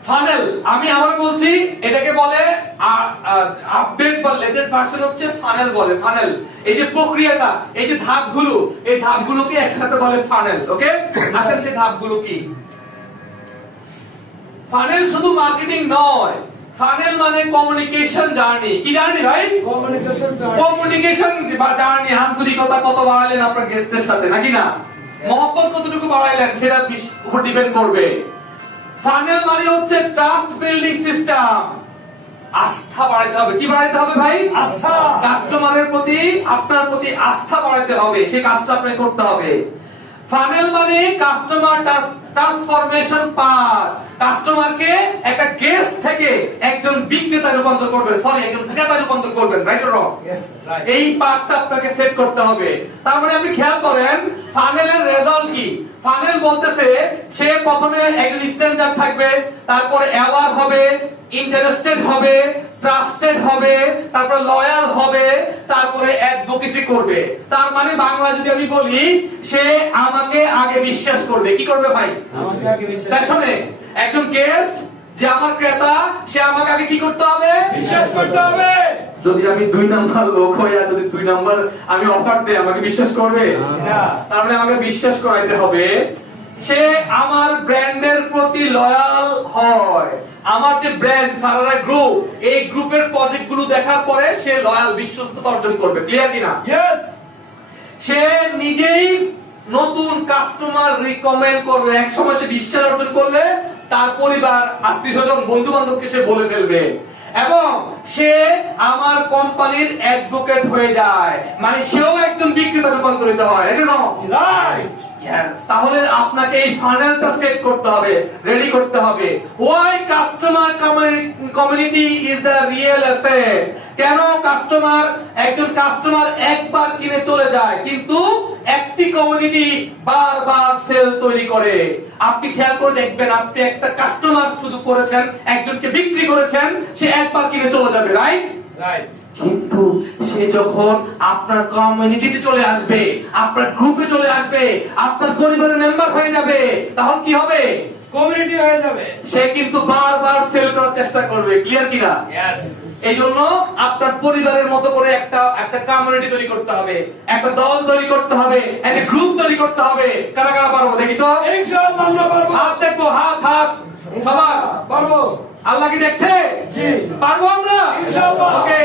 ফানেল আমি আবার বলছি, এটাকে বলে আপডেট বা লেটেস্ট ভার্সন হচ্ছে ফানেল বলে। ফানেল এই যে প্রক্রিয়াটা, এই যে ধাপগুলো, এই ধাপগুলোকে একসাথে বলে ফানেল। ওকে, আসেন সেই ধাপগুলো কি। ফানেল শুধু মার্কেটিং নয়, ফানেল মানে কমিউনিকেশন জার্নি। কি জার্নি ভাই? Communication journey. কমিউনিকেশন বা জার্নি। আন্তরিকতা কত বাড়াইলেন আপনার গেস্টের সাথে, নাকি না? মহব্বত কতটুকু বাড়াইলেন সেটার উপর ডিপেন্ড করবে। ফানেল মানে হচ্ছে ট্রাস্ট বিল্ডিং সিস্টেম। আস্থা বাড়াইতে হবে। কি বাড়াইতে হবে ভাই? আস্থা। কাস্টমারের প্রতি, আপনার প্রতি আস্থা বাড়াইতে হবে, সেই কাজটা আপনাকে করতে হবে। ফানেল মানে কাস্টমার ট্রান্সফরমেশন পার্ট। কাস্টমারকে একটা গেস্ট থেকে একজন বিক্রেতায় রূপান্তর করবেন, সরি একজন ক্রেতায় রূপান্তর করবেন, right or wrong? Yes, right. এই পার্টটা আপনাকে সেট করতে হবে। তার মানে আপনি খেয়াল করেন ফানেলের রেজাল্ট কি। ফানেল বলতেছে সে প্রথমে একজন স্ট্যান্ডার্ড থাকবে, তারপরে অ্যাওয়ার হবে, ইন্টারেস্টেড হবে, ট্রাস্টেড হবে, তারপরে লয়াল হবে, তারপরে অ্যাডভোকেসি করবে। তার মানে বাংলা যদি আমি বলি, সে আমাকে আগে বিশ্বাস করবে। কি করবে ভাই? আমাকে আগে বিশ্বাস তার সামনে একজন গেস্ট যে আমার ক্রেতা, সে আমাকে আগে কি করতে হবে? বিশ্বাস করতে হবে। যদি আমি 2 নাম্বার লোক হই আর যদি 2 নাম্বার আমি অফার দেই, আমাকে বিশ্বাস করবে না। তার মানে আমাকে বিশ্বাস করাইতে হবে সে আমার ব্র্যান্ডের প্রতি লয়াল হয়। আমার যে ব্র্যান্ড সারারা গ্রুপ, এই গ্রুপের প্রজেক্ট গুলো দেখার পরে সে লয়াল, বিশ্বস্ততা অর্জন করবে। ক্লিয়ার কিনা? ইয়েস। সে নিজেই নতুন কাস্টমার রিকমেন্ড করবে। এক সময় সে বিশ্বাস অর্জন করলে তার পরিবার, আত্মীয়স্বজন, বন্ধু বান্ধবকে সে বলে ফেলবে এবং সে আমার কোম্পানির অ্যাডভোকেট হয়ে যায়। মানে সেও একজন বিক্রেতা রূপান্তরিত হয়। রাইট। তাহলে আপনাকে এই ফানেলটা সেট করতে হবে, রেডি করতে হবে। Why customer community is the real asset. কেন কাস্টমার, একজন কাস্টমার একবার কিনে চলে যায়, কিন্তু একটি কমিউনিটি বারবার সেল তৈরি করে। আপনি খেয়াল করে দেখবেন, আপনি একটা কাস্টমার শুধু করেছেন, একজনকে বিক্রি করেছেন, সে একবার কিনে চলে যাবে, রাইট? রাইট। কিন্তু সে যখন আপনার কমিউনিটিতে চলে আসবে, আপনার গ্রুপে চলে আসবে, আপনার পরিবারের মেম্বার হয়ে যাবে, তখন কি হবে? কমিউনিটি হয়ে যাবে। সে কিন্তু বারবার সেল করার চেষ্টা করবে। ক্লিয়ার কিনা? ইয়েস। এই জন্য আপনার পরিবারের মতো করে একটা কমিউনিটি তৈরি করতে হবে, একটা দল তৈরি করতে হবে, একটা গ্রুপ তৈরি করতে হবে। কারা কারা পারবো দেখি তো? ইনশাআল্লাহ আমরা পারবো। হাত দেখবো, হাত হাত সবার। পারবো। আল্লাহ কি দেখছে? জি। পারবো আমরা ইনশাআল্লাহ। ওকে।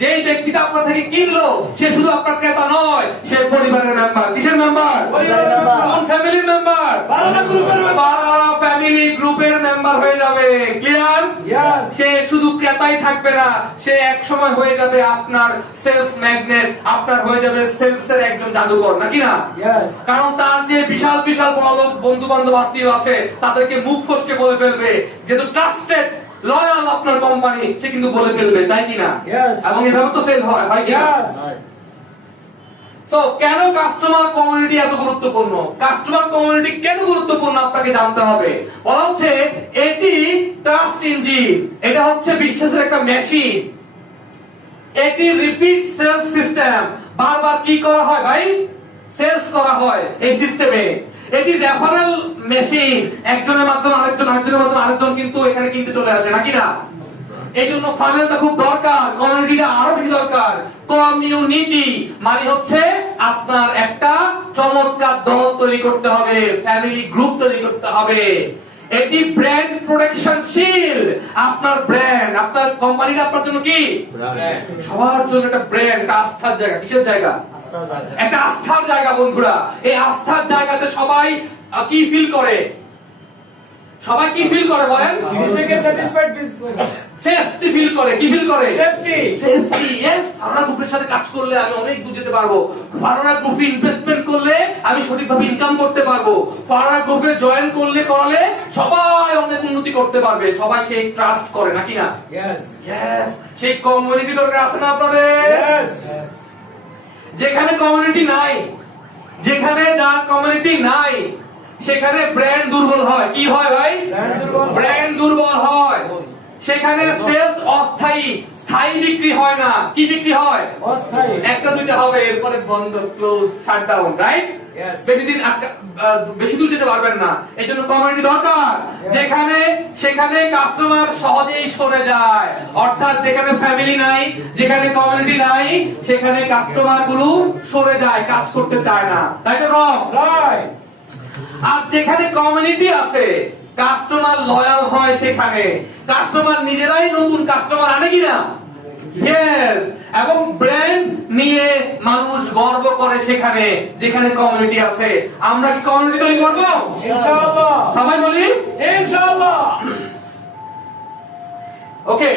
যেই ব্যক্তিটা আপনার থেকে কিনলো, সে শুধু আপনার ক্রেতা নয়, সে পরিবারের মেম্বার। কিসের মেম্বার? পরিবারের মেম্বার। কোন ফ্যামিলির মেম্বার? বারানা গ্রুপের মেম্বার। বারানা ফ্যামিলি গ্রুপের মেম্বার হয়ে যাবে। ক্লিয়ার? ইয়েস। সে শুধু ক্রেতাই থাকবে না, সে এক সময় হয়ে যাবে আপনার সেলস ম্যাগনেট, আপনার হয়ে যাবে সেলসের একজন জাদুকর, নাকি না? ইয়েস। কারণ তার যে বিশাল বিশাল বড় লোক বন্ধু বান্ধব আত্মীয় আছে, তাদেরকে মুখ ফসকে বলে ফেলবে, যেহেতু ট্রাস্টেড লয়াল আপনার কোম্পানি, সে কিন্তু বলে ফেলবে, তাই কিনা? Yes. এবং এভাবে তো সেল হয়, হয় কিনা? ইয়েস। তো কেন কাস্টমার কমিউনিটি এত গুরুত্বপূর্ণ? কাস্টমার কমিউনিটি কেন গুরুত্বপূর্ণ আপনাকে জানতে হবে। বলা হচ্ছে এটি ট্রাস্ট ইঞ্জিন, এটা হচ্ছে বিশ্বাসের একটা মেশিন। এটি রিপিট সেলস সিস্টেম। বারবার কি করা হয় ভাই? সেলস করা হয় এই সিস্টেমে। এটি রেফারেল মেশিন, একজনের মাধ্যমে আরেকজন, আরেকজনের মাধ্যমে আরেকজন কিন্তু এখানে কিনতে চলে আসে, নাকি না? এই জন্য ফানেলটা খুব দরকার, কমিউনিটিটা আরো বেশি দরকার। কমিউনিটি মানে হচ্ছে আপনার একটা চমৎকার দল তৈরি করতে হবে, ফ্যামিলি গ্রুপ তৈরি করতে হবে। এটি ব্র্যান্ড প্রোটেকশনশীল। আপনার ব্র্যান্ড, আপনার কোম্পানিটা আপনার জন্য কি? সবার জন্য একটা ব্র্যান্ড, একটা আস্থার জায়গা। কিসের জায়গা? একটা আস্থার জায়গা বন্ধুরা। এই আস্থার জায়গাতে সবাই কি ফিল করে? সবাই কি ফিল করে বলেন? নিজেকে স্যাটিসফাইড ফিল করে। সেফটি ফিল করে। কি ফিল করে? সেফটি। সেফটি। এস ফারানা গ্রুপের সাথে কাজ করলে আমি অনেক দূর যেতে পারবো। ফারানা গ্রুপে ইনভেস্টমেন্ট করলে আমি সঠিকভাবে ইনকাম করতে পারবো। ফারানা গ্রুপে জয়েন করালে সবাই অনেক উন্নতি করতে পারবে। সবাই সেই ট্রাস্ট করে, নাকি না? ইয়েস। ইয়েস। সেই কমিউনিটি দরকার আছে না আপনাদের? ইয়েস। যেখানে কমিউনিটি নাই, যেখানে যার কমিউনিটি নাই সেখানে ব্র্যান্ড দুর্বল হয়। কি হয় ভাই? ব্র্যান্ড দুর্বল হয়। সেখানে সেলস অস্থায়ী, স্থায়ী বিক্রি হয় না। কি বিক্রি হয়? অস্থায়ী। একটা দুইটা হবে, এরপরে বন্ধ, ক্লোজ, শাটডাউন, রাইট? Yes. বেশি দূর যেতে পারবেন না, এই জন্য কমিউনিটি দরকার। যেখানে সেখানে কাস্টমার সহজেই সরে যায়, অর্থাৎ যেখানে ফ্যামিলি নাই, যেখানে কমিউনিটি নাই, সেখানে কাস্টমার গুলো সরে যায়, কাজ করতে চায় না, তাই তো? Wrong right. আর যেখানে কমিউনিটি আছে, কাস্টমার লয়াল হয়, সেখানে কাস্টমার নিজেরাই নতুন কাস্টমার আনে কিনা? ইয়েস। এবং ব্র্যান্ড নিয়ে মানুষ গর্ব করে সেখানে যেখানে কমিউনিটি আছে। আমরা কি কমিউনিটি তৈরি করবো? ইনশাআল্লাহ। সবাই বলি ইনশাআল্লাহ। Okay.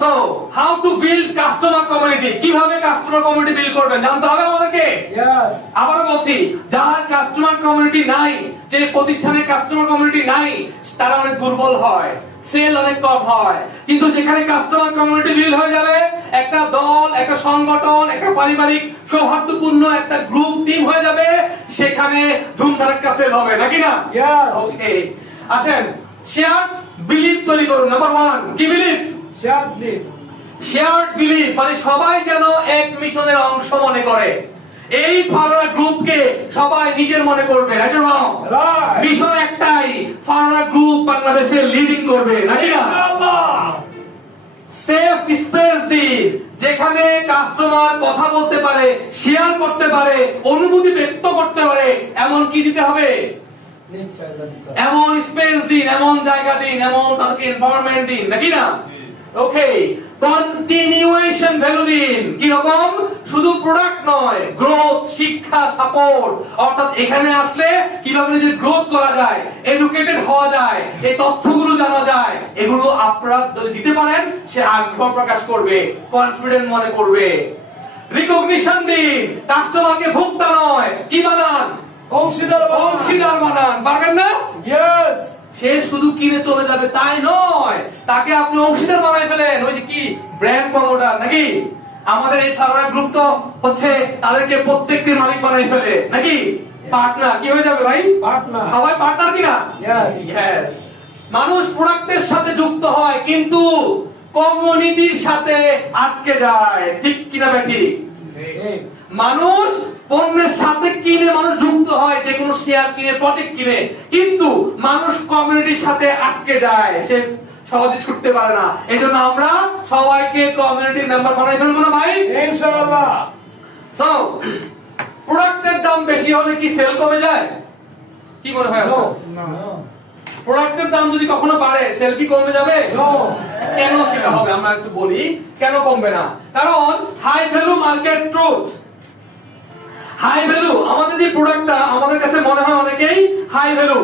So how to build customer community? কিভাবে কাস্টমার কমিউনিটি বিল্ড করবেন জানতে হবে আমাদেরকে। ইয়েস। আবারও বলছি, যার কাস্টমার কমিউনিটি নাই, যে প্রতিষ্ঠানের কাস্টমার কমিউনিটি নাই, তারা অনেক দুর্বল হয়, সেল অনেক কম হয়। কিন্তু যেখানে কাস্টমার কমিউনিটি বিল্ড হয়ে যাবে, একটা দল, একটা সংগঠন, একটা পারিবারিক সৌহার্দ্যপূর্ণ একটা গ্রুপ টিম হয়ে যাবে, সেখানে ধুমধারাক্কা সেল হবে, নাকি না? Yes. ওকে, আসেন শেয়ার বিলিভ তৈরি করুন। নাম্বার 1 কি বিলিভ? শান্তি। শেয়ার্ড বিলিভ, মানে সবাই যেন এক মিশনের অংশ মনে করে। এই ফাররা গ্রুপকে সবাই নিজের মনে করবে, right or wrong? Right. Mission একটাই, ফাররা গ্রুপ বাংলাদেশের লিডিং করবে, নাকি না? ইনশাআল্লাহ। সেফ স্পেস দিন, যেখানে কাস্টমার কথা বলতে পারে, শেয়ার করতে পারে, অনুভূতি ব্যক্ত করতে পারে, এমন কি দিতে হবে? নিশ্চয় দরকার। এমন স্পেস দিন, এমন জায়গা দিন, এমন তাদেরকে এনভায়রনমেন্ট দিন, নাকি না? ওকে, কন্টিনিউয়েশন ভ্যালু দিন। কি রকম? শুধু প্রোডাক্ট নয়, গ্রোথ, শিক্ষা, সাপোর্ট। অর্থাৎ এখানে আসলে কিভাবে নিজের গ্রোথ করা যায়, এডুকেটেড হওয়া যায়, এই তথ্যগুলো জানা যায়, এগুলো আপনারা যদি দিতে পারেন, সে আগ্রহ প্রকাশ করবে, কনফিডেন্ট মনে করবে। রিকগনিশন দিন, কাস্টমারকে ভোক্তা নয়, কি বানান? অংশীদার। অংশীদার বানান। পারবেন না? ইয়েস। সে শুধু কিনে চলে যাবে তাই নয়, তাকে আপনি অংশীদার বানাই ফেলেন। ওই যে কি ব্র্যান্ড প্রমোটার, নাকি? আমাদের এই ফাররা গ্রুপ তো হচ্ছে তাদেরকে প্রত্যেকটি মালিক বানাই ফেলে, নাকি? পার্টনার কি হয়ে যাবে ভাই? পার্টনার। সবাই পার্টনার কিনা? Yes. Yes. মানুষ প্রোডাক্টের সাথে যুক্ত হয় কিন্তু কমিউনিটির সাথে আটকে যায়, ঠিক কিনা বেটি? ঠিক। মানুষ পণ্যের সাথে কিনে মানুষ যুক্ত হয়, যে কোনো শেয়ার কিনে, প্রজেক্ট কিনে, কিন্তু মানুষ কমিউনিটির সাথে আটকে যায়, সে সহজে ছুটতে পারে না। এই জন্য আমরা সবাইকে কমিউনিটির মেম্বার বানাই ফেলবো না ভাই? ইনশাআল্লাহ। সো প্রোডাক্টের দাম বেশি হলে কি সেল কমে যায়? কি মনে হয় আপনার? না। প্রোডাক্টের দাম যদি কখনো বাড়ে, সেল কি কমে যাবে? No. কেন সেটা হবে আমরা একটু বলি, কেন কমবে না? কারণ high value market truth. High value, আমাদের যে প্রোডাক্টটা আমাদের কাছে মনে হয় অনেকেই হাই ভ্যালু।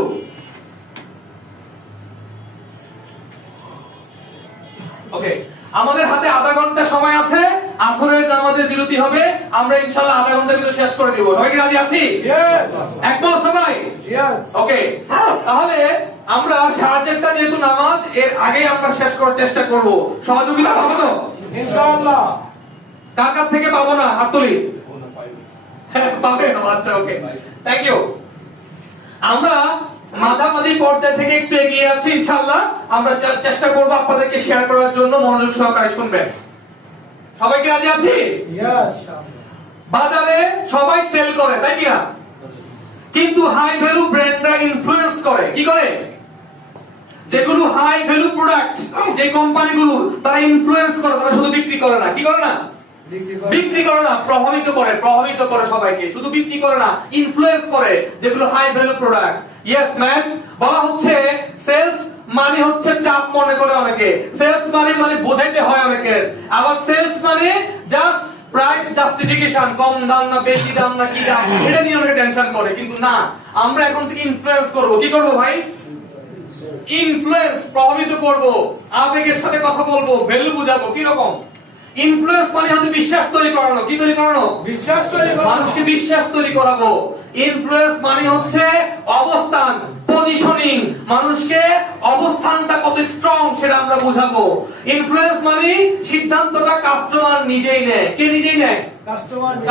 ওকে, আমাদের হাতে আধা ঘন্টা সময় আছে, আসরের নামাজের বিরতি হবে, আমরা ইনশাআল্লাহ আধা ঘন্টার ভিতরে শেষ করে দিব। সবাই কি রাজি আছি? ইয়েস। একমত সবাই? ইয়েস। ওকে, তাহলে আমরা 4:30 যেহেতু নামাজ, এর আগে আমরা শেষ করার চেষ্টা করব। সহযোগিতা পাবো তো? ইনশাআল্লাহ। কার কাছ থেকে পাবো না? হাত তুলি। পাবে? আচ্ছা, ওকে, থ্যাংক ইউ। আমরা মাঝামাঝি পর্যায় থেকে একটু এগিয়ে আছি ইনশাআল্লাহ। আমরা চেষ্টা করব আপনাদেরকে শেয়ার করার জন্য, মনোযোগ সহকারে শুনবেন। সবাই কি রাজি আছি? ইয়েস। বাজারে সবাই সেল করে, তাই কি না? কিন্তু হাই ভ্যালু ব্র্যান্ডরা ইনফ্লুয়েন্স করে। কি করে? যেগুলো হাই ভ্যালু প্রোডাক্ট, যে কোম্পানিগুলো, তারা ইনফ্লুয়েন্স করে, তারা শুধু বিক্রি করে না। কি করে না? বিক্রি করে না, প্রভাবিত করে। প্রভাবিত করে সবাইকে, শুধু বিক্রি করে না, ইনফ্লুয়েন্স করে যেগুলো high value product. Yes ma'am, বলা হচ্ছে সেলস মানে হচ্ছে চাপ মনে করে অনেকে। সেলস মানে বোঝাইতে হয় অনেকের। আবার সেলস মানে জাস্ট প্রাইস জাস্টিফিকেশন, কম দাম না বেশি দাম না কি দাম, এটা নিয়ে অনেকে টেনশন করে। কিন্তু না, আমরা এখন থেকে ইনফ্লুয়েন্স করব। কি করব ভাই? ইনফ্লুয়েন্স, প্রভাবিত করব, আবেগের সাথে কথা বলবো, ভ্যালু বুঝাবো। কি রকম? ইনফ্লুয়েন্স মানে হচ্ছে বিশ্বাস তৈরি করানো। কি তৈরি করানো? বিশ্বাস তৈরি করা। মানুষকে বিশ্বাস তৈরি করাবো। ইনফ্লুয়েন্স মানে হচ্ছে অবস্থান, পজিশনিং, মানুষকে অবস্থানটা কত স্ট্রং সেটা আমরা বুঝাবো। ইনফ্লুয়েন্স মানে সিদ্ধান্তটা কাস্টমার নিজেই নেয়। কে নিজেই নেয়?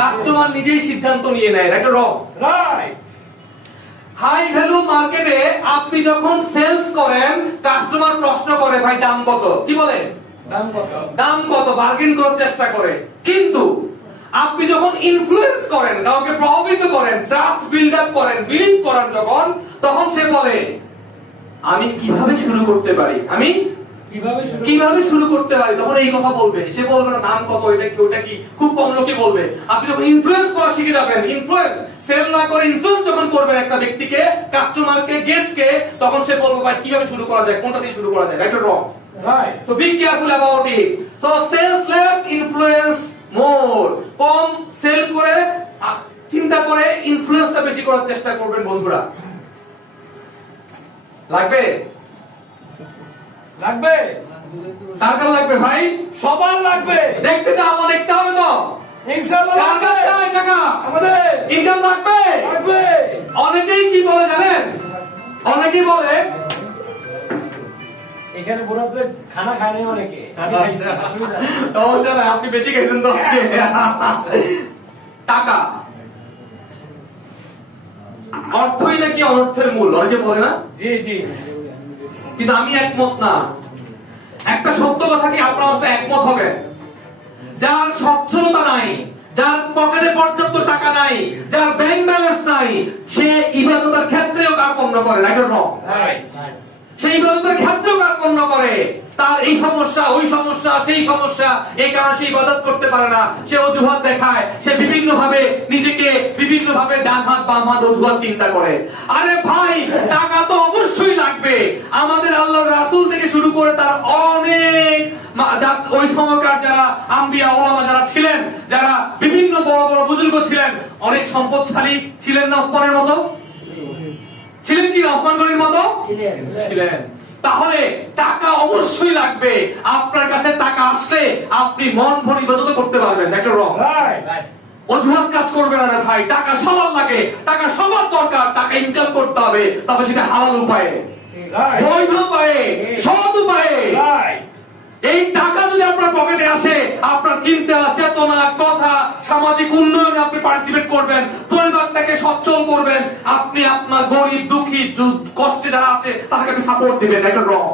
কাস্টমার নিজেই সিদ্ধান্ত নিয়ে নেয়। Right wrong? Right. High value মার্কেটে আপনি যখন সেলস করেন, কাস্টমার প্রশ্ন করে ভাই দাম কত? কি বলে? দাম কত? দাম কত? বার্গেন করার চেষ্টা করে। কিন্তু আপনি যখন ইনফ্লুয়েন্স করেন, কাউকে প্রভাবিত করেন, ট্রাস্ট বিল্ড আপ করেন, বিলিভ করেন যখন, তখন সে বলে আমি কিভাবে শুরু করতে পারি, আমি কিভাবে শুরু করতে পারি। তখন এই কথা বলবে। সে বলবে না দাম কত, এটা কি ওটা কি, খুব কম লোকই বলবে। আপনি যখন ইনফ্লুয়েন্স করা শিখে যাবেন, ইনফ্লুয়েন্স সেল না করে ইনফ্লুয়েন্স যখন করবেন একটা ব্যক্তিকে, কাস্টমারকে, গেস্টকে, তখন সে বলবে ভাই কিভাবে শুরু করা যায়, কোনটা দিয়ে শুরু করা যায়। Right or wrong? Right. So be careful about it. So selfless influence more. কম সেল করে চিন্তা করে ইনফ্লুয়েন্সটা বেশি করার চেষ্টা করবেন বন্ধুরা। লাগবে? লাগবে। কার কার লাগবে ভাই? সবার লাগবে। দেখতে চাও? দেখতে হবে তো ইনশাআল্লাহ কার কার লাগবে। চাই টাকা? আমাদের ইনকাম লাগবে। লাগবে। অনেকেই কি বলে জানেন? অনেকেই বলে এখানে বোনাতে খানা খায় নাই অনেকে। আমি খাইছি, অসুবিধা নেই। সমস্যা নাই, আপনি বেশি খেয়েছেন তো আজকে। টাকা অর্থই নাকি অনর্থের মূল, অনেকে বলে না? জি জি। কিন্তু আমি একমত না। একটা সত্য কথা কি আপনার সাথে একমত হবে, যার সচ্ছলতা নাই, যার পকেটে পর্যাপ্ত টাকা নাই, যার ব্যাংক ব্যালেন্স নাই, সে ইবাদতের ক্ষেত্রেও কার্পণ্য করে। Right or wrong? রাইট। সেই ইবাদতের ক্ষেত্রেও কার্পণ্য করে। তার এই সমস্যা, ওই সমস্যা, সেই সমস্যা, এই কারণে সে ইবাদত করতে পারে না। সে অজুহাত দেখায়, সে বিভিন্ন ভাবে নিজেকে বিভিন্ন ভাবে ডান হাত বাম হাত অজুহাত চিন্তা করে। আরে ভাই টাকা তো অবশ্যই লাগবে। আমাদের আল্লাহর রাসূল থেকে শুরু করে তার অনেক ওই সময়কার যারা আম্বিয়া ওলামা যারা ছিলেন, যারা বিভিন্ন বড় বড় বুজুর্গ ছিলেন, অনেক সম্পদশালী ছিলেন না ওসমানের মতো? ছিলেন কি ওসমান গনির মতো? ছিলেন। তাহলে টাকা অবশ্যই লাগবে। আপনার কাছে টাকা আসলে আপনি মন ভরে ইবাদত করতে পারবেন। একটা রং? রাইট। অজুহাত কাজ করবে না ভাই। টাকা সবার লাগে, টাকা সবার দরকার। টাকা ইনকাম করতে হবে, তবে সেটা হালাল উপায়ে, রাইট। বৈধ উপায়ে, সৎ উপায়ে। রাইট। এই টাকা যদি আপনার পকেটে আসে, আপনার চিন্তা, চেতনা, কথা, সামাজিক উন্নয়নে আপনি পার্টিসিপেট করবেন, পরিবারটাকে সচ্ছল করবেন, আপনি আপনার গরিব দুঃখী কষ্টে যারা আছে তাদেরকে আপনি সাপোর্ট দিবেন। এটা রং?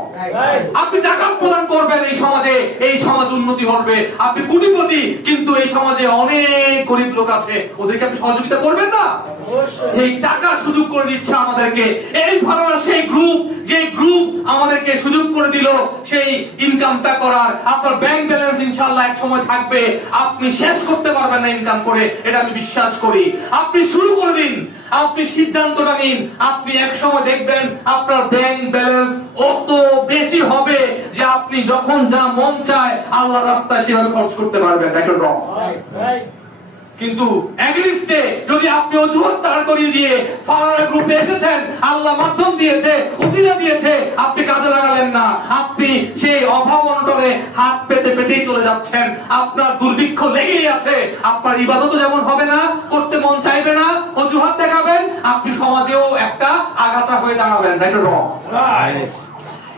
আপনি জাকাত প্রদান করবেন, এই সমাজে, এই সমাজ উন্নতি হবে। আপনি কোটিপতি, কিন্তু এই সমাজে অনেক গরিব লোক আছে, ওদেরকে আপনি সহযোগিতা করবেন না? এই টাকার সুযোগ করে দিচ্ছে আমাদেরকে এই ভারত, সেই গ্রুপ, যে গ্রুপ আমাদেরকে সুযোগ করে দিল সেই ইনকামটা করার। আপনার ব্যাংক ব্যালেন্স ইনশাআল্লাহ এক সময় থাকবে, আপনি শেষ করতে পারবেন না ইনকাম করে, এটা আমি বিশ্বাস করি। আপনি শুরু করে দিন, আপনি সিদ্ধান্তটা নিন, আপনি এক সময় দেখবেন আপনার ব্যাংক ব্যালেন্স অত বেশি হবে যে আপনি যখন যা মন চায় আল্লাহর রাস্তায় সেভাবে খরচ করতে পারবেন। এটা রং? কিন্তু এগেইনস্টে যদি আপনি অজুহাত দাঁড় করিয়ে দিয়ে ফারানা গ্রুপে এসেছেন, আল্লাহ মাধ্যম দিয়েছে, উসিলা দিয়েছে, আপনি কাজে লাগালেন না, আপনি সেই অভাব অনটনে হাত পেতে পেতেই চলে যাচ্ছেন, আপনার দুর্ভিক্ষ লেগেই আছে, আপনার ইবাদতও যেমন হবে না, করতে মন চাইবে না, অজুহাত দেখাবেন, আপনি সমাজেও একটা আগাছা হয়ে দাঁড়াবেন। এটা রং?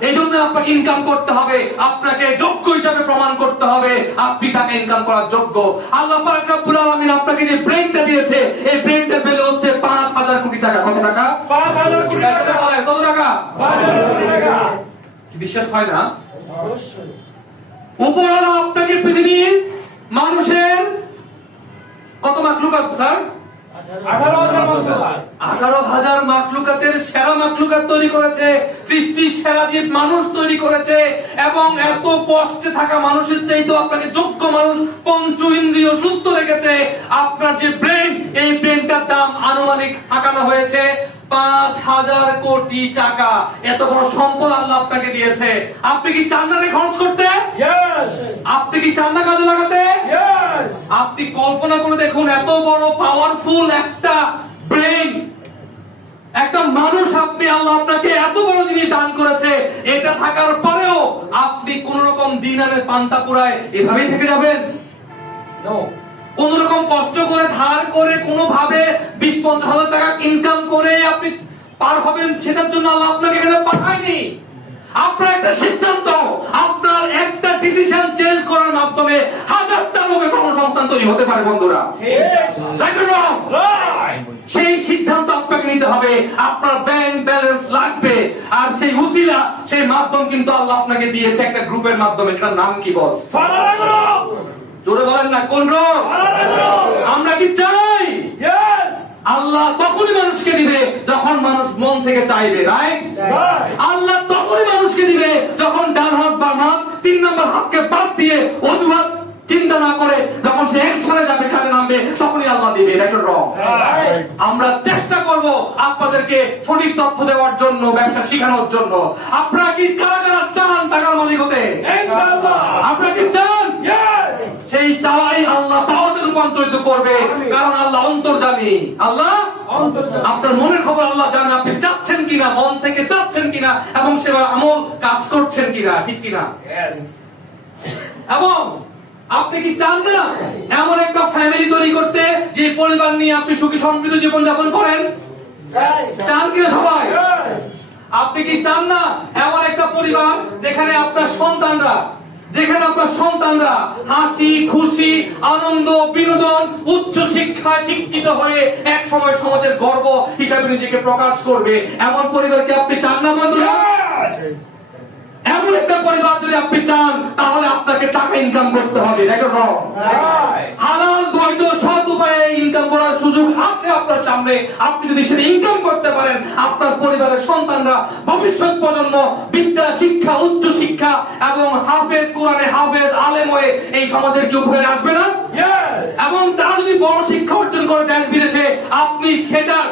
এই জন্য আপনাকে ইনকাম করতে হবে, আপনাকে যোগ্য হিসাবে প্রমাণ করতে হবে আপনি টাকা ইনকাম করার যোগ্য। আল্লাহ পাক রব্বুল আলামিন আপনাকে যে ব্রেনটা দিয়েছে, এই ব্রেনটা পেলে হচ্ছে 5,000 কোটি টাকা। কত টাকা? 5,000 কোটি টাকা। কত টাকা? 5,000 কোটি টাকা। কি বিশ্বাস হয় না? অবশ্যই। উপরওয়ালা আপনাকে পৃথিবীর মানুষের কত মাখলুকাত স্যার? 18,000 মাখলুকাত। 18,000 মাখলুকাতের সেরা মাখলুকাত তৈরি করেছে, সৃষ্টির সেরা জীব মানুষ তৈরি করেছে, এবং এত কষ্টে থাকা মানুষের চাইতে আপনাকে যোগ্য মানুষ, পঞ্চ ইন্দ্রিয় সুস্থ রেখেছে। আপনার যে ব্রেন, এই ব্রেনটার দাম আনুমানিক আঁকানো হয়েছে 5,000 কোটি টাকা। এত বড় সম্পদ আল্লাহ আপনাকে দিয়েছে, আপনি কি চান না খরচ করতে? ইয়েস। আপনি কি চান না কাজে লাগাতে? ইয়েস। আপনি কল্পনা করে দেখুন, এত বড় পাওয়ারফুল একটা ব্রেন, একটা মানুষ আপনি, আল্লাহ আপনাকে এত বড় জিনিস দান করেছে, এটা থাকার পরেও আপনি কোন রকম দিন আনে পান্তা কুড়ায় এভাবেই থেকে যাবেন? নো, কোন রকম কষ্ট করে ধার করে কোনোভাবে 20-50 হাজার টাকা ইনকাম করে আপনি পার হবেন, সেটার জন্য আল্লাহ আপনাকে এখানে পাঠায়নি। আপনার একটা সিদ্ধান্ত, আপনার একটা ডিসিশন চেঞ্জ করার মাধ্যমে হাজারটা লোকের কর্মসংস্থান তৈরি হতে পারে বন্ধুরা। Right or wrong? সেই সিদ্ধান্ত আপনাকে নিতে হবে। আপনার ব্যাংক ব্যালেন্স লাগবে, আর সেই উসিলা, সেই মাধ্যম কিন্তু আল্লাহ আপনাকে দিয়েছে একটা গ্রুপের মাধ্যমে। এটার নাম কি বল? জোরে বলেন না, কোন গ্রুপ? আমরা কি চাই? আল্লাহ তখনই মানুষকে দিবে যখন মানুষ মন থেকে চাইবে, রাইট? আল্লাহ তখনই মানুষকে দিবে যখন ডান হাত বা হাত 3 নম্বর হাতকে বাদ দিয়ে অজুহাত চিন্তা না করে যখন সে একসাথে যাবে, কাজে নামবে, তখনই আল্লাহ দিবে। এটা রং। আমরা চেষ্টা করব আপনাদেরকে সঠিক তথ্য দেওয়ার জন্য, ব্যবসা শেখানোর জন্য। আপনারা কি কারা কারা চান টাকার মালিক হতে? আপনারা কি চান? সেই চাওয়াই আল্লাহ তাওয়াতে রূপান্তরিত করবে, কারণ আল্লাহ অন্তর্যামী। আল্লাহ আপনার মনের খবর আল্লাহ জানে, আপনি চাচ্ছেন কিনা, মন থেকে চাচ্ছেন কিনা, এবং সেবা আমল কাজ করছেন কিনা, ঠিক কিনা? এবং আপনি কি চান না এমন একটা ফ্যামিলি তৈরি করতে যে পরিবার নিয়ে আপনি সুখী সমৃদ্ধ জীবন যাপন করেন? চান কিনা সবাই? আপনি কি চান না এমন একটা পরিবার যেখানে আপনার সন্তানরা হাসি খুশি আনন্দ বিনোদন উচ্চ শিক্ষায় শিক্ষিত হয়ে এক সময় সমাজের গর্ব হিসাবে নিজেকে প্রকাশ করবে? এমন পরিবারকে আপনি চান না বন্ধুরা? এমন একটা পরিবার যদি আপনি চান, তাহলে আপনাকে টাকা ইনকাম করতে হবে। হালাল বৈধ সৎ উপায়ে ইনকাম করার সুযোগ আছে আপনার সামনে। আপনি যদি সেটা ইনকাম করতে পারেন, আপনার পরিবারের সন্তানরা, ভবিষ্যৎ প্রজন্ম বিদ্যা শিক্ষা, উচ্চ শিক্ষা এবং হাফেজ, কোরআনে হাফেজ, আলেম হয়ে এই সমাজের কি উপকারে আসবে না? এবং তারা যদি বড় শিক্ষা অর্জন করে দেশ বিদেশে, আপনি সেটার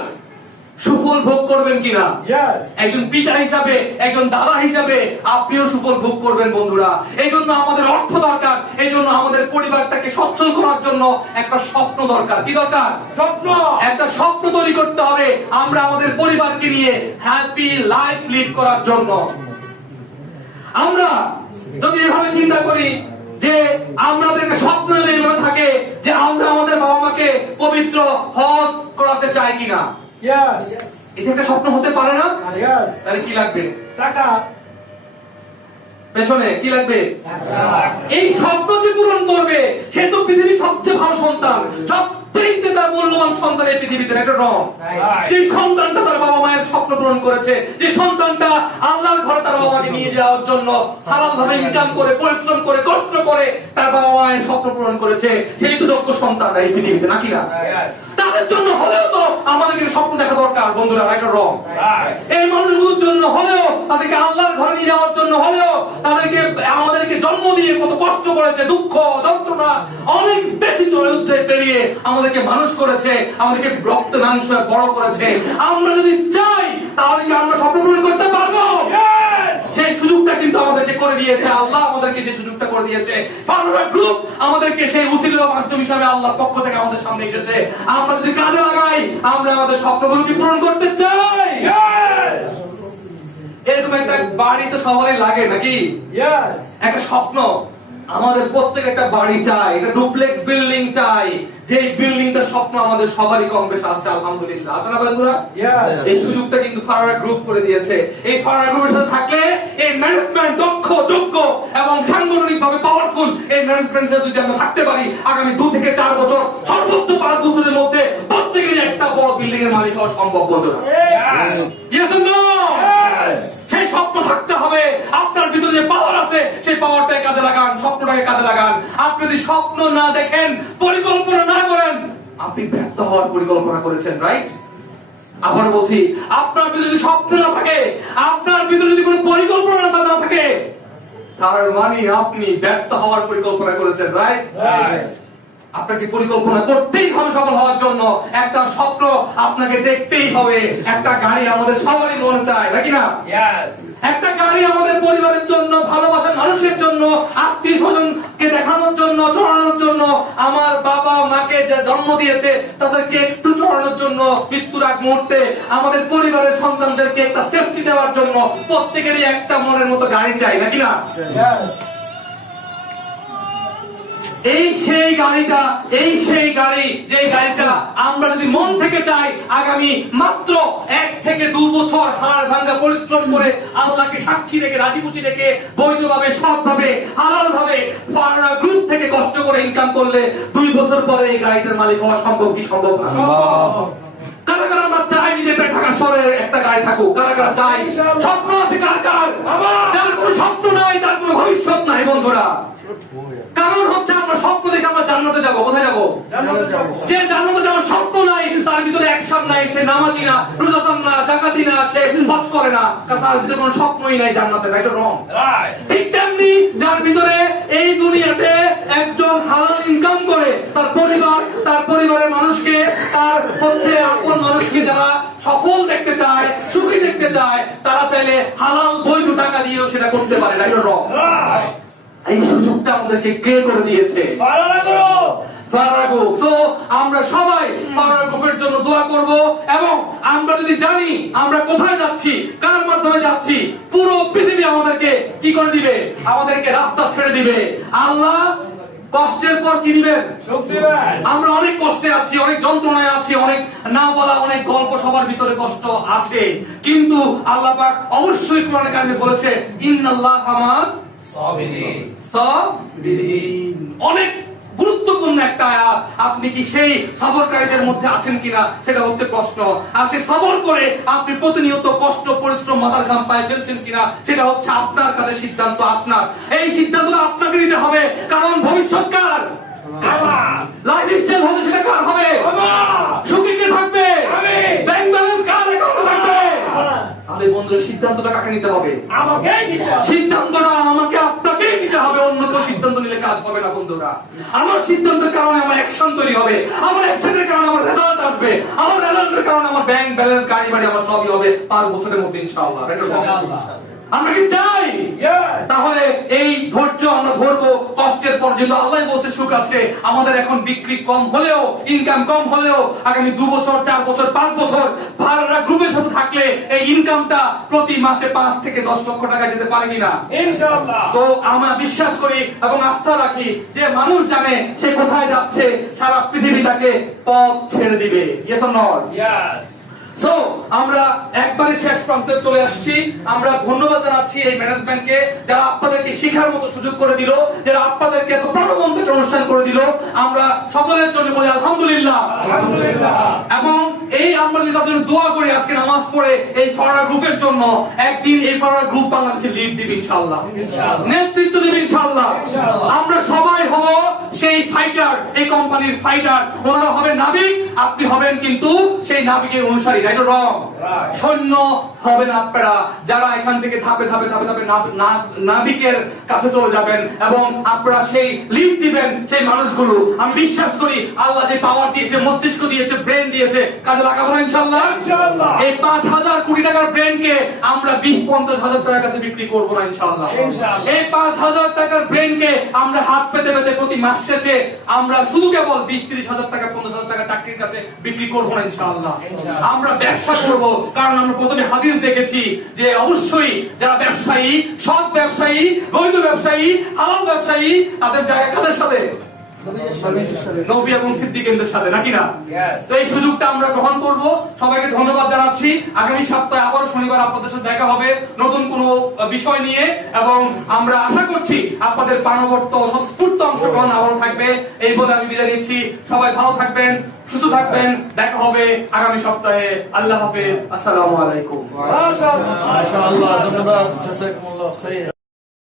সুফল ভোগ করবেন কিনা? একজন পিতা হিসাবে, একজন দাদা হিসাবে আপনিও সুফল ভোগ করবেন বন্ধুরা। এই জন্য আমাদের অর্থ দরকার, এই জন্য আমাদের পরিবারটাকে সচ্ছল করার জন্য একটা স্বপ্ন দরকার। কি দরকার? স্বপ্ন। একটা স্বপ্ন তৈরি করতে হবে আমরা আমাদের পরিবারকে নিয়ে হ্যাপি লাইফ লিড করার জন্য। আমরা যদি এভাবে চিন্তা করি যে আমাদের একটা স্বপ্ন যদি এইভাবে থাকে যে আমরা আমাদের বাবা মাকে পবিত্র হজ করাতে চাই কিনা, এটা একটা স্বপ্ন হতে পারে না? তাহলে কি লাগবে? টাকা। পেছনে কি লাগবে? এই স্বপ্ন যে পূরণ করবে সে তো পৃথিবীর সবচেয়ে ভালো সন্তান, সবচেয়ে তার মূল্যবান সন্তান এই পৃথিবীতে। একটা রং। যে সন্তানটা তার বাবা মায়ের স্বপ্ন পূরণ করেছে, যে সন্তানটা আল্লাহর ঘরে তার বাবা মাকে নিয়ে যাওয়ার জন্য হালাল ভাবে ইনকাম করে, পরিশ্রম করে, কষ্ট করে তার বাবা মায়ের স্বপ্ন পূরণ করেছে, সেই তো যোগ্য সন্তান এই পৃথিবীতে, নাকি না? তাদের জন্য হলেও তো আমাদেরকে স্বপ্ন দেখা দরকার বন্ধুরা। একটা রং। এই মানুষগুলোর জন্য হলেও, তাদেরকে আল্লাহর ঘরে নিয়ে যাওয়ার জন্য হলেও, আমাদেরকে জন্ম দিয়ে কত কষ্ট করেছে, দুঃখ যন্ত্রণা অনেক বেশি চড়ে পেরিয়ে আমাদেরকে মানুষ করেছে, আমাদেরকে রক্ত মাংস বড় করেছে। আমরা যদি চাই তাহলে কি আমরা স্বপ্ন পূরণ করতে পারবো? সেই সুযোগটা কিন্তু আমাদেরকে করে দিয়েছে আল্লাহ, আমাদেরকে সেই সুযোগটা করে দিয়েছে। ফারুরা গ্রুপ আমাদেরকে সেই উসিলা মাধ্যম হিসাবে আল্লাহর পক্ষ থেকে আমাদের সামনে এসেছে। আমরা যদি কাজে লাগাই, আমরা আমাদের স্বপ্নগুলোকে পূরণ করতে চাই। এরকম একটা বাড়ি তো সবারই লাগে, নাকি? একটা স্বপ্ন, আমাদের প্রত্যেক একটা বাড়ি চাই, একটা ডুপ্লেক্স বিল্ডিং চাই, যে বিল্ডিংটার স্বপ্ন আমাদের সবারই কম বেশ আছে, আলহামদুলিল্লাহ। আছে না বন্ধুরা? এই সুযোগটা কিন্তু ফারুরা গ্রুপ করে দিয়েছে। এই ফারুরা গ্রুপের সাথে থাকলে এই ম্যানেজমেন্ট দক্ষ, যোগ্য এবং সাংগঠনিক ভাবে পাওয়ারফুল এই ম্যানেজমেন্টের সাথে যদি আমরা থাকতে পারি, আগামী 2 থেকে 4 বছর, সর্বোচ্চ 5 বছরের মধ্যে প্রত্যেকেরই একটা বড় বিল্ডিং এর মালিক হওয়া সম্ভব বন্ধুরা। Yes or no? সেই স্বপ্ন থাকতে হবে। আপনার ভিতরে যে পাওয়ার আছে সেই পাওয়ারটাকে কাজে লাগান, স্বপ্নটাকে কাজে লাগান। আপনি যদি স্বপ্ন না দেখেন, পরিকল্পনা না করেন, আপনি ব্যর্থ হওয়ার পরিকল্পনা করেছেন, রাইট? আবার বলছি, আপনার ভিতরে যদি স্বপ্ন না থাকে, আপনার ভিতরে যদি কোনো পরিকল্পনা না থাকে, তার মানে আপনি ব্যর্থ হওয়ার পরিকল্পনা করেছেন, রাইট? আপনাকে পরিকল্পনা করতেই হবে সফল হওয়ার জন্য। একটা স্বপ্ন আপনাকে দেখতেই হবে। একটা গাড়ি আমাদের সবারই মন চায়, নাকি না? একটা গাড়ি আমাদের পরিবারের জন্য, ভালোবাসার মানুষের জন্য, আত্মীয় স্বজনকে দেখানোর জন্য, চড়ানোর জন্য, আমার বাবা মাকে জন্ম দিয়েছে তাদেরকে একটু চড়ানোর জন্য মৃত্যুর আগ মুহূর্তে আমাদের পরিবারের সন্তানদেরকে একটা সেফটি দেওয়ার জন্য প্রত্যেকেরই একটা মনের মতো গাড়ি চাই নাকি না? এই সেই গাড়ি যে গাড়িটা আমরা যদি মন থেকে চাই আগামী মাত্র 1 থেকে 2 বছর হাড় ভাঙা পরিশ্রম করে আল্লাহকে সাক্ষী রেখে রাজিখুশি রেখে বৈধভাবে সৎভাবে হালাল ভাবে ফারহানা গ্রুপ থেকে কষ্ট করে ইনকাম করলে 2 বছর পরে এই গাড়িটার মালিক হওয়া সম্ভব কি সম্ভব না? কারা কারা আমরা চাই নিজের ঢাকা শহরে একটা গাড়ি থাকুক? কারা কারা চাই? স্বপ্ন আছে কার কার? যার কোনো স্বপ্ন নাই তার কোনো ভবিষ্যৎ নাই বন্ধুরা। কারণ হচ্ছে আমরা স্বপ্ন দেখে আমরা জান্নাতে যাবো। কোথায় যাবো? যে জান্নাতে যাওয়ার স্বপ্ন নাই তার ভিতরে অ্যাকশন নাই, সে নামাজি না, রোজাদার না, জাকাতি না, সে হজ করে না, কারণ তার ভিতরে কোনো স্বপ্নই নাই জান্নাতে। এটা রং। ঠিক তেমনি যার ভিতরে এই দুনিয়াতে একজন হালাল ইনকাম করে তার পরিবারের মানুষকে, তার হচ্ছে আপন মানুষকে যারা সফল দেখতে চায়, সুখী দেখতে চায়, তারা চাইলে হালাল বৈধ টাকা দিয়েও সেটা করতে পারে। এটা রং। এই সুযোগটা আমাদেরকে কে করে দিয়েছে? ফারহানা গ্রুপ। তো আমরা সবাই ফারহানা গ্রুপের জন্য দোয়া করব, এবং আমরা যদি জানি আমরা কোথায় যাচ্ছি, কার মাধ্যমে যাচ্ছি, পুরো পৃথিবী আমাদেরকে কি করে দিবে? আমাদেরকে রাস্তা ছেড়ে দিবে। আল্লাহ কষ্টের পর কি দিবেন? আমরা অনেক কষ্টে আছি, অনেক যন্ত্রণায় আছি, অনেক না বলা অনেক গল্প, সবার ভিতরে কষ্ট আছে, কিন্তু আল্লাহ পাক অবশ্যই কোরআনে কারিমে বলেছে ইন্নাল্লাহা মা'আস সাবিরিন। অনেক গুরুত্বপূর্ণ একটা আয়াত। আপনি কি সেই সবরকারীদের মধ্যে আছেন কিনা সেটা হচ্ছে প্রশ্ন। আর সে সবর করে আপনি প্রতিনিয়ত কষ্ট পরিশ্রম মাথার ঘাম পায়ে ফেলছেন কিনা সেটা হচ্ছে আপনার কাছে সিদ্ধান্ত আপনার। এই সিদ্ধান্তটা আপনাকে নিতে হবে, কারণ ভবিষ্যৎ কার? লাইফস্টাইল হলে সেটা কার হবে? সুখী কে থাকবে? ব্যাংক ব্যালেন্স কার অ্যাকাউন্টে থাকবে? তাহলে বন্ধুরা সিদ্ধান্তটা কাকে নিতে হবে? সিদ্ধান্তটা আমাকে আপনাকেই নিতে হবে। অন্য কেউ সিদ্ধান্ত নিলে কাজ হবে না বন্ধুরা। আমার সিদ্ধান্তের কারণে আমার অ্যাকশন তৈরি হবে, আমার অ্যাকশনের কারণে আমার রেজাল্ট আসবে, আমার রেজাল্টের কারণে আমার ব্যাংক ব্যালেন্স গাড়ি বাড়ি আমার সবই হবে 5 বছরের মধ্যে ইনশাআল্লাহ। আমরা কি চাই? তাহলে এই ধৈর্য আমরা ধরবো কষ্টের পর। যেহেতু আল্লাহ বলতে সুখ আছে, আমাদের এখন বিক্রি কম হলেও, ইনকাম কম হলেও আগামী 2 বছর 4 বছর 5 বছর ফারহানা গ্রুপের সাথে থাকলে এই ইনকামটা প্রতি মাসে 5 থেকে 10 লক্ষ টাকা যেতে পারে কিনা ইনশাআল্লাহ। তো আমরা বিশ্বাস করি এবং আস্থা রাখি যে মানুষ জানে সে কোথায় যাচ্ছে, সারা পৃথিবী তাকে পথ ছেড়ে দিবে। Yes or not? সো আমরা একবারে শেষ প্রান্তে চলে আসছি। আমরা ধন্যবাদ জানাচ্ছি এই ম্যানেজমেন্টকে, যারা আপনাদেরকে শেখার মতো সুযোগ করে দিল, যারা আপনাদেরকে এত প্রাণবন্ত একটা অনুষ্ঠান করে দিল। আমরা সকলের জন্য বলি আলহামদুলিল্লাহ। এবং এই আমরা যদি তাদের জন্য দোয়া করি আজকে নামাজ পড়ে এই ফারহানা গ্রুপের জন্য, একদিন এই ফারহানা গ্রুপ বাংলাদেশে লিড দিবে ইনশাআল্লাহ, নেতৃত্ব দিবে ইনশাআল্লাহ। আমরা সবাই হব সেই ফাইটার, এই কোম্পানির ফাইটার। ওনারা হবে নাবিক, আপনি হবেন কিন্তু সেই নাবিকের অনুসারী। এটা রং। সৈন্য হবেন আপনারা, যারা এখান থেকে ধাপে ধাপে ধাপে ধাপে নাবিকের কাছে চলে যাবেন, এবং আপনারা সেই লিড দিবেন সেই মানুষগুলো। আমি বিশ্বাস করি আল্লাহ যে পাওয়ার দিয়েছে, মস্তিষ্ক দিয়েছে, ব্রেন দিয়েছে, কাজে লাগাবো না ইনশাআল্লাহ। এই 5,000 কোটি টাকার ব্রেনকে আমরা 20-50 হাজার টাকার কাছে বিক্রি করবো না ইনশাআল্লাহ। এই 5,000 টাকার ব্রেনকে আমরা হাত পেতে পেতে প্রতি মাস শেষে আমরা শুধু কেবল 20-30 হাজার টাকা 50 হাজার টাকা চাকরির কাছে বিক্রি করবো না ইনশাআল্লাহ। আমরা ব্যবসা করব, কারণ আমরা প্রথমে হাদিস দেখেছি যে অবশ্যই যারা ব্যবসায়ী, সৎ ব্যবসায়ী, বৈধ ব্যবসায়ী, হালাল ব্যবসায়ী, তাদের জায়গা কাদের সাথে? নবী এবং সিদ্দিকদের সাথে, নাকি না? তো এই সুযোগটা আমরা গ্রহণ করব। সবাইকে ধন্যবাদ জানাচ্ছি। আগামী সপ্তাহে আবারও শনিবার আপনাদের সাথে দেখা হবে নতুন কোনো বিষয় নিয়ে, এবং আমরা আশা করছি আপনাদের প্রাণবর্ত স্ফূর্ত অংশগ্রহণ আবারও থাকবে। এই বলে আমি বিদায় নিচ্ছি। সবাই ভালো থাকবেন, সুস্থ থাকবেন। দেখা হবে আগামী সপ্তাহে। আল্লাহ হাফেজ। আসসালামু আলাইকুম। মাশাআল্লাহ, ধন্যবাদ। জাযাকুমুল্লাহ খাইর।